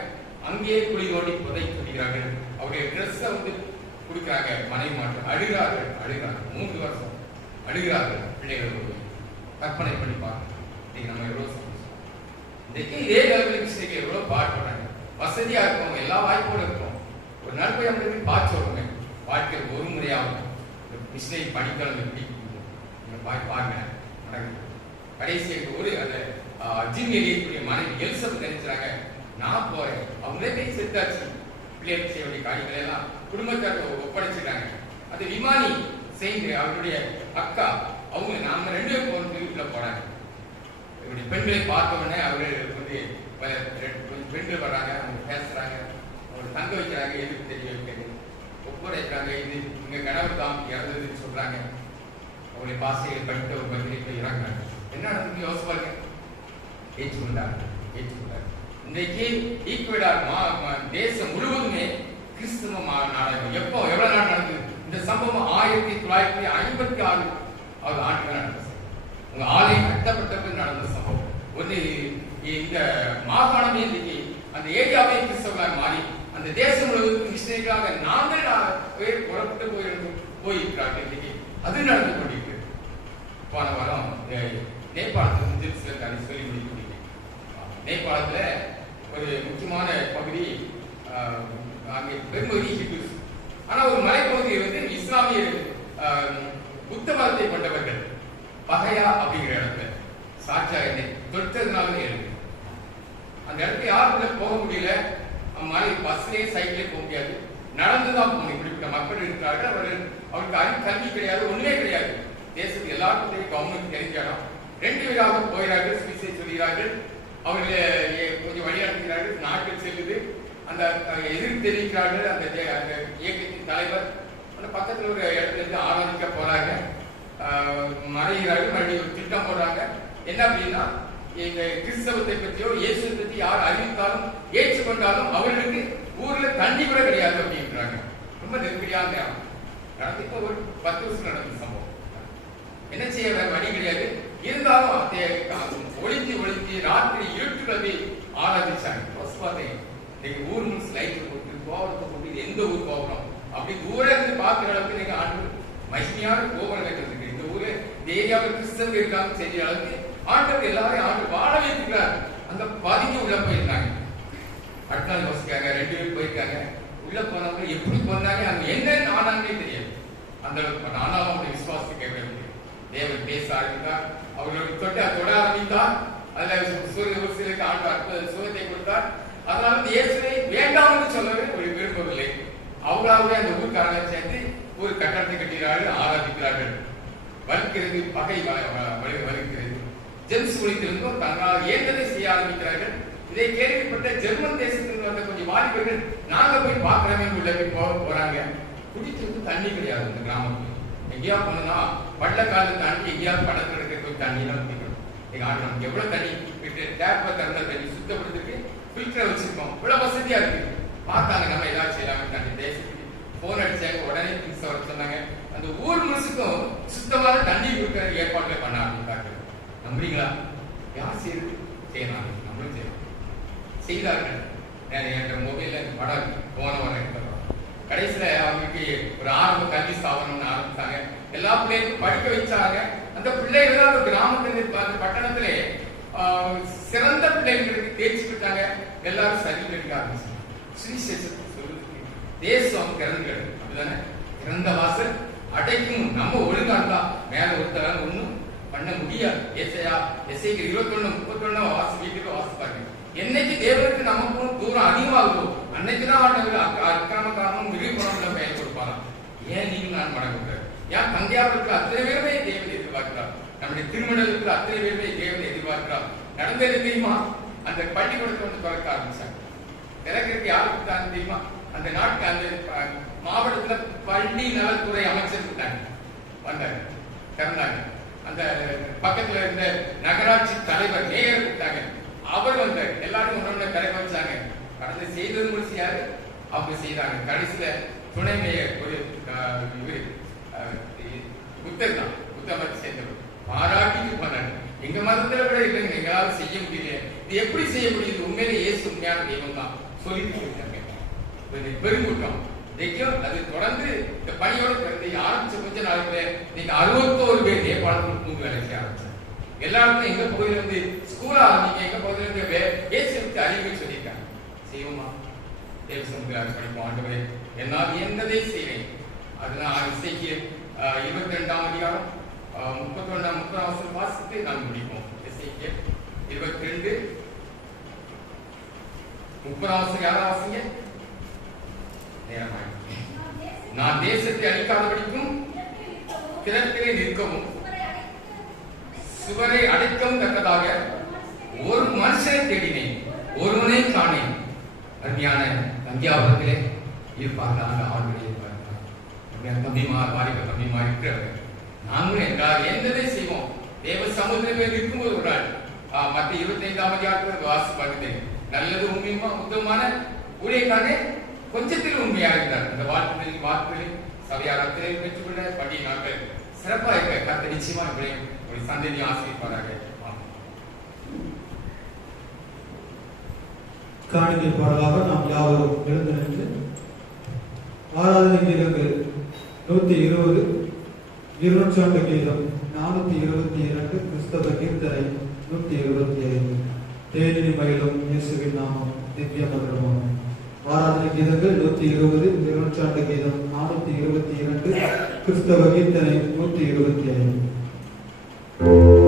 அங்கேயே குழி தோண்டி புதை சொல்கிறார்கள். அவருடைய ட்ரெஸ்ஸை கொடுக்கிறாங்க. மனைவி மாற்றம் அழுகிறார்கள். 3 வருஷம் அழுகிறார்கள். பிள்ளைகள் கற்பனை பண்ணி பார்க்க நம்ம எவ்வளவு சந்தோஷம். இன்றைக்கு இதே லெவலுக்கு எவ்வளவு பாடுபடுறாங்க. வசதியா இருக்கும், எல்லா வாய்ப்போடு இருக்கும். ஒரு நாள் போய் அவங்க பார்த்து சொல்லுங்க, வாழ்க்கையில் ஒரு முறையாகும் மிஷினை படிக்கலாம் எப்படி பாருங்க நடக்குது. கடைசி ஒரு அந்த அர்ஜுன் எலியக்கூடிய மனைவி எலிசபெத் நினைச்சாங்க, நான் போறேன், அவங்களே போய் செத்தாச்சு. பிள்ளைகள் செய்ய வேண்டிய காரியங்களை எல்லாம் குடும்பத்தாக்க ஒப்படைச்சிட்டாங்க. அது விமானி செய்து அவருடைய அக்கா அவங்க நாம 2 பேரும் போன வீட்டுல போறாங்க. இவருடைய பெண்களை பார்த்த உடனே அவர்கள் பெண்கள் வர்றாங்க, அவங்க பேசுறாங்க, அவங்க தங்க வைக்கிறாங்க. எதுக்கு தெரிய வைக்கிறது ஒப்படைக்கிறாங்க. இது இங்க கணவர் தான் இறந்ததுன்னு சொல்றாங்க. அவருடைய பாசையை படித்த ஒரு பதிலை போய் இறங்குறாங்க. என்ன நடந்து யோசிப்பாங்க. ஏற்றுக்கொண்டார். இன்றைக்கு ஈக்குவடார் தேசம் முழுவதுமே கிறிஸ்தவ நாடகம். எப்போ எவ்வளவு நாள் நடந்தது இந்த சம்பவம்? 1956 ஆண்டுகள் நடந்த உங்க ஆலயம் கட்டப்பட்டது நடந்த சம்பவம். ஒரு இந்த மாகாணமே இன்னைக்கு அந்த ஏரியாவே கிறிஸ்தவர்களாக மாறி அந்த தேசம் முழுவதும் மிஷனரிகளாக நாங்கள் பேர் புறப்பட்டு போயிருக்கிறார்கள். இன்னைக்கு அது நடந்து கொண்டிருக்கிறது. போன வாரம் நேபாளத்தில் சொல்லி முடிக்க நேபாளத்துல ஒரு முக்கியமான பகுதி அங்கே பெரும்பகுதி ஹிந்துஸ். ஆனா ஒரு மலைப்பகுதியை இஸ்லாமிய புத்த மதத்தை கொண்டவர்கள் பகையா அப்படிங்கிற இடத்துல சாட்சா என்னை தொட்டதுனால இருக்கு. அந்த இடத்துல யாருக்குள்ள போக முடியல. மலை பஸ்லயே சைக்கிளே போக முடியாது, நடந்துதான் போகணும். இப்படிப்பட்ட மக்கள் இருக்கிறார்கள். அவருக்கு கல்வி கிடையாது, ஒண்ணுமே கிடையாது. தேசத்துக்கு எல்லாருக்கும் கவர்மெண்ட் தெரிஞ்ச இடம். 2 பேராக போகிறார்கள், சுவிசேஷம் சொல்கிறார்கள். அவர்கள் கொஞ்சம் வழிநடத்துகிறார்கள். நாட்கள் செல்லுது. அந்த எதிர்ப்பு தெரிவிக்கிறார்கள். அந்த இயக்கத்தின் தலைவர் அந்த பக்கத்தில் ஒரு இடத்துல இருந்து ஆராதிக்க போறாங்க. மறைகிறார்கள். மறுபடியும் ஒரு திட்டம் போடுறாங்க. என்ன அப்படின்னா, எங்க கிறிஸ்தவத்தை பற்றியோ இயேசுவை பற்றி யார் அறிவித்தாலும் ஏற்றுக்கொண்டாலும் அவர்களுக்கு ஊர்ல தண்ணி கூட கிடையாது அப்படின்றாங்க. ரொம்ப நெருக்கடியான நடந்து இப்போ ஒரு 10 வருஷம் நடந்த சம்பவம். என்ன செய்ய வேற வழி கிடையாது. இருந்தாலும் ஒளிஞ்சு ராத்திரி இருட்டுக்களவே ஆராதிச்சாங்க. நீங்க ஊர் முழுசு லைட் போட்டு கோபுரத்தை போட்டு எந்த ஊர் கோபுரம் அப்படி தூரம் இருந்து பார்க்கிற அளவுக்கு நீங்க ஆண்டு மகிமையான கோபுரம் கட்டிருக்கு. இந்த ஊரு இந்த ஏரியாவில் கிறிஸ்தவர்கள் இருக்காங்க செய்ய அளவுக்கு ஆண்டவர் எல்லாரையும் ஆண்டு வாழ வைக்கிறார். அந்த பதுங்கி உள்ள போயிருந்தாங்க. அடுத்த நாள் யோசிக்காங்க, 2 பேர் போயிருக்காங்க. உள்ள போனவங்க எப்படி போனாங்க, அங்க என்ன ஆனாங்களே தெரியாது. அந்த ஆனாலும் அவருடைய விசுவாசத்தை கேட்க தேவன் பேச ஆரம்பித்தார். அவர்களுக்கு தொட ஆரம்பித்தார். அதுல ஒரு சிலருக்கு ஆண்டு சுகத்தை கொடுத்தார். அதனால இயேசுவை வேண்டாம் என்று சொல்லவே விரும்பவில்லை. அவங்களாவே அந்த ஊர்க்காரங்களை சேர்ந்து ஒரு கட்டடத்தை கட்டுகிறார்கள், ஆராதிக்கிறார்கள். வலிக்கிறது, பகை வலிக்கிறது. ஜெம்ஸ் குளித்திருந்தும் தங்களால் ஏற்றதை செய்ய ஆரம்பிக்கிறார்கள். இதை கேள்விப்பட்ட ஜெர்மன் தேசத்திலிருந்து வந்த கொஞ்சம் வாலிபர்கள் நாங்க போய் பார்க்கிறோமே உள்ள போறாங்க. குடிக்கிறது தண்ணி கிடையாது. இந்த கிராமத்துல எங்கேயாவது போனா பள்ளக்கால தாண்டி எங்கேயாவது படத்துல இருக்கிற தண்ணி தான் குடிக்கணும். எங்க ஆண்டு நமக்கு எவ்வளவு தண்ணி விட்டு டேப்பை திறந்த தண்ணி சுத்தப்படுத்துக்கு ஃபில்டரை வச்சிருக்கோம். இவ்வளவு வசதியா இருக்கு. பார்த்தாங்க நம்ம ஏதாவது செய்யலாமே தாண்டி தேசத்துக்கு போன் அடிச்சாங்க. உடனே திங்ஸ் வர சொன்னாங்க. அந்த ஊர் முழுசுக்கும் சுத்தமான தண்ணி கொடுக்கிற ஏற்பாடுகளை பண்ண ஆரம்பித்தாங்க. நம்புறீங்களா? யார் செய்யறது? செய்யலாம், நம்மளும் செய்யலாம். செய்தார்கள். என்ற மொபைல்ல படம் போன வர கடைசியில அவங்களுக்கு ஒரு ஆரம்ப கல்வி ஸ்தாபனம் ஆரம்பித்தாங்க. எல்லா பிள்ளைகளுக்கும் படிக்க வச்சாங்க. அந்த பிள்ளைகள் அந்த கிராமத்தில் அந்த பட்டணத்திலே சிறந்த பிள்ளைகளுக்கு தேர்ச்சி பெற்றாங்க. எல்லாரும் சரியில் எடுக்க ஆரம்பிச்சாங்க. சுவிசேஷத்தை சொல்லுது தேசம் திறந்து அப்படிதானே. திறந்த வாசல் அடைக்கும். நம்ம ஒழுங்கா இருந்தா மேல ஒருத்தரால் ஒண்ணும் பண்ண முடியாது. எஸ்ஐக்கு 21:31 வீட்டுக்கு வாசிப்பாங்க. என்னைக்கு தேவனுக்கு நமக்கும் தூரம் அதிகமாகுதோ அன்னைக்குதான் அக்கிரமக்காரனும் மிருகப்பணம் பெயர் கொடுப்பாராம். ஏன் நீங்க நான் மடங்குறாரு? ஏன் தந்தையாருக்கு அத்தனை பேருமே தேவனை எதிர்பார்க்கிறார். நம்முடைய திருமணத்துக்கு அத்தனை பேருமே தேவனை எதிர்பார்க்கிறார். நடந்தது தெரியுமா? அந்த பள்ளிக்கூடத்தை வந்து திறக்க ஆரம்பிச்சாங்க. திறக்கிறதுக்கு யாருக்கு தான் தெரியுமா? அந்த நாட்டு அந்த மாவட்டத்துல பள்ளி நலத்துறை அமைச்சர் விட்டாங்க, வந்தாங்க, திறந்தாங்க. அந்த பக்கத்துல இருந்த நகராட்சி தலைவர் மேயர் விட்டாங்க, அவர் வந்தார். எல்லாரும் ஒன்னொன்னு கரைக்க வச்சாங்க. கடந்த செய்தது முடிச்சு யாரு? அவங்க செய்தாங்க. கடைசியில துணை மேயர் ஒரு புத்தர் தான், புத்தகத்தை சேர்ந்தவர், பாராட்டிட்டு போனாங்க. எங்க மதத்துல கூட இல்லைங்க, எங்களால செய்ய முடியல. இது எப்படி செய்ய முடியுது? உண்மையிலே இயேசு உண்மையான தெய்வம் தான் சொல்லிட்டு போயிட்டாங்க. பெருங்கூட்டம் அது தொடர்ந்து இந்த பணியோட ஆரம்பிச்ச கொஞ்ச நாளுக்குள்ள நீங்க 61 பேர் நேபாளத்தில் தூங்க வேலை செய்ய ஆரம்பிச்சாங்க. எல்லாருக்கும் எங்க பகுதியில இருந்து ஸ்கூல் ஆரம்பிக்க, எங்க பகுதியில இருந்து இயேசுவுக்கு அறிவை சொல்லியிருக்காங்க. செய்வோமா? தேவசமுக்கு படிப்போம். ஆண்டவரே என்னால் என்னதை செய்வேன். அதனால இசைக்கு 22ஆம் அதிகாரம் 31 வாசித்து நான் முடிப்போம். இசைக்கு 22 30 யாரா வாசிங்க. நான் தேசத்தை அழிக்காதபடிக்கும் கிழக்கிலே நிற்கவும் சுவரை அடைக்கவும் தக்கதாக ஒரு மனுஷனை தேடினேன், ஒருவனை காணேன். அருமையான தந்தியாபுரத்திலே இருப்பார்கள் ஆளுநர் இருப்பார்கள். தம்பிமார் வாரிப தம்பிமார் இருக்கிறார்கள். நாங்களும் என்றால் என்னதை செய்வோம்? தேவ சமுதிரமே இருக்கும்போது ஒரு நாள் மற்ற 25ஆம் அதிகாரத்தில் வாசி பார்த்தேன். நல்லது உண்மையுமா உத்தமமான ஊழியக்காரனே கொஞ்சத்தில் உண்மையாக இருந்தார். இந்த வார்த்தைகளில் சபையார் அத்தனை பெற்றுக்கொள்ள பண்டிகை நாட்கள் சிறப்பாக இருக்க கத்த நிச்சயமா ஒரு சந்ததி ஆசிரியப்பாராக. காணிக்கை பாடலாக நாம் யாவரும் எழுந்து நின்று ஆராதனை கீதங்கள் 120, 200 கீதம் 422, கிறிஸ்தவ கீர்த்தனை 125, தேனினி மயிலும் இயேசுவின் நாமம் நித்திய மந்திரமாகும். ஆராதனை கீதங்கள் 120, 200 கீதம் 422, கிறிஸ்தவ கீர்த்தனை 125. Amen.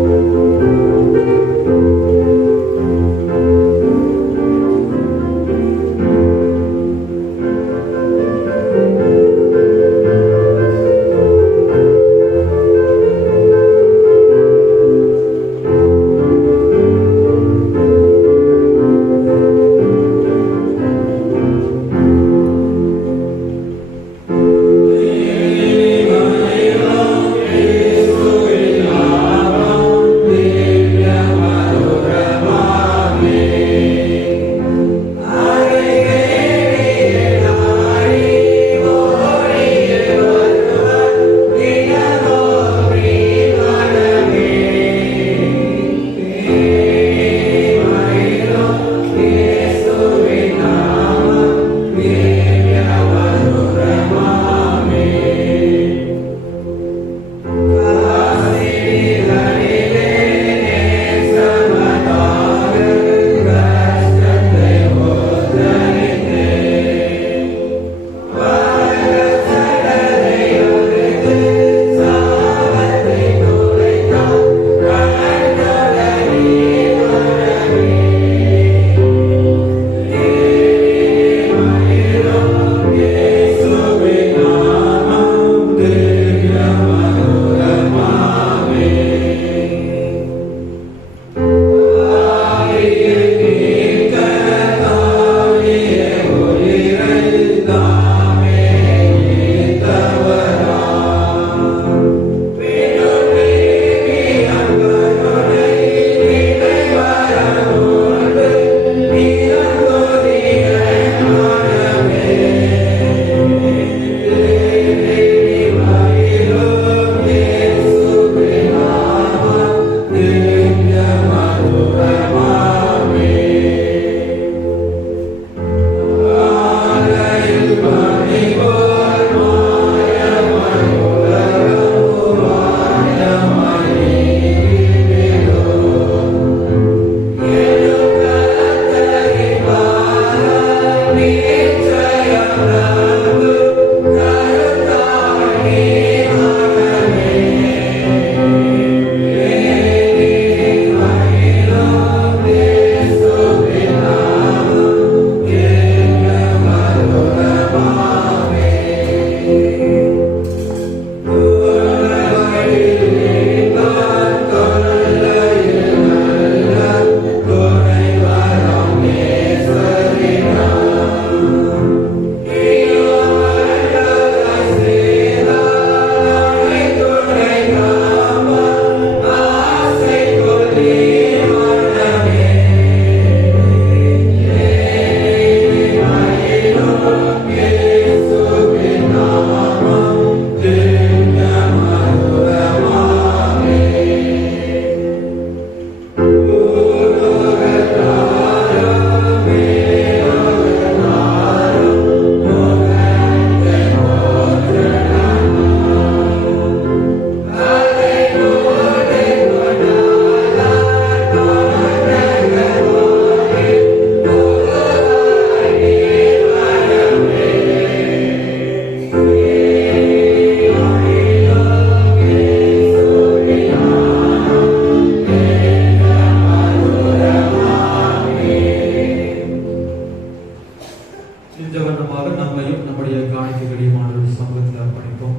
இந்த வண்ணமாக நம்மையும் நம்முடைய காணிக்கைகளையும் ஆண்டவர் சமூகத்தில் அர்ப்பணிப்போம்.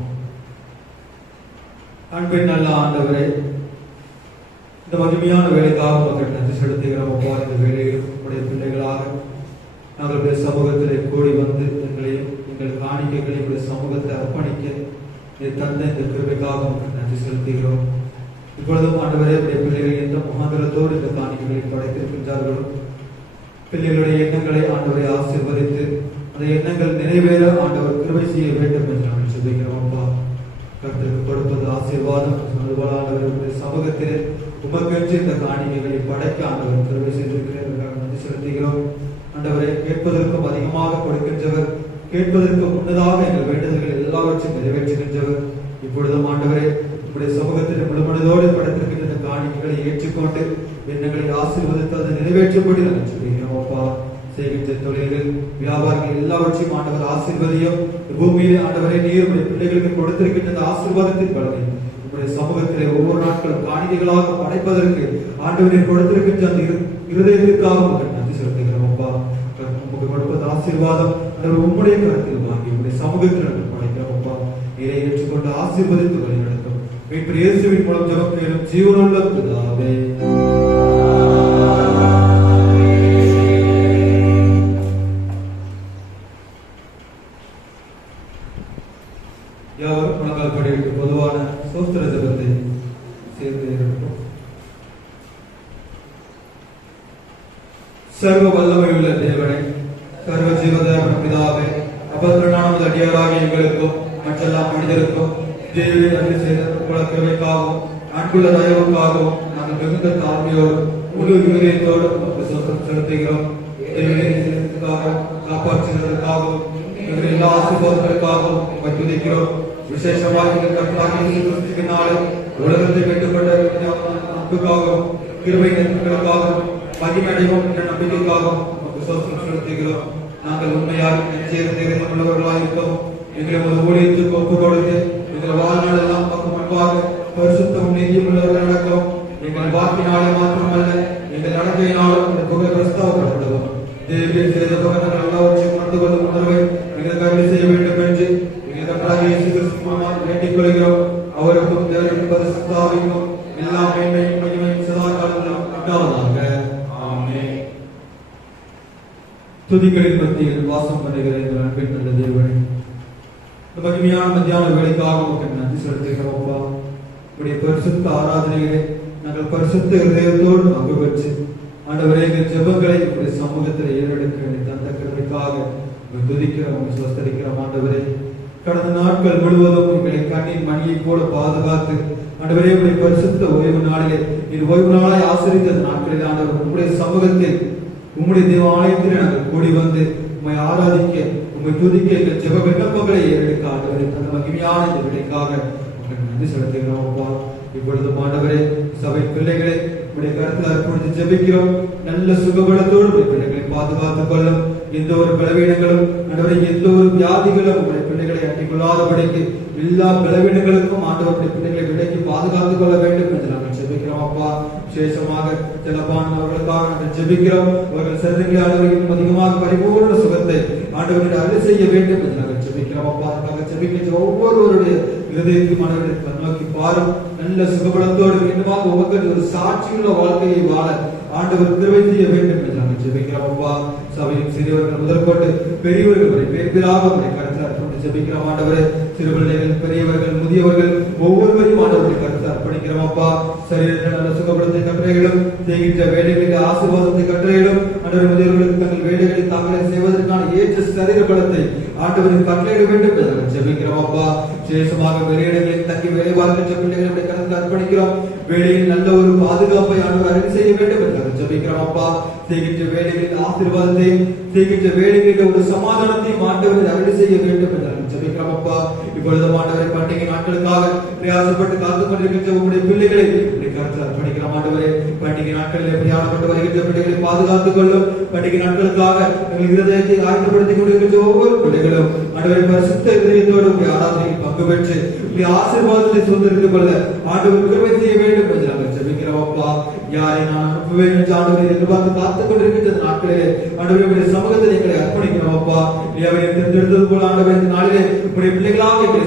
அன்பின் நல்ல ஆண்டவரே, இந்த மகிமையான வேலைக்காக மக்கள் நன்றி செலுத்துகிறோம். அப்பா, இந்த வேலையில் உடைய பிள்ளைகளாக நாங்கள் சமூகத்திலே கூடி வந்து எங்களையும் எங்கள் காணிக்கைகளையும் உடைய சமூகத்தை அர்ப்பணிக்க தந்த இந்த கிருபைக்காக மக்கள் நன்றி செலுத்துகிறோம். இப்பொழுதும் ஆண்டவரே, உடைய பிள்ளைகள் எந்த முகாந்திரத்தோடு இந்த காணிக்கைகளை படைத்திருக்கின்றார்களோ பிள்ளைகளுடைய எண்ணங்களை ஆண்டவரை ஆசீர்வதித்து அந்த எண்ணங்கள் நிறைவேற ஆண்டவர் கிருபை செய்ய வேண்டும் என்று நாங்கள் சொல்லுகிறோம். அப்பா, கர்த்தருக்கு கொடுப்பது ஆசீர்வாதம். ஆண்டவருடைய சமூகத்திலே உமக்கென்று இந்த காணிக்கைகளை படைக்க ஆண்டவர் கிருபை செய்திருக்கிறேன் நன்றி செலுத்துகிறோம். ஆண்டவரை கேட்பதற்கும் அதிகமாக கொடுக்கின்றவர், கேட்பதற்கு முன்னதாக எங்கள் வேண்டுதல்கள் எல்லாவற்றையும் நிறைவேற்றுகின்றவர். இப்பொழுதும் ஆண்டவரே, உங்களுடைய சமூகத்தில் முழுமனதோடு படைத்திருக்கின்ற இந்த காணிக்கைகளை ஏற்றுக்கொண்டு எண்ணங்களை ஆசீர்வதித்து அதை நிறைவேற்றப்படி நாங்கள் சொல்லுகிறோம். அப்பா, செய்கின்ற தொழில்கள் வியாபாரங்கள் எல்லாவற்றையும் ஆண்டவர் ஆசீர்வதியும். பூமியிலே ஆண்டவரை நீர் உடைய பிள்ளைகளுக்கு கொடுத்திருக்கின்ற அந்த ஆசீர்வாதத்தின் பலனை உங்களுடைய சமூகத்திலே ஒவ்வொரு நாட்களும் காணிக்கைகளாக படைப்பதற்கு ஆண்டவரை கொடுத்திருக்கின்ற அந்த இருதயத்திற்காக மக்கள் நன்றி செலுத்துகிறோம். அப்பா, உங்களுக்கு கொடுப்பது ஆசீர்வாதம் உம்முடைய கருத்தில் வாங்கி உங்களுடைய சமூகத்தில் நாங்கள் படைக்கிறோம். அப்பா, நீரை ஏற்றுக்கொண்டு ஆசீர்வதித்து வழிநடத்தும் மீட்பர் இயேசுவின் மூலம் ஜெபம் கேளும் ஜீவனுள்ள பிதாவே. யாவரும் முழங்கால் படிவிட்டு பொதுவான சோஸ்திர ஜெபத்தை சேர்ந்து இருக்கும். சர்வ வல்லமையுள்ள தேவனே, சர்வ ஜீவதேவன் பிதாவே, அபத்திரனான அடியாராகிய எங்களுக்கும் மற்றெல்லா மனிதருக்கும் தேவனை நன்றி செய்த உங்கள் கிருபைக்காகவும் அன்புள்ள தயவுக்காகவும் நாங்கள் மிகுந்த தாழ்மையோடு முழு இருதயத்தோடு செலுத்துகிறோம். தேவனைக்காகவும் காப்பாற்றுவதற்காகவும் எங்கள் எல்லா ஆசீர்வாதங்களுக்காகவும் துதிக்கிறோம். விசேஷமாக எங்கள் கர்த்தராகிய உலகத்தை பெற்றுக்கொண்ட அன்புக்காகவும் கிருபை நன்மைகளுக்காகவும் மகிமையடைவோம் என்ற நம்பிக்கைக்காகவும் செலுத்துகிறோம். நாங்கள் உண்மையாக உள்ளவர்களாக இருக்கவும் எங்களை ஒரு ஊழியத்துக்கு ஒப்புக் கொடுத்து எங்கள் வாழ்நாள் எல்லாம் முன்பாக பரிசுத்தம் நீதியும் உள்ளவர்கள் நடக்கவும் எங்கள் வாக்கினாலே மாத்திரமல்ல எங்கள் நடக்கையினாலும் இந்த புகழ் பிரஸ்தாவப்படுத்தவும் தேவியை செய்த பகங்கள் எல்லாவற்றையும் உணர்ந்து கொள்ளும் உணர்வை எங்கள் கருவி செய்ய வேண்டும் என்று எங்கள் கர்த்தராகிய இயேசு கிறிஸ்துவினால் வேண்டிக் கொள்கிறோம். அவருக்கும் தேவனுக்கும் பரிசுத்தாவிக்கும் எல்லா மேன்மையும் மகிமையும் சதா காலங்களிலும் உண்டாவதாக. ஆமென். துதிகளின் மத்தியில் வாசம் பண்ணுகிற எங்கள் அன்பின் நல்ல தேவனே, மகிமையான மத்தியான வேலைக்காக உங்களுக்கு நன்றி செலுத்துகிறோம். அப்பா, உடைய பரிசுத்த ஆராதனைகளை நாங்கள் பரிசுத்த இதயத்தோடு பங்கு பெற்று ஆண்டவரே எங்கள் ஜெபங்களை உடைய சமூகத்தில் ஏறெடுக்க தந்த கிருபைக்காக துதிக்கிறோம், சுவஸ்தரிக்கிறோம். ஆண்டவரே, கடந்த நாட்கள் முழுவதும் எங்களை கண்ணின் மணியை போல பாதுகாத்து ஆண்டவரே உடைய பரிசுத்த ஓய்வு நாளிலே இது ஓய்வு நாளாய் ஆசிரித்த நாட்களில் ஆண்டவர் உங்களுடைய சமூகத்தில் உம்முடைய தேவ ஆலயத்தில் நாங்கள் கூடி வந்து உம்மை ஆராதிக்க உம்மை துதிக்க எங்கள் ஜெப விண்ணப்பங்களை ஏறெடுக்க ஆண்டவரே அந்த மகிமையான இந்த விடைக்காக உங்களுக்கு நன்றி செலுத்துகிறோம். அப்பா, இப்பொழுது ஆண்டவரே சபை பிள்ளைகளை உடைய கருத்தில் அர்ப்பணித்து ஜெபிக்கிறோம். நல்ல சுகபலத்தோடு உடைய பிள்ளைகளை பாதுகாத்துக் கொள்ளும். எந்த ஒரு பலவீனங்களும் ஆண்டவரை எந்த ஒரு வியாதிகளும் உடைய பிள்ளைகளை அட்டிக்கொள்ளாதபடிக்கு எல்லா பலவீனங்களுக்கும் ஆண்டவருடைய பிள்ளைகளை விலைக்கு பாதுகாத்துக் கொள்ள வேண்டும் என்று நாங்கள் ஜெபிக்கிறோம். அப்பா, விசேஷமாக ஜலபான் அவர்களுக்காக நாங்கள் ஜெபிக்கிறோம். அவர்கள் சரீரங்களை ஆண்டவர்கள் அதிகமாக பரிபூர்ண சுகத்தை ஆண்டவர்கள் அருளி செய்ய வேண்டும் என்று நாங்கள் ஜெபிக்கிறோம். அப்பா, அதுக்காக ஜெபிக்கின்ற ஒவ்வொருவருடைய இருதயத்தையும் ஆண்டவரை கண்ணோக்கி பாரும். நல்ல சுகபலத்தோடு மீண்டுமாக உமக்கு ஒரு சாட்சியுள்ள வாழ்க்கையை வாழ ஆண்டவர் கிருபை செய்ய வேண்டும் என்று நாங்கள் ஜெபிக்கிறோம். அப்பா, சபையின் சிறியவர்கள் முதற்கொண்டு பெரியவர்கள் வரை பேர் பேராக உடைய கருத்தில் அர்ப்பணித்து ஜெபிக்கிறோம். ஆண்டவரே, சிறுபிள்ளைகள் பெரியவர்கள் முதியவர்கள் ஒவ்வொருவரையும் ஆண்டவருடைய கருத்தில் அர்ப்பணிக்கிறோம். அப்பா, சரீரத்தில் நல்ல சுகபலத்தை கட்டளையிடும், செய்கின்ற வேலைகளில் ஆசீர்வாதத்தை கட்டளையிடும். ஆண்டவர் முதியவர்களுக்கு தங்கள் வேலைகளை தாங்களே செய்வதற்கான ஏற்ற சரீர பலத்தை ஆண்டவரின் கட்டளையிட வேண்டும் என்று நாங்கள் ஜெபிக்கிறோம். அப்பா, விசேஷமாக வெளியிடங்களில் தங்கி வேலை பார்க்கின்ற பிள்ளைகளுடைய கருத்தில் அர்ப்பணிக்கிறோம். வேலையில் நல்ல ஒரு பாதுகாப்பை ஆண்டவர் அருள் செய்ய வேண்டும் என்று நாங்கள் ஜெபிக்கிறோம். அப்பா, செய்கின்ற வேலைகளில் ஆசீர்வாதத்தை செய்கின்ற வேலைகளில் ஒரு சமாதானத்தையும் ஆண்டவர் அருள் செய்ய வேண்டும் என்று நாங்கள் ஜெபிக்கிறோம். அப்பா, இப்பொழுது ஆண்டவரை பண்டிகை நாட்களுக்காக பிரயாசப்பட்டு காத்துக் கொண்டிருக்கின்ற உங்களுடைய பிள்ளைகளை கருத்தில் அர்ப்பணிக்கிறோம். ஆண்டவரே, பண்டிகை நாட்களில் பிரயாணப்பட்டு வருகின்ற பிள்ளைகளை பாதுகாத்துக் கொள்ளும். பண்டிகை நாட்களுக்காக எங்கள் இருதயத்தை ஆயத்தப்படுத்திக் கொண்டிருக்கின்ற ஒவ்வொரு பிள்ளைகளும் ஆண்டவரை பரிசுத்த இதயத்தோடு உங்களுடைய ஆராதனையில் பங்கு பெற்று உங்களுடைய ஆசீர்வாதத்தை சுதந்திரித்துக் கொள்ள ஆண்டவர் கிருபை செய்ய வேண்டும் என்று நாங்கள் ஜெபிக்கிறோம். ஜெபிக்கிறோம் அப்பா. யாரை நான் அனுப்புவேன் என்று ஆண்டவரே எதிர்பார்த்து காத்துக் கொண்டிருக்கின்ற நாட்களிலே ஆண்டவரே உடைய சமூகத்தில் எங்களை அர்ப்பணிக்கிறோம் அப்பா. அவரை தேர்ந்தெடுத்தது போல ஆண்டவரே இந்த நாளிலே உடைய பிள்ளைகளாக எங்களை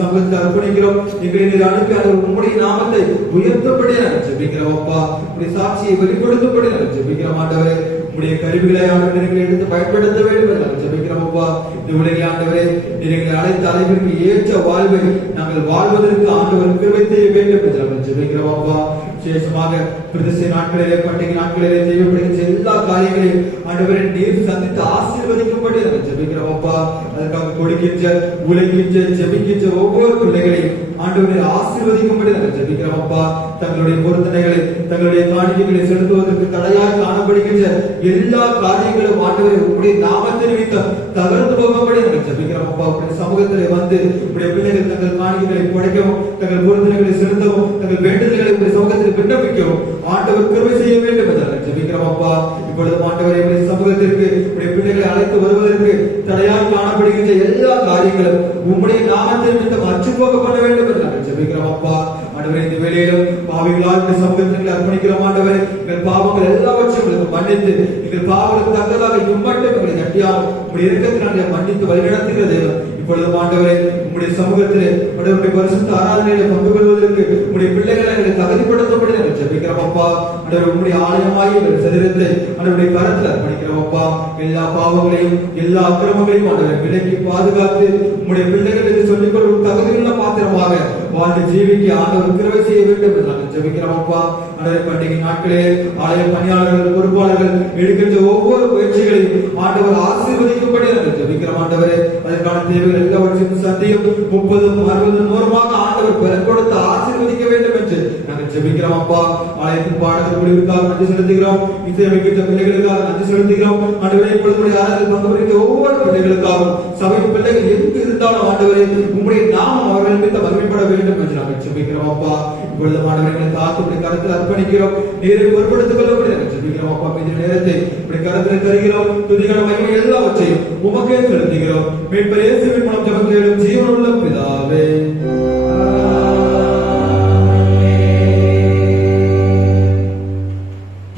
சமூகத்தில் அர்ப்பணிக்கிறோம். எங்களை நீர் அனுப்பி உங்களுடைய நாமத்தை உயர்த்தப்படி நாங்கள் ஜெபிக்கிறோம் அப்பா. உடைய சாட்சியை வெளிப்படுத்தப்படி நாங்கள் ஜெபிக்கிறோம் ஆண்டவரே. உடைய கருவிகளை ஆண்டவரை எடுத்து பயன்படுத்த வேண்டும் என்று நாங்கள் ஜெபிக்கிறோம் அப்பா. இந்த உலகில் ஆண்டவரே எங்களை அழைத்த அழைப்பிற்கு ஏற்ற வாழ்வை நாங்கள் வாழ்வதற்கு ஆண்டவர் கிருபை செய்ய வேண்டும் என்று நாங்கள் ஜெபிக்கிறோம் அப்பா. விசேஷமாக பிரதிஷ்டை நாட்களிலே பண்டிகை நாட்களிலே தேவைப்படுகின்ற எல்லா காரியங்களையும் ஆண்டவரை நீர் சந்தித்து ஆசீர்வதிக்கும்படி நாங்கள் ஜெபிக்கிறோம் அப்பா. அதற்காக கொடுக்கின்ற உழைக்கின்ற ஜெபிக்கின்ற ஒவ்வொரு பிள்ளைகளையும் ஆண்டவரை ஆசீர்வதிக்கும்படி நாங்கள் ஜெபிக்கிறோம் அப்பா. தங்களுடைய பொருத்தனைகளை தங்களுடைய காணிக்கைகளை செலுத்துவதற்கு தடையாக காணப்படுகின்ற எல்லா காரியங்களும் ஆண்டவரை உங்களுடைய நாமத்தின் நிமித்தம் தகர்ந்து போகும்படி நாங்கள் ஜெபிக்கிறோம் அப்பா. உங்களுடைய சமூகத்திலே வந்து உங்களுடைய பிள்ளைகள் தங்கள் காணிக்கைகளை படைக்கவும் தங்கள் பொருத்தனைகளை செலுத்தவும் தங்கள் வேண்டுதல்களை உங்களுடைய சமூகத்தில் விண்ணப்பிக்கவும் ஆண்டவர் கிருபை செய்ய வேண்டும் என்று நாங்கள் ஜெபிக்கிறோம் அப்பா. இப்பொழுது ஆண்டவரை உங்களுடைய சமூகத்திற்கு உங்களுடைய பிள்ளைகளை அழைத்து வருவதற்கு தடையாக காணப்படுகின்ற எல்லா காரியங்களும் உங்களுடைய நாமத்தின் நிமித்தம் அச்சு போக பண்ண வேண்டும் என்று நாங்கள் ஜெபிக்கிறோம் அப்பா. ஆண்டவரே இந்த வேளையிலும் பாவிகளால் இந்த சமூகத்தில் அர்ப்பணிக்கிறோம் ஆண்டவரே. எங்கள் பாவங்கள் எல்லாவற்றையும் மன்னித்து எங்கள் பாவங்களுக்கு தக்கதாக இம்மட்டும் எங்களை நட்டியால் உங்களுடைய இரக்கத்தினாலே மன்னித்து வழிநடத்துகிற தேவன் இப்பொழுது ஆண்டவரே உங்களுடைய சமூகத்திலே உங்களுடைய பரிசுத்த ஆராதனையில பங்கு பெறுவதற்கு உங்களுடைய பிள்ளைகளை எங்களை தகுதிப்படுத்தப்படி நாங்கள் ஜெபிக்கிறோம் அப்பா. ஆண்டவரே உங்களுடைய ஆலயமாகி எங்கள் சரீரத்தை ஆண்டவருடைய கரத்தில் அர்ப்பணிக்கிறோம் அப்பா. எல்லா பாவங்களையும் எல்லா அக்கிரமங்களையும் ஆண்டவரை விலக்கி பாதுகாத்து உங்களுடைய பிள்ளைகள் என்று சொல்லிக் கொள்ளும் தகுதியுள்ள பாத்திரமாக வாழ்ந்து ஜீவிக்க ஆண்டவர் கிருபை செய்ய வேண்டும் என்று நாங்கள் ஜெபிக்கிறோம் அப்பா. ஆண்டவரே பண்டிகை நாட்களே ஆலய பணியாளர்கள் பொறுப்பாளர்கள் எடுக்கின்ற ஒவ்வொரு முயற்சிகளையும் ஆண்டவர் ஆசீர்வதிக்கும்படி நாங்கள் ஜெபிக்கிறோம் ஆண்டவரே. அதற்கான தேவைகள் எல்லாவற்றையும் சந்தியும் 30, 60, 100 ஆண்டவர் பெற கொடுத்து ஆசீர்வதிக்க வேண்டும் என்று நாங்கள் ஜெபிக்கிறோம் அப்பா. ஆலயத்தின் பாடகர் குழுவிற்காக நன்றி செலுத்துகிறோம். இசையமைக்கின்ற பிள்ளைகளுக்காக நன்றி செலுத்துகிறோம் ஆண்டவரே. இப்பொழுது ஆராதனை பங்கு பெறுகிற ஒவ்வொரு பிள்ளைகளுக்காகவும் சபை பிள்ளைகள் எங்கு இருந்தாலும் ஆண்டவரே உங்களுடைய நாமம் அவர்கள் மீது மகிமைப்பட வேண்டும் என்று நாங்கள் ஜெபிக்கிறோம் அப்பா. இப்பொழுது ஆண்டவரை தாத்துடைய கருத்தில் அர்ப்பணிக்கிறோம். நீரை பொறுப்படுத்திக் கொள்ளப்படி நாங்கள் ஜெபிக்கிறோம் அப்பா. இந்த நேரத்தை இப்படி கருத்தில் தருகிறோம். துதிகான மகிமை எல்லாவற்றையும் உமக்கே செலுத்துகிறோம். மீட்பர் இயேசுவின் மூலம் ஜெபம் கேளும் ஜீவனுள்ள பிதாவே.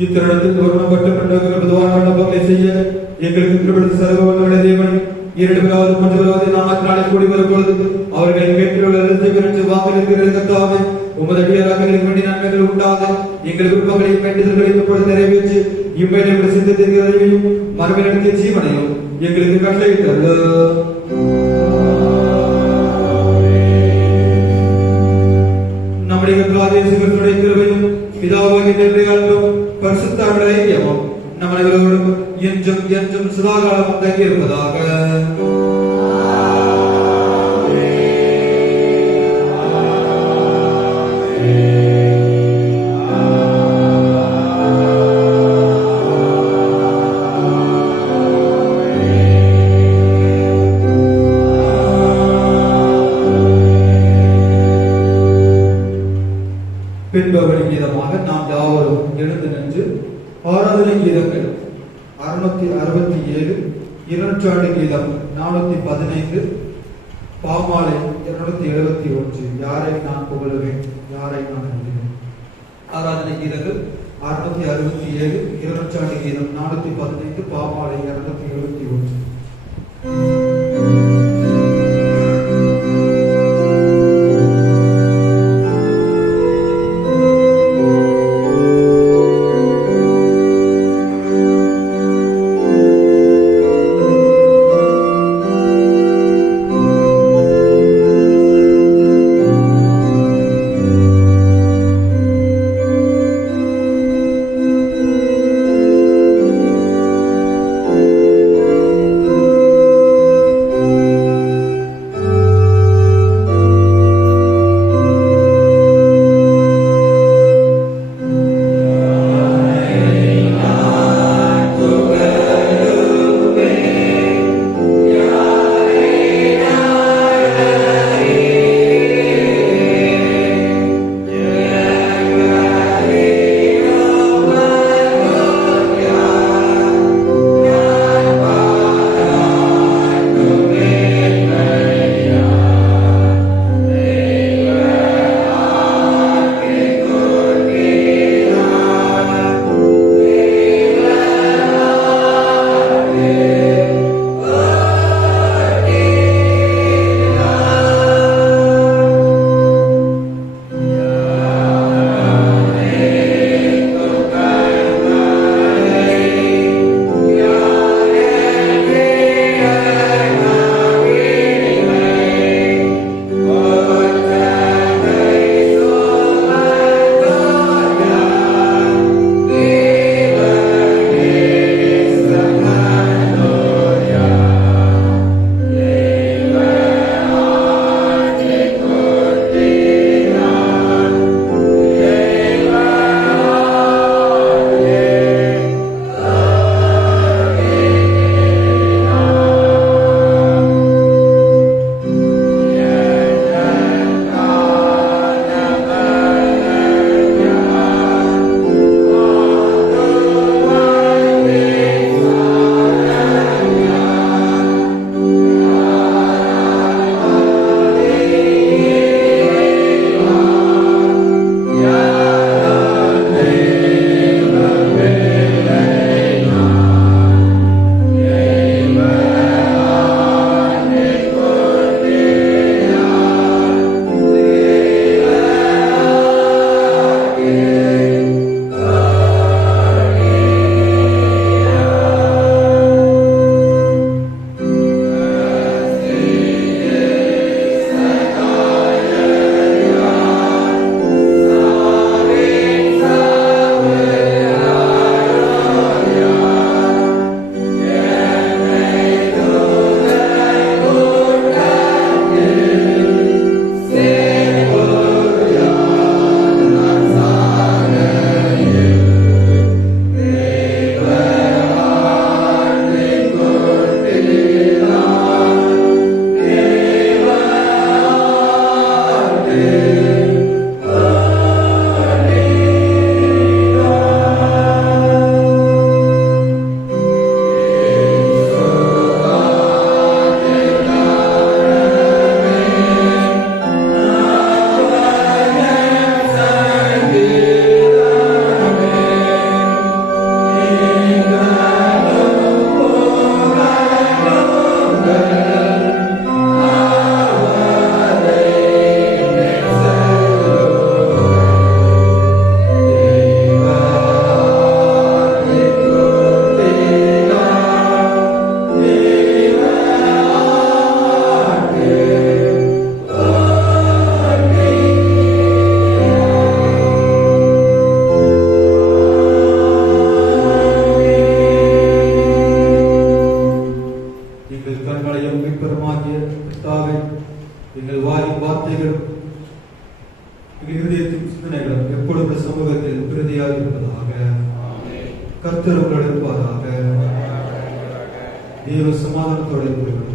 இத்தருணத்தில் ஒருமப்பட்ட பொதுவான விண்ணப்பங்களை செய்ய எங்களுக்கு திருவிழா சர்வவல்லமை தேவன் 2வது 3வது நாமத்தினாலே கூடி வரும்பொழுது அவர்கள் கேட்டுள்ள வாக்களிக்கிற கர்த்தாவே உமது அடியாராக வேண்டிய நன்மைகள் உண்டாக எங்கள் விருப்பங்களையும் வேண்டுதல்களையும் இப்பொழுது நிறைவேற்றி இம்மையிலே சித்தத்தின் அறிவையும் மறுமையினத்திய ஜீவனையும் எங்களுக்கு கட்டளையிட்டது. நம்முடைய கர்த்தராகிய கிருபையும் பிதாவாகிய தேவனுடைய அன்பும் பரிசுத்த ஆவியின் ஐக்கியமும் நம் அனைவரோடும் என்றும் என்றும் சதாகாலமும் தங்கி இருப்பதாக. பின்பவழி கீதமாக நாம் யாவரும் எழுந்து நின்று ஆராதனை கீதங்கள் 667, 200 கீதம் 415, பாமாலை 271 யாரை நான் புகழுவேன் யாரை நான் நம்புவேன். ஆராதனை கீதங்கள் 667, 200 கீதம் 415, பாமாலை 271. கர்த்தர் உங்களோடு இருப்பாராக. தேவ சமாதானத்தோடு இருக்கிறார்.